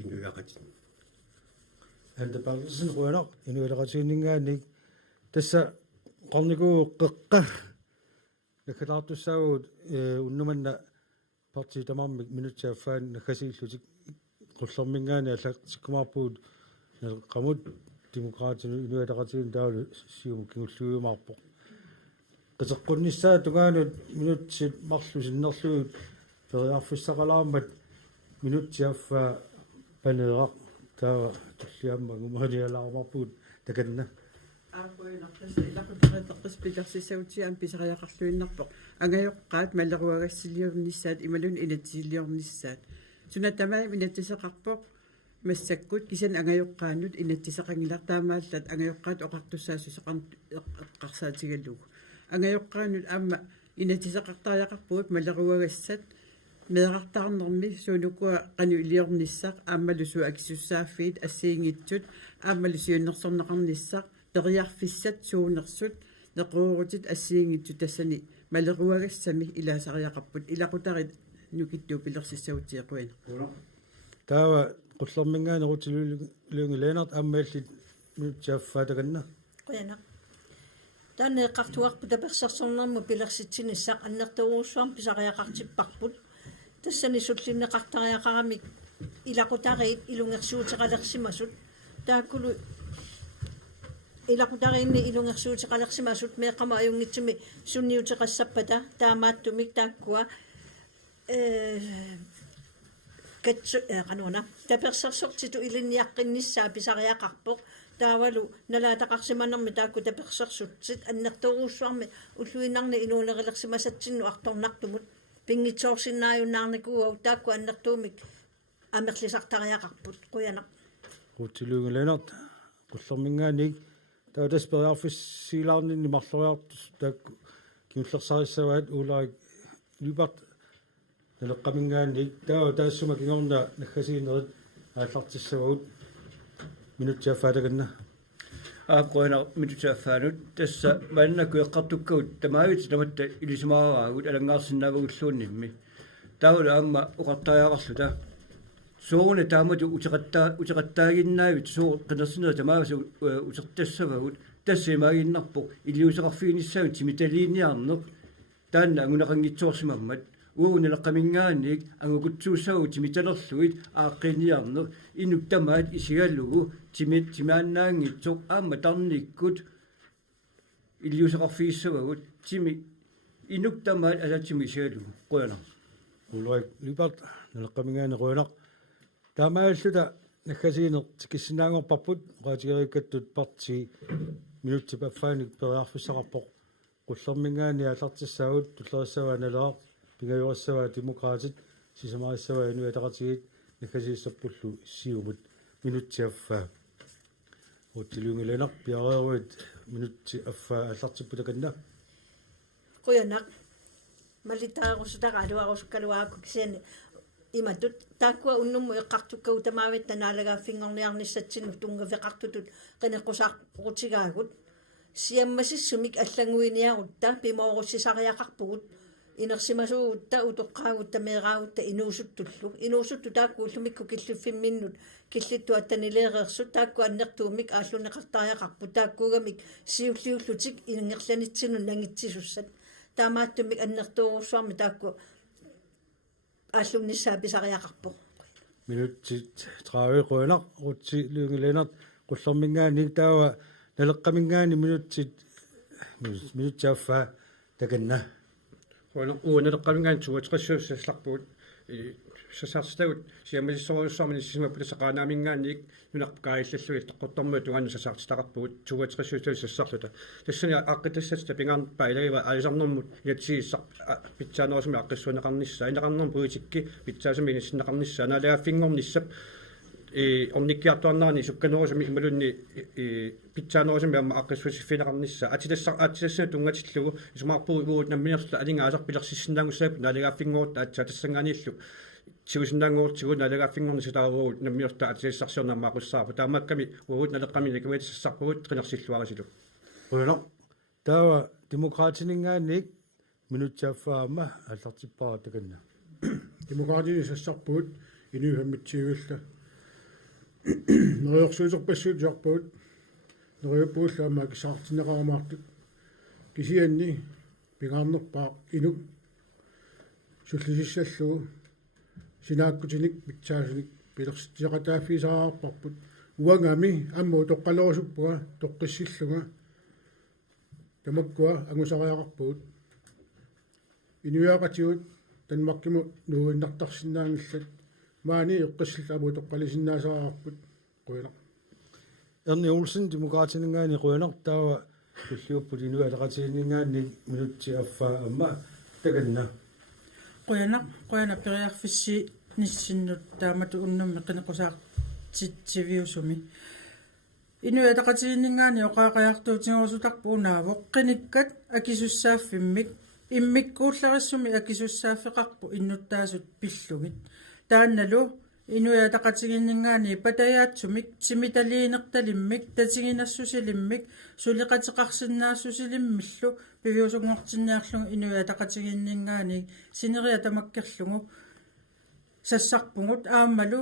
inuaqatin Anta Bartelsen ruanoq inuataqatiginningaanik tassa qornigu qeqqa nakalaartussaagut unnumanna parti tamarmik minutsaaffaan nakasiillutik qullermingaani allaqsikkumaarpuut qamut demokraatinu inuataqatigin taalu sium kingulluumarpo qiteqqunnissaa tungaanut minutsit marlusinnerluut periarfussaqalaarmat minutsiaffa paneeraq taawa tulliamma gumalialaamarpuut takanna аапуинартас илақутариитеққис пилерсисаутиаам писариақарлуиннарпоқ ангайоққаат маллеруагассилиорнissaат ималун инатсиллиорнissaат сунатамаа инатсисеқарпоқ массаккут кисан ангайоққаанут инатсисеқангилартаамааллат ангайоққаат оқартуссаасусеқар эққарсаатигаллуг ангайоққаанут аама инатсисеқартариақарпуут маллеруагассат меэқартаарнерми суунуккуа қану илиорниссақ ааммалусу акисуссааффиит ассиингитсут ааммалусиуннерсорнеқарниссақ периарфиссат суунерсут неқуурутит ассиингитсут тассани малеруагассами илаасариақарпут илақутарит нукиттуу пилерсиссаутиэқуина tawa qullermingaanерутилуулунгилаанерт ааммааллит минутсааффаатаганна qoyanaq таанеэққартуарпу таперсерсорнэрму пилерситсиниссақ аннерторуусsuam писариақартиппарпут тассани суллиннеқартариақарамик илақутариит илунгерсуутеқалерсимасут тааккулу илақутариинни илунгерсуутеқалерсимасут меқама аюнгитсими сунниутеқассаппата таамааттумик тааккуа katsu qanuna tapersersortitu iliniaqqinnissaa pisariaqarpoq taavalu nalaataqarsimanermi taakku tapersersutsit annertoruussuarmi ulluinarni inuunerillersimasatsinnu artornartumut pingitsoorsinnaajunnaarnikuuau taakku annertuumik amerlisartariaqarput quyanaq Ruutiluungalenart qullermingaanik tautasperiarfissiilaarninni marloriartus taakku kiullersarissavaat uulaik lipart naleqqamingaanik taassuma kingorna nakkasiinerit ааллартиссавагут минутсиаффаатаганна ааққуина минутсиаффаанут тасса мааннаку эққартуккагут тамаавит таматта илисимаараагут алангаарсиннаавагуллууннимми таула аама уқартариақарлута сууна таамату утеқаттаагиннаавит суу қинерсинера тамааваса утертассавагут тассимаагиннарпо илиусеқарфигиниссаавит тимиталиниарнеқ таанна ангунақангитсуарсимаммат уунелеққамингааник ангукутсуусагу тимиталерлуит ааққиниарнеқ инуктамаат исигаллугу тимааннаангитсоқ аама тарниккут илиусеқарфигиссавагут тими инуктамаат алатими исигаллугу қуянар улуак липарт нелеққамингаани қуянақ таамааллута наккасиинеқ киссинаангорпарпут qaatigerikkattut parti минутсипаффааник периарфиссақарпоқ qullermingaani аллартиссаагут туллериссаваа налеақ пигаюриссаваа демократит сисамариссаваа инуатақатигит наккасииссарпуллу иссиумут минутсиаффаа утилунгиленақ пиарееруит минутси аффаа аллартиппутаканна quyanaq малитаарусутаралуарускалуаакку кисиани иматут тааккуа уннумму эққартуккагу тамаавит танаалагаффингорниарниссатсину тунгавеқартутут қинеққусаар рутигаагут сиаммасиссумик аллангуиниарутта пимооруссисариақарпугут инерсимасуугутта утоққаагутта меераагутта инуусутту таакку уллумикку киллиффимминнут киллиттуаттанилеерерсут таакку аннертуумик ааллунеқартариақарпу тааккугамик сиуллиуллутик ингерланитсину нангитсисуссат таамааттумик аннертууруссуарми таакку ааллунниссаа писариақарпо минутсит траавеқуинақ рутси лунгиленат qullermingaanik taava naleqqamingaani minutsaaffa takanna Bueno, uunaleqqamingaani tuutrissiussallарпуут сасаарстагут сиамалиссориуссаармани сисимаппулисақаанаамингаанник нунарпкаиллаллуи тоққортормуи тугаанна сасаартитақарпугут тууатриссуусаллута тассани ааққитассатта пингаарнерпаа илагива аисарнэрмут иатсигиссар питсаанерисми аққиссуанеқарнissaа инеқарнерм пуитикки питсаасами инассинеқарнissaа наалагаффингорниссап онниккиартуарнерани сукканерусами ималунни питсаанерусами амма аққиссуусиффинеқарнissaа атилассана тунгатиллугу исумаарпуу уут намминерсла алингаасар пилерсиссинаагуссаап наалагаффингоорта атса тассангааниллу сигусиннаангууртигу наалагаффингорни ситааруут наммиорта атилассарсиорнармаақуссаарпу таамакками уут налеққамини кавитиссарпугут қинерсиллуарисилу qulleraq taava demokraatiningaannik minutsaaffaama аллартиппара таканна демократии сассарпуут инуhammitсигулла нерерсуусерпассуут жарпуут нерюппууллаама кисаартинеқарамаартут кисианни пингаарнерпаа инук суллисиссаллугу синааккутиник питсаасиник пилерситиақатааффисаараарпарпут уангами амму тоққалерусуппуга тоққиссиллуга тамаккуа ангусариақарпуут инуяақатигут танмаккиму нуиннартарсинаангиллат маани эққиссилламу тоққалисиннаасаараарпут қуяна Erni Olsen demokraatiningaani quyanaq taava kulliupпут инуалеқатигинингаанни минутсиаффаа амма таканна quyanaq periarfissi nissinnut taamatu unnummi qinequsaaq tiviusumi inuataqatiginningaani oqaaqajartuutinerusutaqpu unaavoq qinikkat akisussaaffimik immikkuullerissumi akisussaaffeqarpu innuttaasut pillugit taannalu inuataqatiginningaani patayaatsumik timitaliinertalimmik tatiginassusilimmik suliqatiqarsinnaasusilimmillu piviusungortinniarlugu inuataqatiginningaani sineria tamakkerlugu sassarpungut aammalu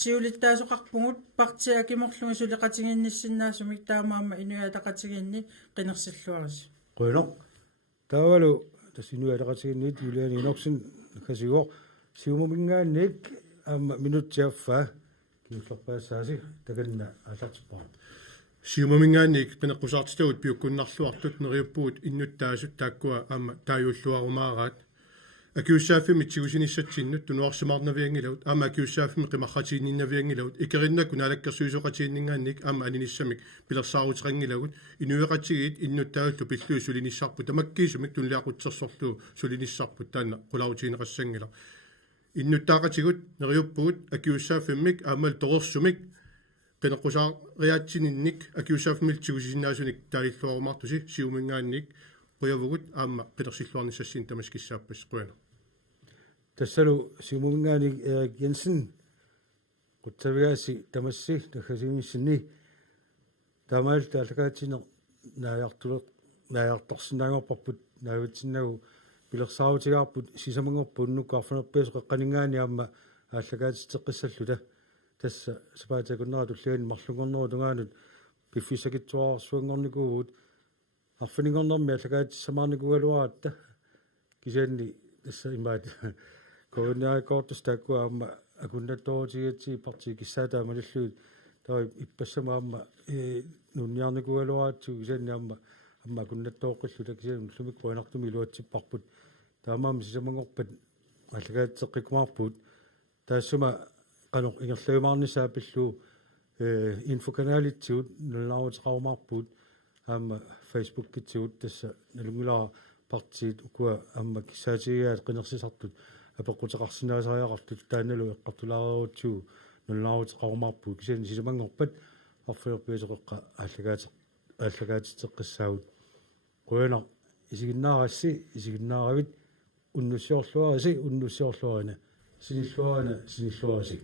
siulittaasoqarpungut partiakimorlugu suliqatiginnissinnaasumik taamaamma inuataqatiginni qinersilluaris quyanaq taavalu tasinualaqatiginniit yuliani inorsin kasigo siumumingaannik amma minutsiaffaa kiullerpaasaasi takanna аллартиппара сиумамингаанник пинеққусаартитагут пиуккуннарлуартут нериуппуут иннуттаасут тааккуа аама тааюллуарумаараат акиуссааффими тигусиниссатсиннут тунуарсимаарнавиангилаут аама акиуссааффими қимаққатииннавиангилаут икериннакку наалаккерсуисоқатииннингаанник аама анинissамик пилерсаарутерангилагут инуеқатигиит иннуттааллу пиллуи сулиниссарпу тамаккиисумик туллиақутсерсорлуу сулиниссарпут таана қулаутиинеқассангила иннуттаақатигут нериуппугут акиуссааффиммик аамал торерсумик qenequsaaриатсининник акиусаафмил тигусисиннаасуник таалиллуарумартуси сиумингаанник қуявугут аама қилерсиллуарниссассин тамаскиссааппас қуяна тассалу сиумингаани Эрик Jensen qutsavigaasi tamassi takhasimisinni taamaal taallakaatsinер naayartorsinnaangorparput naavitsinnagu pilersaarutigaarput sisamangorpu unnukkaarfanerpias qaqqaningaani aama ааллагаатитеққиссаллута тасса сапаатакуннера туллагани марлунгорнеру тунгаанут пиффисакитсуарсуангорникуугут арфинингорнерми аллагаатиссамаарникугалуаратта кисианни тасса имаат координааккортус таккуа аама акуннаттоорутигатси парти киссаатаамалиллуит таа иппассама аама нунниарникугалуаратсу кисианни аама акуннаттооққиллута кисианни лумик поинартуми илуатсиппарпут таамаами сисамангорпат аллагаатитеққикумаарпут таассума qanoq ingerluumaarnisaa pilluu infokanaalitsuut nulnaaruteqarumaarpuut aama Facebook kitsuut tassa nalungulaa partiit ukua aama kissaatigaat qinersisartut apeqqutеқарсинаасариақартут таанналу эққартулааруутсуу нулнааруteqarumaarpuut кисиани сисамангорпат арфилерпиисоқеққа ааллагаатитеққиссаавут қуяна isигиннааравит уннуссиорлуараси уннуссиорлуарана sinilluarana sinilluarasi